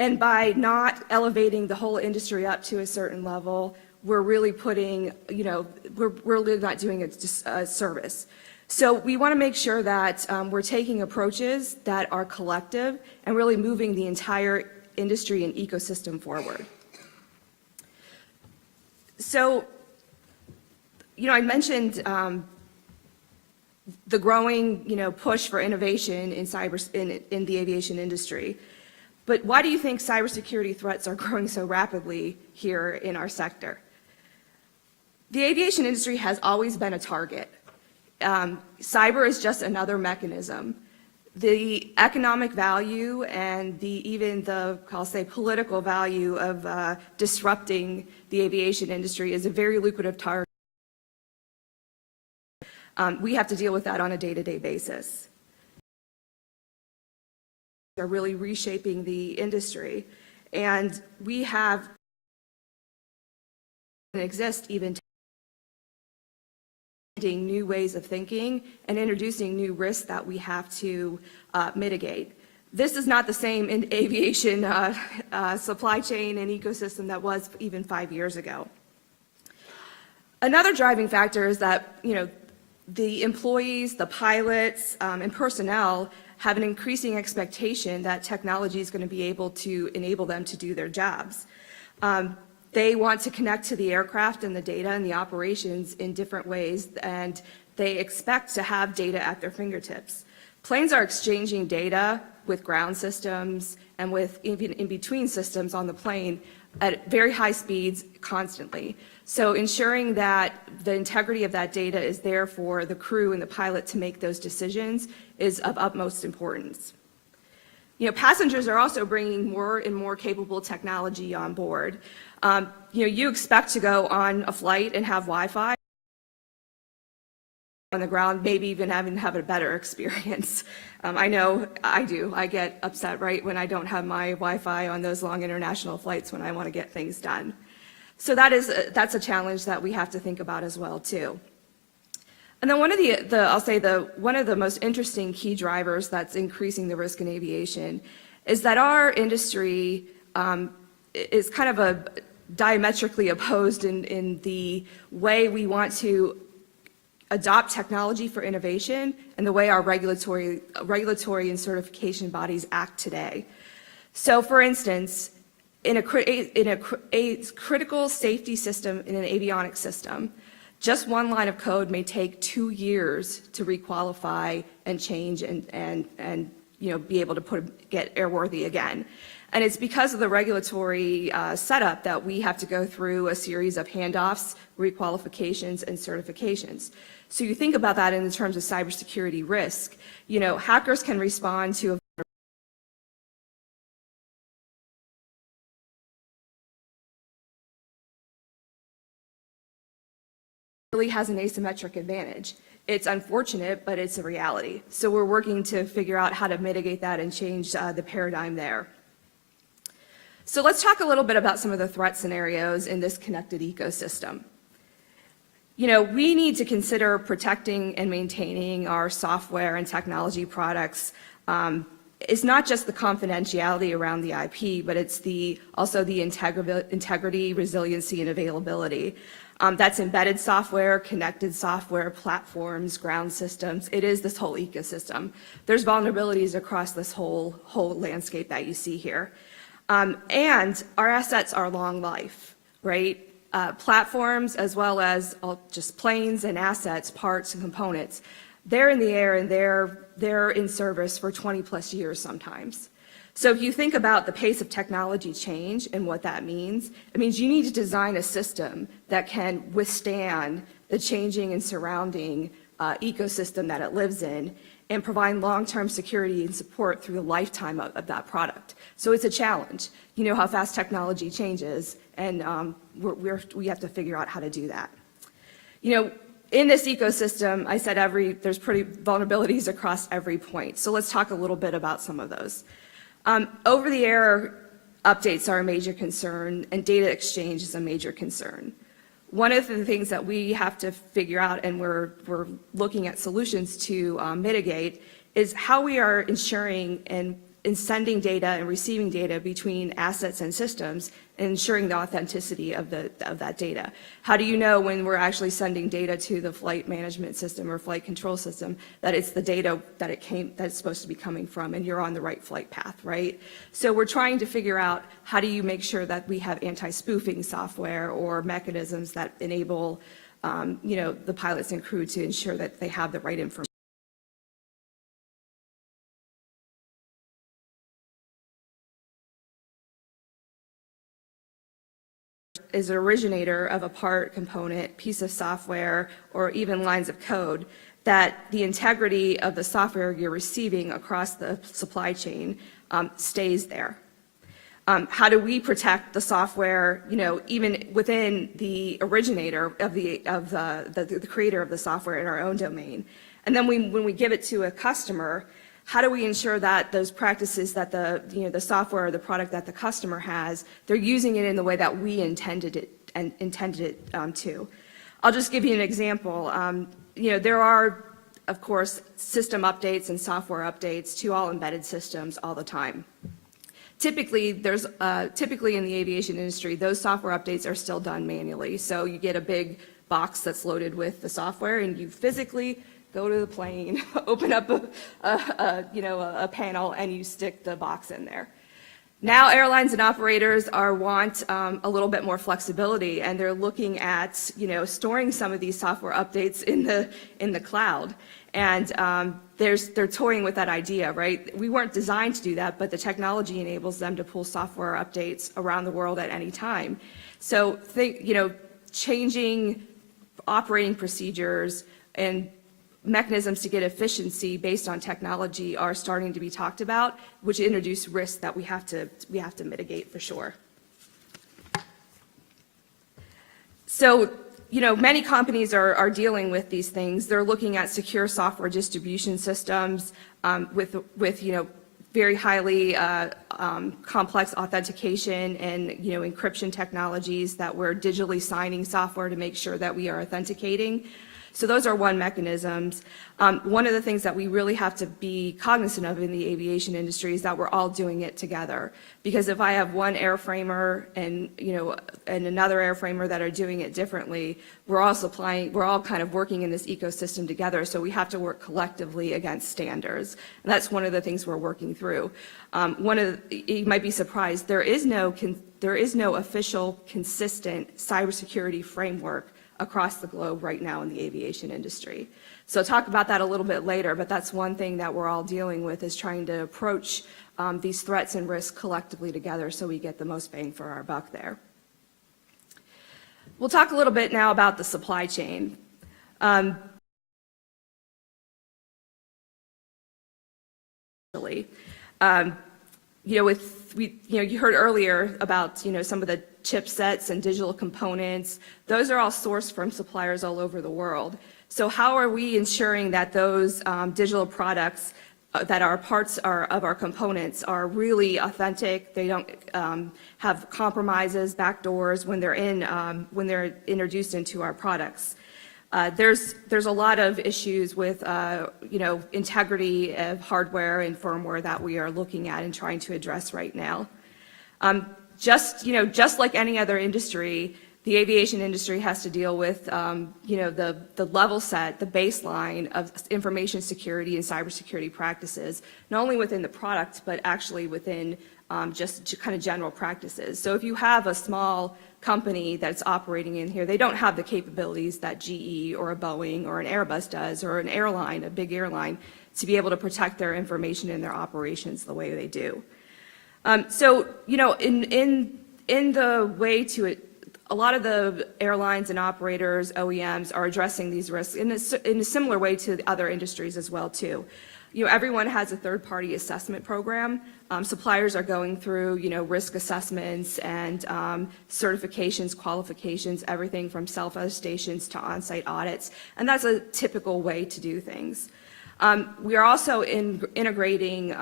And by not elevating the whole industry up to a certain level, we're really we're really not doing a service. So we want to make sure that we're taking approaches that are collective and really moving the entire industry and ecosystem forward. So, I mentioned the growing, push for innovation in the aviation industry. But why do you think cybersecurity threats are growing so rapidly here in our sector? The aviation industry has always been a target. Cyber is just another mechanism. The economic value and even the, I'll say, political value of disrupting the aviation industry is a very lucrative target. We have to deal with that on a day-to-day basis. They're really reshaping the industry, and we have exist even new ways of thinking and introducing new risks that we have to mitigate. This is not the same in aviation supply chain and ecosystem that was even 5 years ago. Another driving factor is that, the employees, the pilots, and personnel have an increasing expectation that technology is going to be able to enable them to do their jobs. They want to connect to the aircraft and the data and the operations in different ways, and they expect to have data at their fingertips. Planes are exchanging data with ground systems and with even in-between systems on the plane at very high speeds constantly. So ensuring that the integrity of that data is there for the crew and the pilot to make those decisions is of utmost importance. Passengers are also bringing more and more capable technology on board. You expect to go on a flight and have Wi-Fi on the ground, maybe even have a better experience. I know I do. I get upset right when I don't have my Wi-Fi on those long international flights when I want to get things done. So that's a challenge that we have to think about as well too. And then one of the most interesting key drivers that's increasing the risk in aviation is that our industry is kind of diametrically opposed in the way we want to adopt technology for innovation and the way our regulatory and certification bodies act today. So, for instance, in a critical safety system in an avionics system, just one line of code may take 2 years to requalify and change and be able to get airworthy again. And it's because of the regulatory setup that we have to go through a series of handoffs, requalifications, and certifications. So you think about that in terms of cybersecurity risk. Hackers can respond to a really has an asymmetric advantage. It's unfortunate, but it's a reality. So we're working to figure out how to mitigate that and change the paradigm there. So let's talk a little bit about some of the threat scenarios in this connected ecosystem. We need to consider protecting and maintaining our software and technology products it's not just the confidentiality around the IP, but it's also the integrity, resiliency, and availability. That's embedded software, connected software, platforms, ground systems. It is this whole ecosystem. There's vulnerabilities across this whole landscape that you see here. And our assets are long life, right? Platforms, as well as just planes and assets, parts and components, they're in the air and they're in service for 20 plus years sometimes. So if you think about the pace of technology change and what that means, it means you need to design a system that can withstand the changing and surrounding ecosystem that it lives in and provide long-term security and support through the lifetime of that product. So it's a challenge. You know how fast technology changes, and we have to figure out how to do that. You know, in this ecosystem, I said there's pretty vulnerabilities across every point. So let's talk a little bit about some of those. Over-the-air updates are a major concern, and data exchange is a major concern. One of the things that we have to figure out, and we're looking at solutions to mitigate, is how we are ensuring and sending data and receiving data between assets and systems, and ensuring the authenticity of that data. How do you know when we're actually sending data to the flight management system or flight control system that it's the data that it's supposed to be coming from, and you're on the right flight path, right? So we're trying to figure out how do you make sure that we have anti-spoofing software or mechanisms that enable, you know, the pilots and crew to ensure that they have the right information. Is an originator of a part, component, piece of software, or even lines of code, that the integrity of the software you're receiving across the supply chain stays there. How do we protect the software, you know, even within the originator of the creator of the software in our own domain? And then when we give it to a customer, how do we ensure that those practices that the software or the product that the customer has, they're using it in the way that we intended it to? I'll just give you an example. You know, there are, of course, system updates and software updates to all embedded systems all the time. Typically, in the aviation industry, those software updates are still done manually. So you get a big box that's loaded with the software, and you physically go to the plane, open up a panel, and you stick the box in there. Now airlines and operators want a little bit more flexibility, and they're looking at, you know, storing some of these software updates in the cloud. And they're toying with that idea, right? We weren't designed to do that, but the technology enables them to pull software updates around the world at any time. So you know, changing operating procedures and mechanisms to get efficiency based on technology are starting to be talked about, which introduce risks that we have to mitigate for sure. So, you know, many companies are dealing with these things. They're looking at secure software distribution systems with you know, very highly complex authentication and, you know, encryption technologies that we're digitally signing software to make sure that we are authenticating. So those are one mechanisms. One of the things that we really have to be cognizant of in the aviation industry is that we're all doing it together. Because if I have one airframer and, you know, and another airframer that are doing it differently, we're all kind of working in this ecosystem together. So we have to work collectively against standards. And that's one of the things we're working through. You might be surprised, there is no official, consistent cybersecurity framework across the globe right now in the aviation industry. So talk about that a little bit later, but that's one thing that we're all dealing with, is trying to approach these threats and risks collectively together so we get the most bang for our buck there. We'll talk a little bit now about the supply chain. You heard earlier about, you know, some of the chipsets and digital components. Those are all sourced from suppliers all over the world. So how are we ensuring that those digital products that are parts of our components are really authentic? They don't have compromises, backdoors when they're introduced into our products. There's a lot of issues with, integrity of hardware and firmware that we are looking at and trying to address right now. Just like any other industry, the aviation industry has to deal with, the level set, the baseline of information security and cybersecurity practices, not only within the product, but actually within just kind of general practices. So if you have a small company that's operating in here, they don't have the capabilities that GE or a Boeing or an Airbus does, or an airline, a big airline, to be able to protect their information and their operations the way they do. So, in the way to it, a lot of the airlines and operators, OEMs, are addressing these risks in a similar way to other industries as well, too. Everyone has a third-party assessment program. Suppliers are going through, risk assessments and certifications, qualifications, everything from self-attestations to on-site audits, and that's a typical way to do things. We are also integrating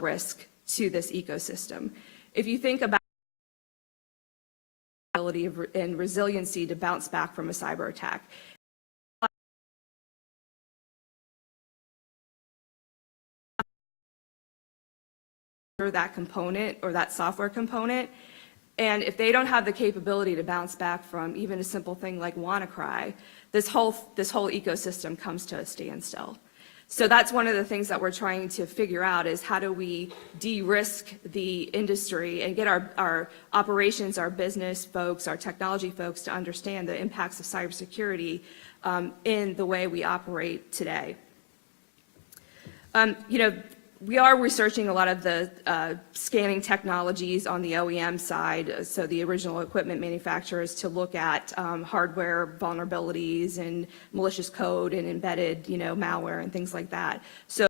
risk to this ecosystem. If you think about ability and resiliency to bounce back from a cyber attack, that component or that software component, and if they don't have the capability to bounce back from even a simple thing like WannaCry, this whole ecosystem comes to a standstill. So that's one of the things that we're trying to figure out, is how do we de-risk the industry and get our operations, our business folks, our technology folks to understand the impacts of cybersecurity in the way we operate today. We are researching a lot of the scanning technologies on the OEM side, so the original equipment manufacturers, to look at hardware vulnerabilities and malicious code and embedded, malware and things like that. So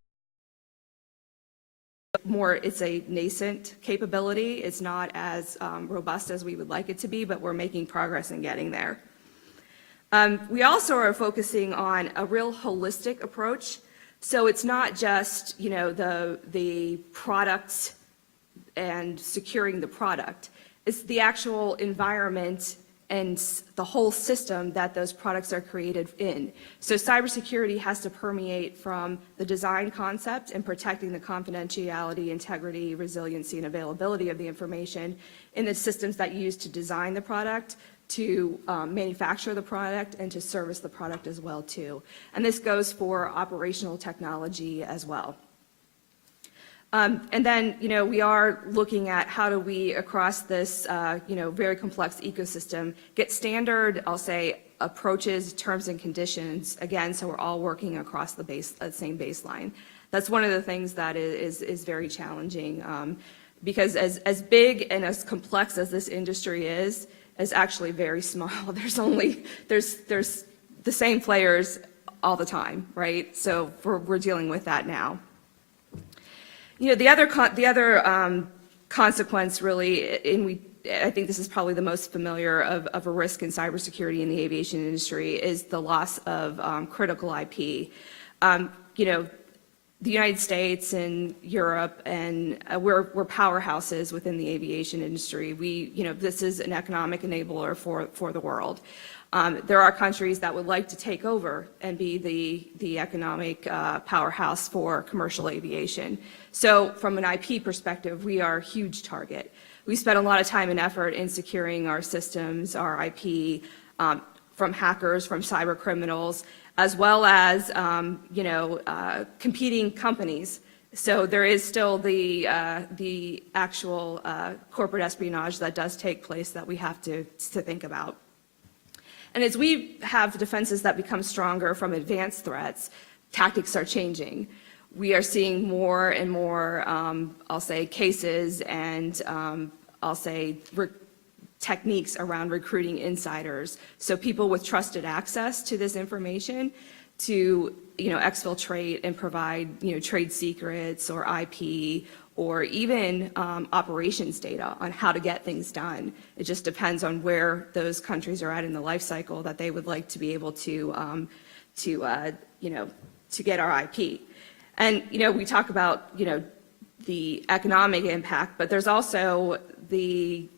it's a nascent capability. It's not as robust as we would like it to be, but we're making progress in getting there. We also are focusing on a real holistic approach. So it's not just, the products and securing the product. It's the actual environment and the whole system that those products are created in. So cybersecurity has to permeate from the design concept and protecting the confidentiality, integrity, resiliency, and availability of the information in the systems that you use to design the product, to manufacture the product, and to service the product as well, too. And this goes for operational technology as well. And then, we are looking at how do we, across this, very complex ecosystem, get standard, I'll say, approaches, terms and conditions, again, so we're all working across the same baseline. That's one of the things that is very challenging, because as big and as complex as this industry is actually very small. There's the same players all the time, right? So we're dealing with that now. The other consequence, really, and I think this is probably the most familiar of a risk in cybersecurity in the aviation industry, is the loss of critical IP. The United States and Europe, and we're powerhouses within the aviation industry. This is an economic enabler for the world. There are countries that would like to take over and be the economic powerhouse for commercial aviation. So from an IP perspective, we are a huge target. We spend a lot of time and effort in securing our systems, our IP, from hackers, from cyber criminals, as well as competing companies. So there is still the actual corporate espionage that does take place that we have to think about. And as we have defenses that become stronger from advanced threats, tactics are changing. We are seeing more and more, I'll say, cases and I'll say techniques around recruiting insiders. So people with trusted access to this information to, exfiltrate and provide, trade secrets or IP or even operations data on how to get things done. It just depends on where those countries are at in the life cycle that they would like to be able to get our IP. And, we talk about, the economic impact, but there's also the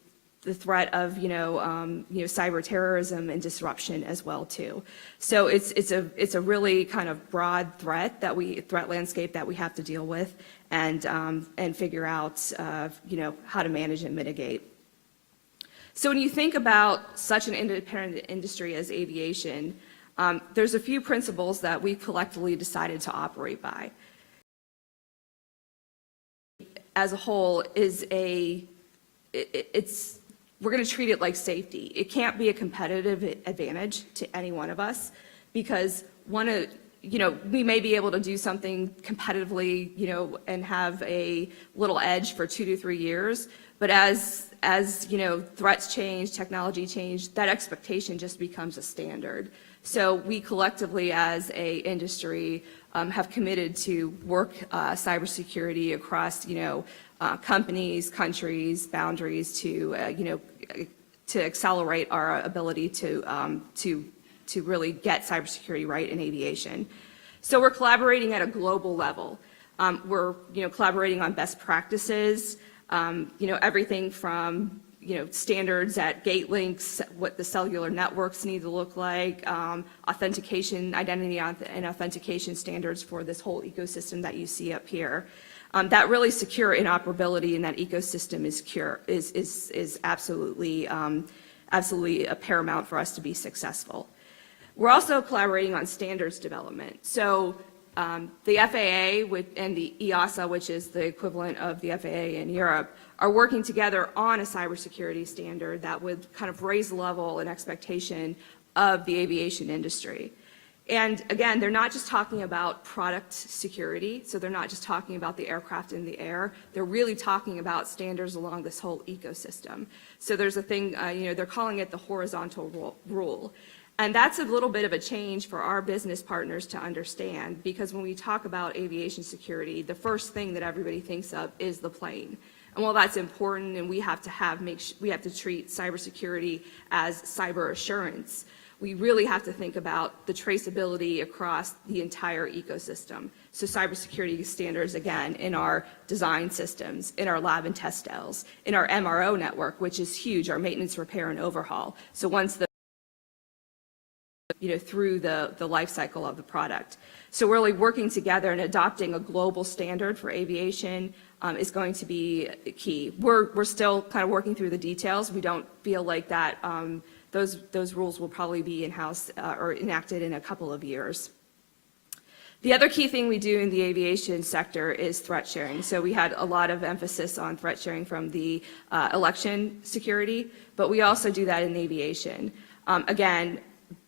the threat of, cyber terrorism and disruption as well too. So it's a really kind of broad threat landscape that we have to deal with and figure out, how to manage and mitigate. So when you think about such an independent industry as aviation, there's a few principles that we collectively decided to operate by. As a whole we're going to treat it like safety. It can't be a competitive advantage to any one of us because we may be able to do something competitively, and have a little edge for 2 to 3 years, but as threats change, technology change, that expectation just becomes a standard. So we collectively as a industry have committed to work cybersecurity across, companies, countries, boundaries to accelerate our ability to really get cybersecurity right in aviation. So we're collaborating at a global level. We're collaborating on best practices, everything from standards at gate links, what the cellular networks need to look like, authentication, identity and authentication standards for this whole ecosystem that you see up here. That really secure interoperability in that ecosystem is absolutely paramount for us to be successful. We're also collaborating on standards development. So the FAA and the EASA, which is the equivalent of the FAA in Europe, are working together on a cybersecurity standard that would kind of raise the level and expectation of the aviation industry. And again, they're not just talking about product security, so they're not just talking about the aircraft in the air, they're really talking about standards along this whole ecosystem. So there's a thing, they're calling it the horizontal rule. And that's a little bit of a change for our business partners to understand, because when we talk about aviation security, the first thing that everybody thinks of is the plane. And while that's important and we have to treat cybersecurity as cyber assurance, we really have to think about the traceability across the entire ecosystem. So cybersecurity standards, again, in our design systems, in our lab and test cells, in our MRO network, which is huge, our maintenance, repair, and overhaul. So once through the life cycle of the product. So really working together and adopting a global standard for aviation is going to be key. We're still kind of working through the details. We don't feel like that those rules will probably be in-house or enacted in a couple of years. The other key thing we do in the aviation sector is threat sharing. So we had a lot of emphasis on threat sharing from the election security, but we also do that in aviation. Again,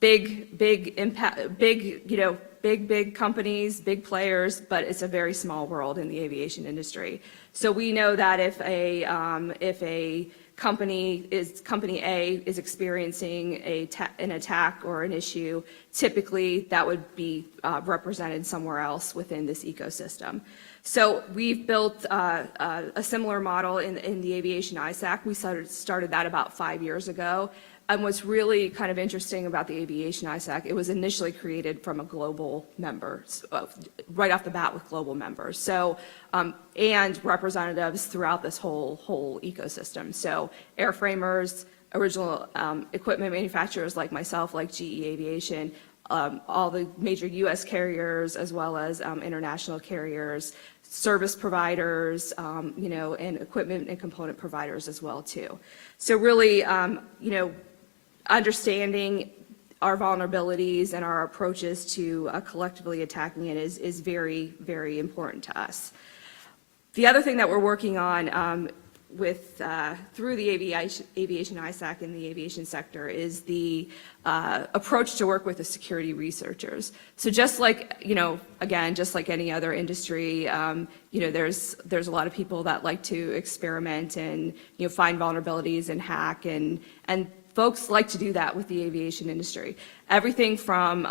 big impact, big companies, big players, but it's a very small world in the aviation industry. So we know that if a company A is experiencing an attack or an issue, typically that would be represented somewhere else within this ecosystem. So we've built a similar model in the Aviation ISAC. We started that about 5 years ago. And what's really kind of interesting about the Aviation ISAC, it was initially created from a global member, right off the bat with global members. So, and representatives throughout this whole ecosystem. So airframers, original equipment manufacturers like myself, like GE Aviation, all the major US carriers, as well as international carriers, service providers, and equipment and component providers as well too. So really, understanding our vulnerabilities and our approaches to collectively attacking it is very, very important to us. The other thing that we're working on through the Aviation ISAC in the aviation sector is the approach to work with the security researchers. So just like, again, just like any other industry, there's a lot of people that like to experiment and, find vulnerabilities and hack, and folks like to do that with the aviation industry. Everything from,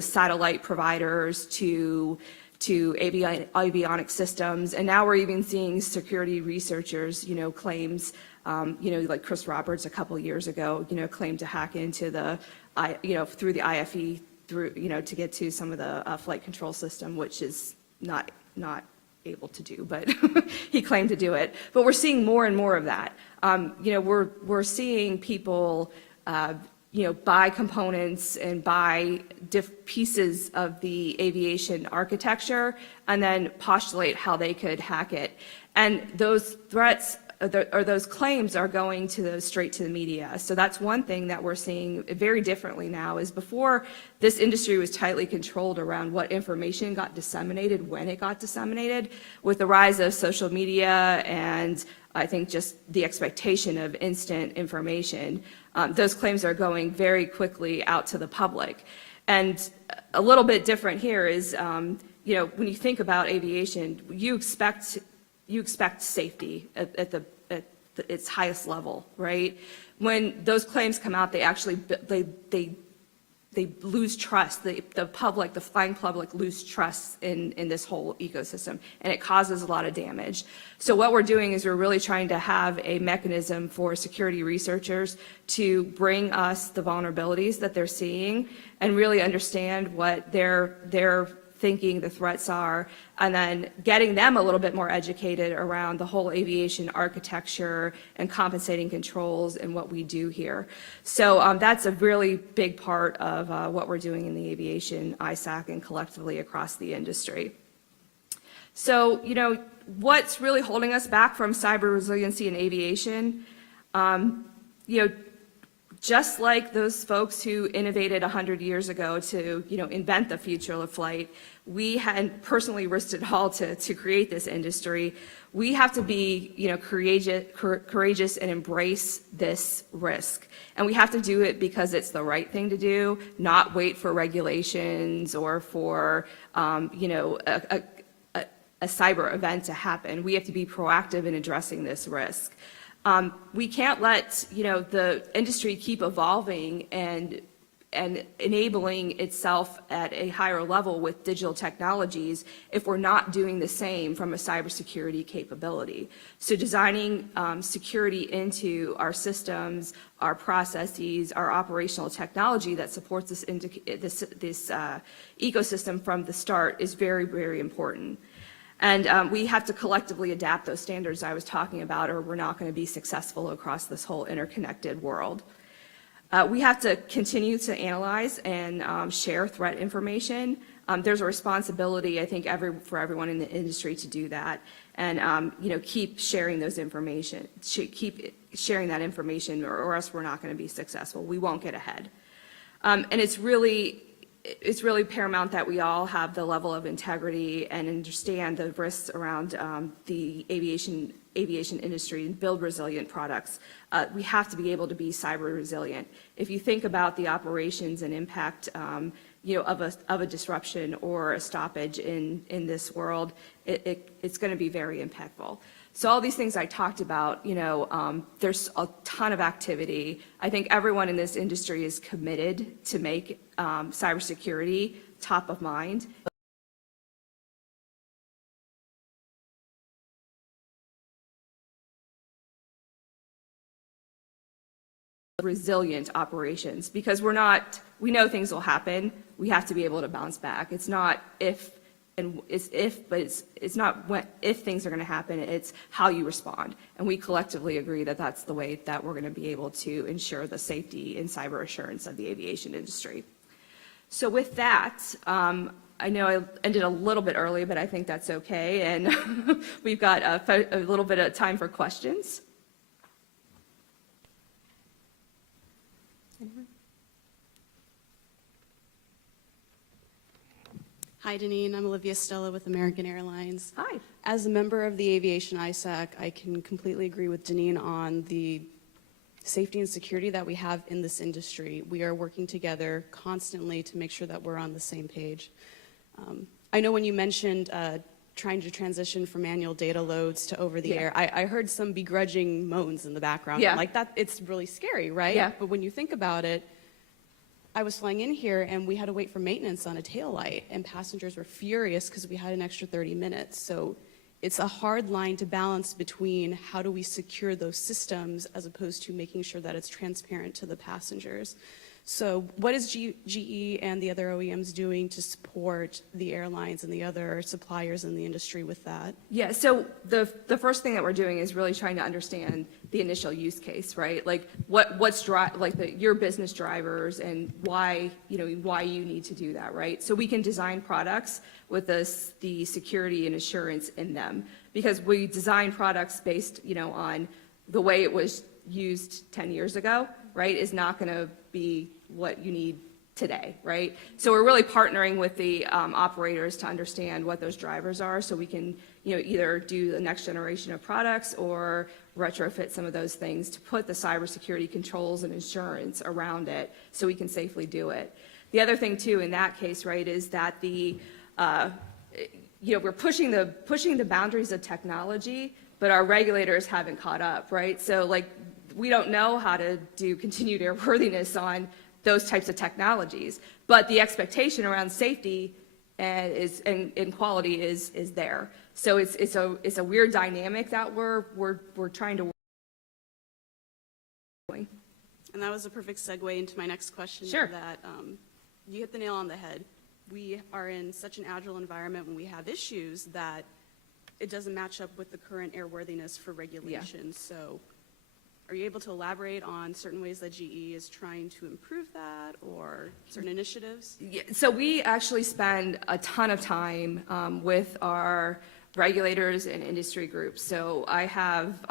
satellite providers to avionic systems, and now we're even seeing security researchers, claims, like Chris Roberts a couple years ago, claimed to hack into the, through the IFE, to get to some of the flight control system, which is not able to do, but he claimed to do it. But we're seeing more and more of that. we're seeing people, buy components and buy pieces of the aviation architecture and then postulate how they could hack it. And those threats or those claims are going straight to the media. So that's one thing that we're seeing very differently now. Is before, this industry was tightly controlled around what information got disseminated, when it got disseminated. With the rise of social media and I think just the expectation of instant information, those claims are going very quickly out to the public. And a little bit different here is, when you think about aviation, you expect safety at its highest level, right? When those claims come out, they actually they lose trust. The public, the flying public, lose trust in this whole ecosystem, and it causes a lot of damage. So what we're doing is we're really trying to have a mechanism for security researchers to bring us the vulnerabilities that they're seeing and really understand what they're thinking the threats are, and then getting them a little bit more educated around the whole aviation architecture and compensating controls and what we do here. So that's a really big part of what we're doing in the aviation ISAC and collectively across the industry. So, what's really holding us back from cyber resiliency in aviation? Just like those folks who innovated 100 years ago to, invent the future of flight, we had personally risked it all to create this industry. We have to be, courageous and embrace this risk. And we have to do it because it's the right thing to do, not wait for regulations or for, a cyber event to happen. We have to be proactive in addressing this risk. We can't let the industry keep evolving and enabling itself at a higher level with digital technologies if we're not doing the same from a cybersecurity capability. So designing security into our systems, our processes, our operational technology that supports this ecosystem from the start is very, very important. And we have to collectively adapt those standards I was talking about, or we're not going to be successful across this whole interconnected world. We have to continue to analyze and share threat information. There's a responsibility, I think, for everyone in the industry to do that, and keep sharing those information. Keep sharing that information, or else we're not going to be successful. We won't get ahead. And it's really paramount that we all have the level of integrity and understand the risks around the aviation industry and build resilient products. We have to be able to be cyber resilient. If you think about the operations and impact of a disruption or a stoppage in this world, it's going to be very impactful. So all these things I talked about, there's a ton of activity. I think everyone in this industry is committed to make cybersecurity top of mind. Resilient operations, because we know things will happen. We have to be able to bounce back. It's not if, and it's if, but it's not if things are going to happen, it's how you respond. And we collectively agree that that's the way that we're going to be able to ensure the safety and cyber assurance of the aviation industry. So with that, I know I ended a little bit early, but I think that's okay. And we've got a little bit of time for questions. Hi, Deneen. I'm Olivia Stella with American Airlines. Hi. As a member of the Aviation ISAC, I can completely agree with Deneen on the safety and security that we have in this industry. We are working together constantly to make sure that we're on the same page. I know when you mentioned trying to transition from manual data loads to over the air, I heard some begrudging moans in the background. Yeah. Like that, it's really scary, right? Yeah. But when you think about it, I was flying in here and we had to wait for maintenance on a taillight, and passengers were furious because we had an extra 30 minutes. So it's a hard line to balance between how do we secure those systems as opposed to making sure that it's transparent to the passengers. So what is GE and the other OEMs doing to support the airlines and the other suppliers in the industry with that? Yeah, so the first thing that we're doing is really trying to understand the initial use case, right? Like your business drivers and why you need to do that, right? So we can design products with the security and assurance in them, because we design products based, on the way it was used 10 years ago, right, is not going to be what you need today, right? So we're really partnering with the operators to understand what those drivers are, so we can, either do the next generation of products or retrofit some of those things to put the cybersecurity controls and insurance around it so we can safely do it. The other thing too in that case, right, is that we're pushing the boundaries of technology, but our regulators haven't caught up, right? So we don't know how to do continued airworthiness on those types of technologies, but the expectation around safety and quality is there. So it's a weird dynamic that we're trying to work on. And that was a perfect segue into my next question. Sure. That you hit the nail on the head. We are in such an agile environment when we have issues that it doesn't match up with the current airworthiness for regulations. So are you able to elaborate on certain ways that GE is trying to improve that, or certain initiatives? Yeah, so we actually spend a ton of time with our regulators and industry groups. So I have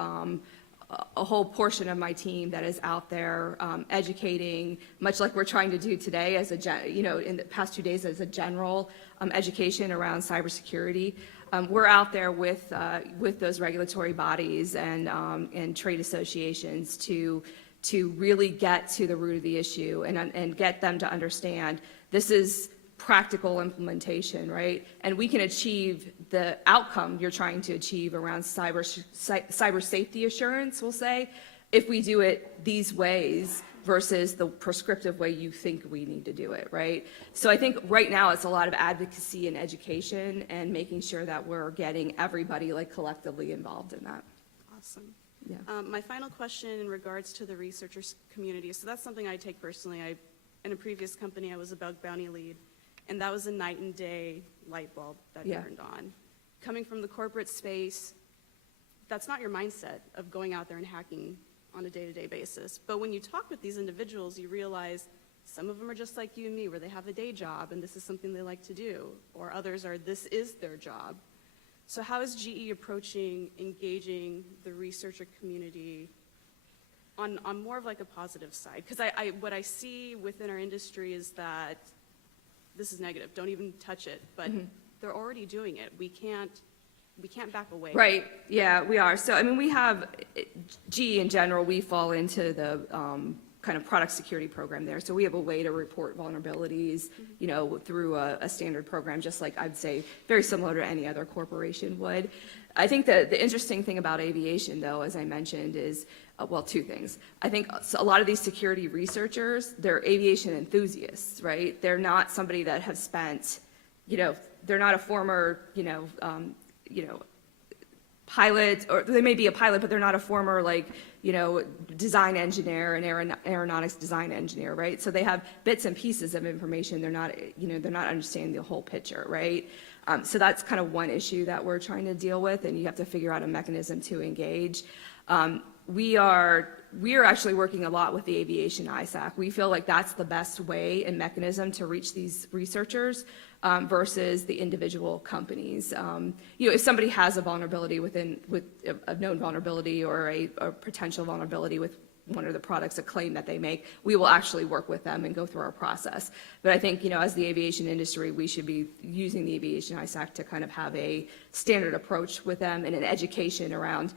a whole portion of my team that is out there educating, much like we're trying to do today as in the past 2 days as a general education around cybersecurity. We're out there with those regulatory bodies and trade associations to really get to the root of the issue and get them to understand this is practical implementation, right? And we can achieve the outcome you're trying to achieve around cyber safety assurance, we'll say, if we do it these ways versus the prescriptive way you think we need to do it, right? So I think right now it's a lot of advocacy and education and making sure that we're getting everybody collectively involved in that. Awesome. Yeah. My final question in regards to the researchers community. So that's something I take personally. In a previous company, I was a bug bounty lead, and that was a night and day light bulb that turned on. Coming from the corporate space, that's not your mindset of going out there and hacking on a day-to-day basis. But when you talk with these individuals, you realize some of them are just like you and me, where they have a day job and this is something they like to do, or others are, this is their job. So how is GE approaching engaging the researcher community on more of a positive side? Because what I see within our industry is that this is negative, don't even touch it, but they're already doing it. We can't back away. Right, yeah, we are. So, we have, GE in general, we fall into the kind of product security program there. So we have a way to report vulnerabilities, through a standard program, just like I'd say very similar to any other corporation would. I think the interesting thing about aviation, though, as I mentioned, is, two things. I think a lot of these security researchers, they're aviation enthusiasts, right? They're not somebody that have spent, they're not a former, pilot, or they may be a pilot, but they're not a former design engineer and aeronautics design engineer, right? So they have bits and pieces of information. They're not, they're not understanding the whole picture, right? So that's kind of one issue that we're trying to deal with, and you have to figure out a mechanism to engage. We are actually working a lot with the Aviation ISAC. We feel like that's the best way and mechanism to reach these researchers versus the individual companies. If somebody has a vulnerability with a known vulnerability or a potential vulnerability with one of the products, a claim that they make, we will actually work with them and go through our process. But I think, as the aviation industry, we should be using the Aviation ISAC to kind of have a standard approach with them and an education around,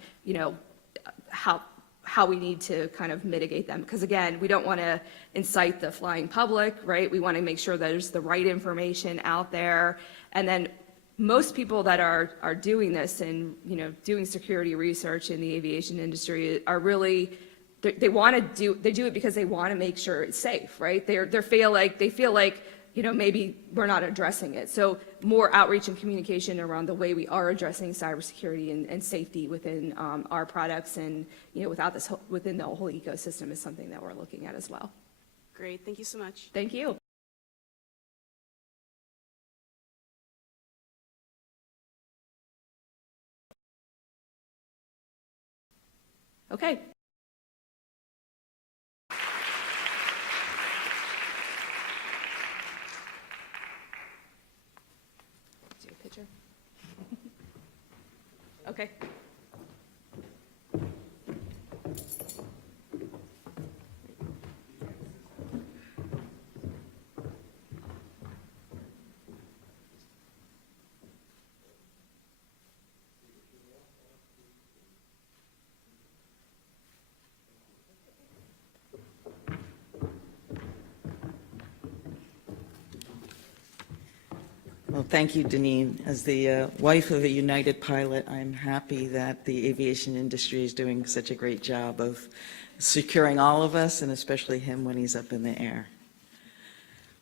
how we need to kind of mitigate them. Because again, we don't want to incite the flying public, right? We want to make sure there's the right information out there. And then most people that are doing this and, doing security research in the aviation industry are really, they do it because they want to make sure it's safe, right? They feel like, maybe we're not addressing it. So more outreach and communication around the way we are addressing cybersecurity and safety within our products and, within the whole ecosystem is something that we're looking at as well. Great, thank you so much. Thank you. Okay. Do a picture. Okay. Well, thank you, Deneen. As the wife of a United pilot, I'm happy that the aviation industry is doing such a great job of securing all of us, and especially him when he's up in the air.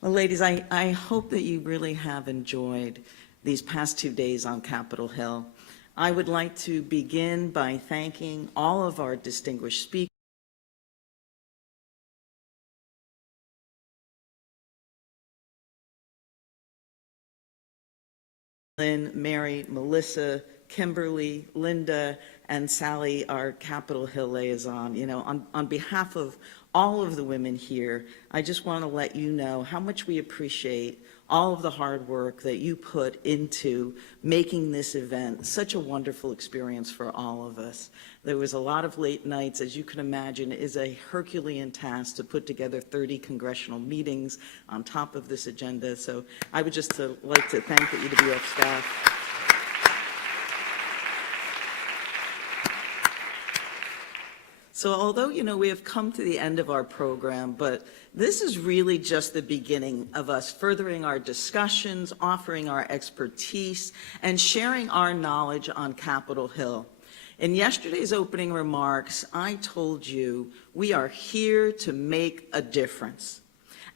Well, ladies, I hope that you really have enjoyed these past 2 days on Capitol Hill. I would like to begin by thanking all of our distinguished speakers, Lynn, Mary, Melissa, Kimberly, Linda, and Sally, our Capitol Hill liaison. You know, on behalf of all of the women here, I just want to let you know how much we appreciate all of the hard work that you put into making this event such a wonderful experience for all of us. There was a lot of late nights. As you can imagine, it is a Herculean task to put together 30 congressional meetings on top of this agenda. So I would just like to thank the EWF staff. So although, you know, we have come to the end of our program, but this is really just the beginning of us furthering our discussions, offering our expertise, and sharing our knowledge on Capitol Hill. In yesterday's opening remarks, I told you we are here to make a difference.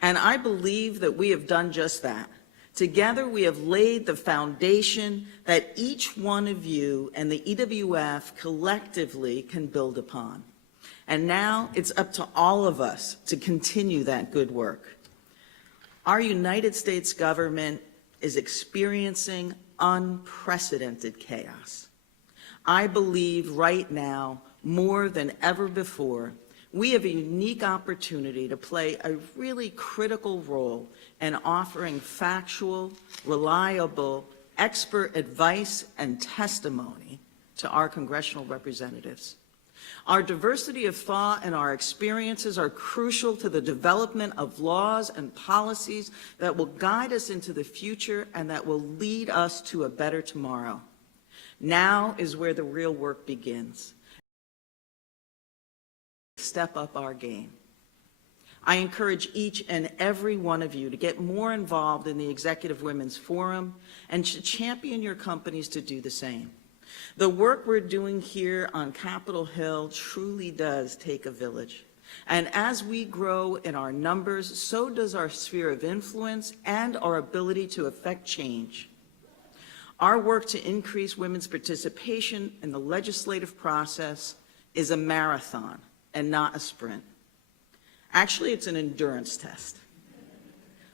And I believe that we have done just that. Together, we have laid the foundation that each one of you and the EWF collectively can build upon. And now it's up to all of us to continue that good work. Our United States government is experiencing unprecedented chaos. I believe right now, more than ever before, we have a unique opportunity to play a really critical role in offering factual, reliable, expert advice and testimony to our congressional representatives. Our diversity of thought and our experiences are crucial to the development of laws and policies that will guide us into the future and that will lead us to a better tomorrow. Now is where the real work begins. Step up our game. I encourage each and every one of you to get more involved in the Executive Women's Forum and to champion your companies to do the same. The work we're doing here on Capitol Hill truly does take a village. And as we grow in our numbers, so does our sphere of influence and our ability to affect change. Our work to increase women's participation in the legislative process is a marathon and not a sprint. Actually, it's an endurance test.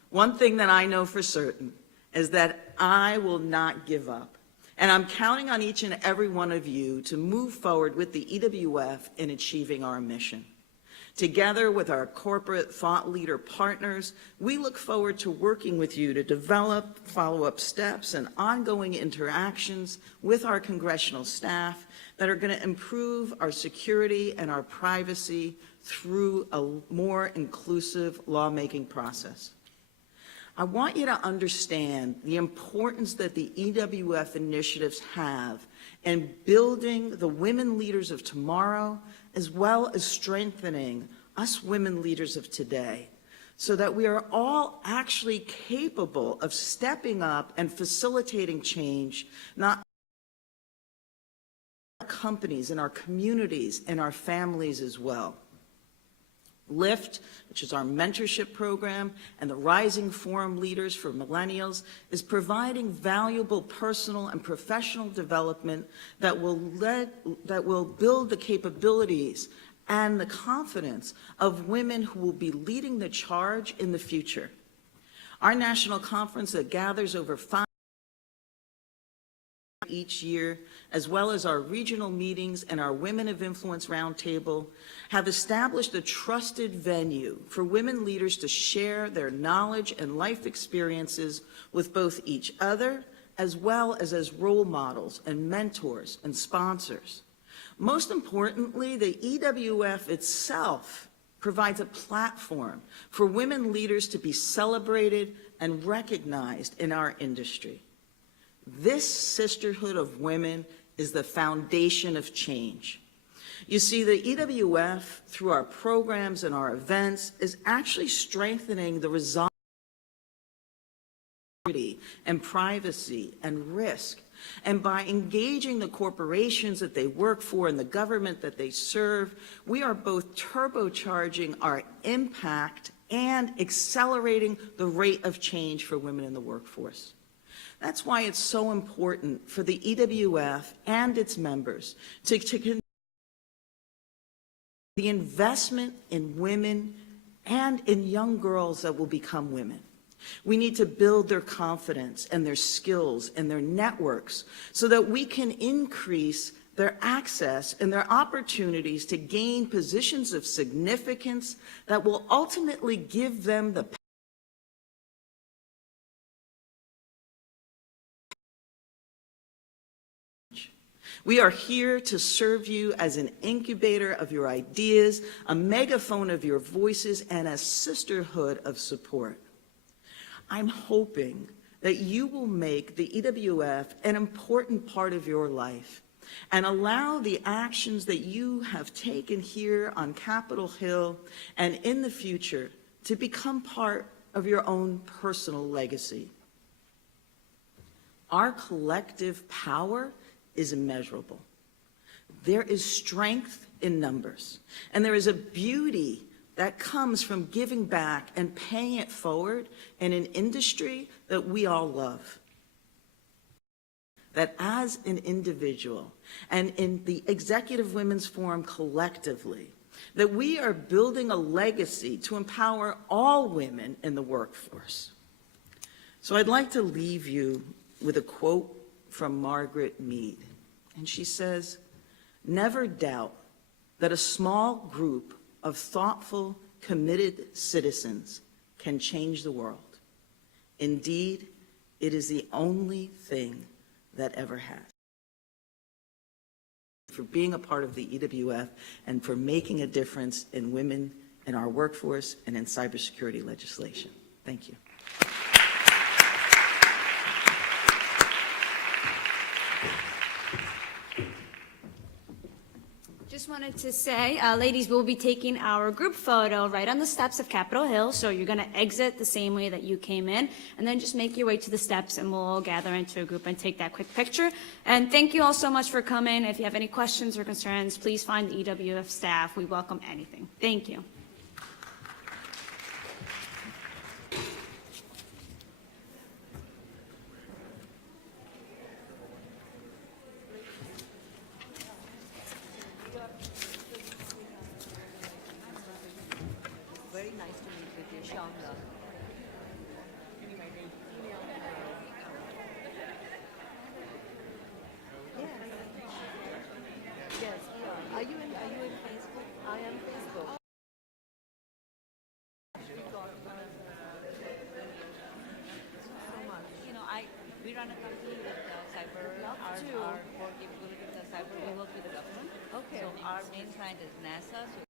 One thing that I know for certain is that I will not give up. And I'm counting on each and every one of you to move forward with the EWF in achieving our mission. Together with our corporate thought leader partners, we look forward to working with you to develop follow-up steps and ongoing interactions with our congressional staff that are going to improve our security and our privacy through a more inclusive lawmaking process. I want you to understand the importance that the EWF initiatives have in building the women leaders of tomorrow, as well as strengthening us women leaders of today, so that we are all actually capable of stepping up and facilitating change, not in our companies, in our communities, in our families as well. LIFT, which is our mentorship program, and the Rising Forum Leaders for Millennials, is providing valuable personal and professional development that will build the capabilities and the confidence of women who will be leading the charge in the future. Our national conference that gathers over 5 each year, as well as our regional meetings and our Women of Influence Roundtable, have established a trusted venue for women leaders to share their knowledge and life experiences with both each other, as well as role models and mentors and sponsors. Most importantly, the EWF itself provides a platform for women leaders to be celebrated and recognized in our industry. This sisterhood of women is the foundation of change. You see, the EWF, through our programs and our events, is actually strengthening the resolve and privacy and risk. And by engaging the corporations that they work for and the government that they serve, we are both turbocharging our impact and accelerating the rate of change for women in the workforce. That's why it's so important for the EWF and its members to the investment in women and in young girls that will become women. We need to build their confidence and their skills and their networks so that we can increase their access and their opportunities to gain positions of significance that will ultimately give them the We are here to serve you as an incubator of your ideas, a megaphone of your voices, and a sisterhood of support. I'm hoping that you will make the EWF an important part of your life and allow the actions that you have taken here on Capitol Hill and in the future to become part of your own personal legacy. Our collective power is immeasurable. There is strength in numbers, and there is a beauty that comes from giving back and paying it forward in an industry that we all love. That as an individual and in the Executive Women's Forum collectively, that we are building a legacy to empower all women in the workforce. So I'd like to leave you with a quote from Margaret Mead, and she says, "Never doubt that a small group of thoughtful, committed citizens can change the world. Indeed, it is the only thing that ever has." For being a part of the EWF and for making a difference in women in our workforce and in cybersecurity legislation. Thank you. Just wanted to say, ladies, we'll be taking our group photo right on the steps of Capitol Hill. So you're going to exit the same way that you came in, and then just make your way to the steps, and we'll all gather into a group and take that quick picture. And thank you all so much for coming. If you have any questions or concerns, please find the EWF staff. We welcome anything. Thank you. Very nice to meet with you, Gianna. Yes. Are you in Facebook? I am Facebook. You know, we run a company with cyber, our core capability with cyber, we work with the government. Okay. So our main client is NASA. So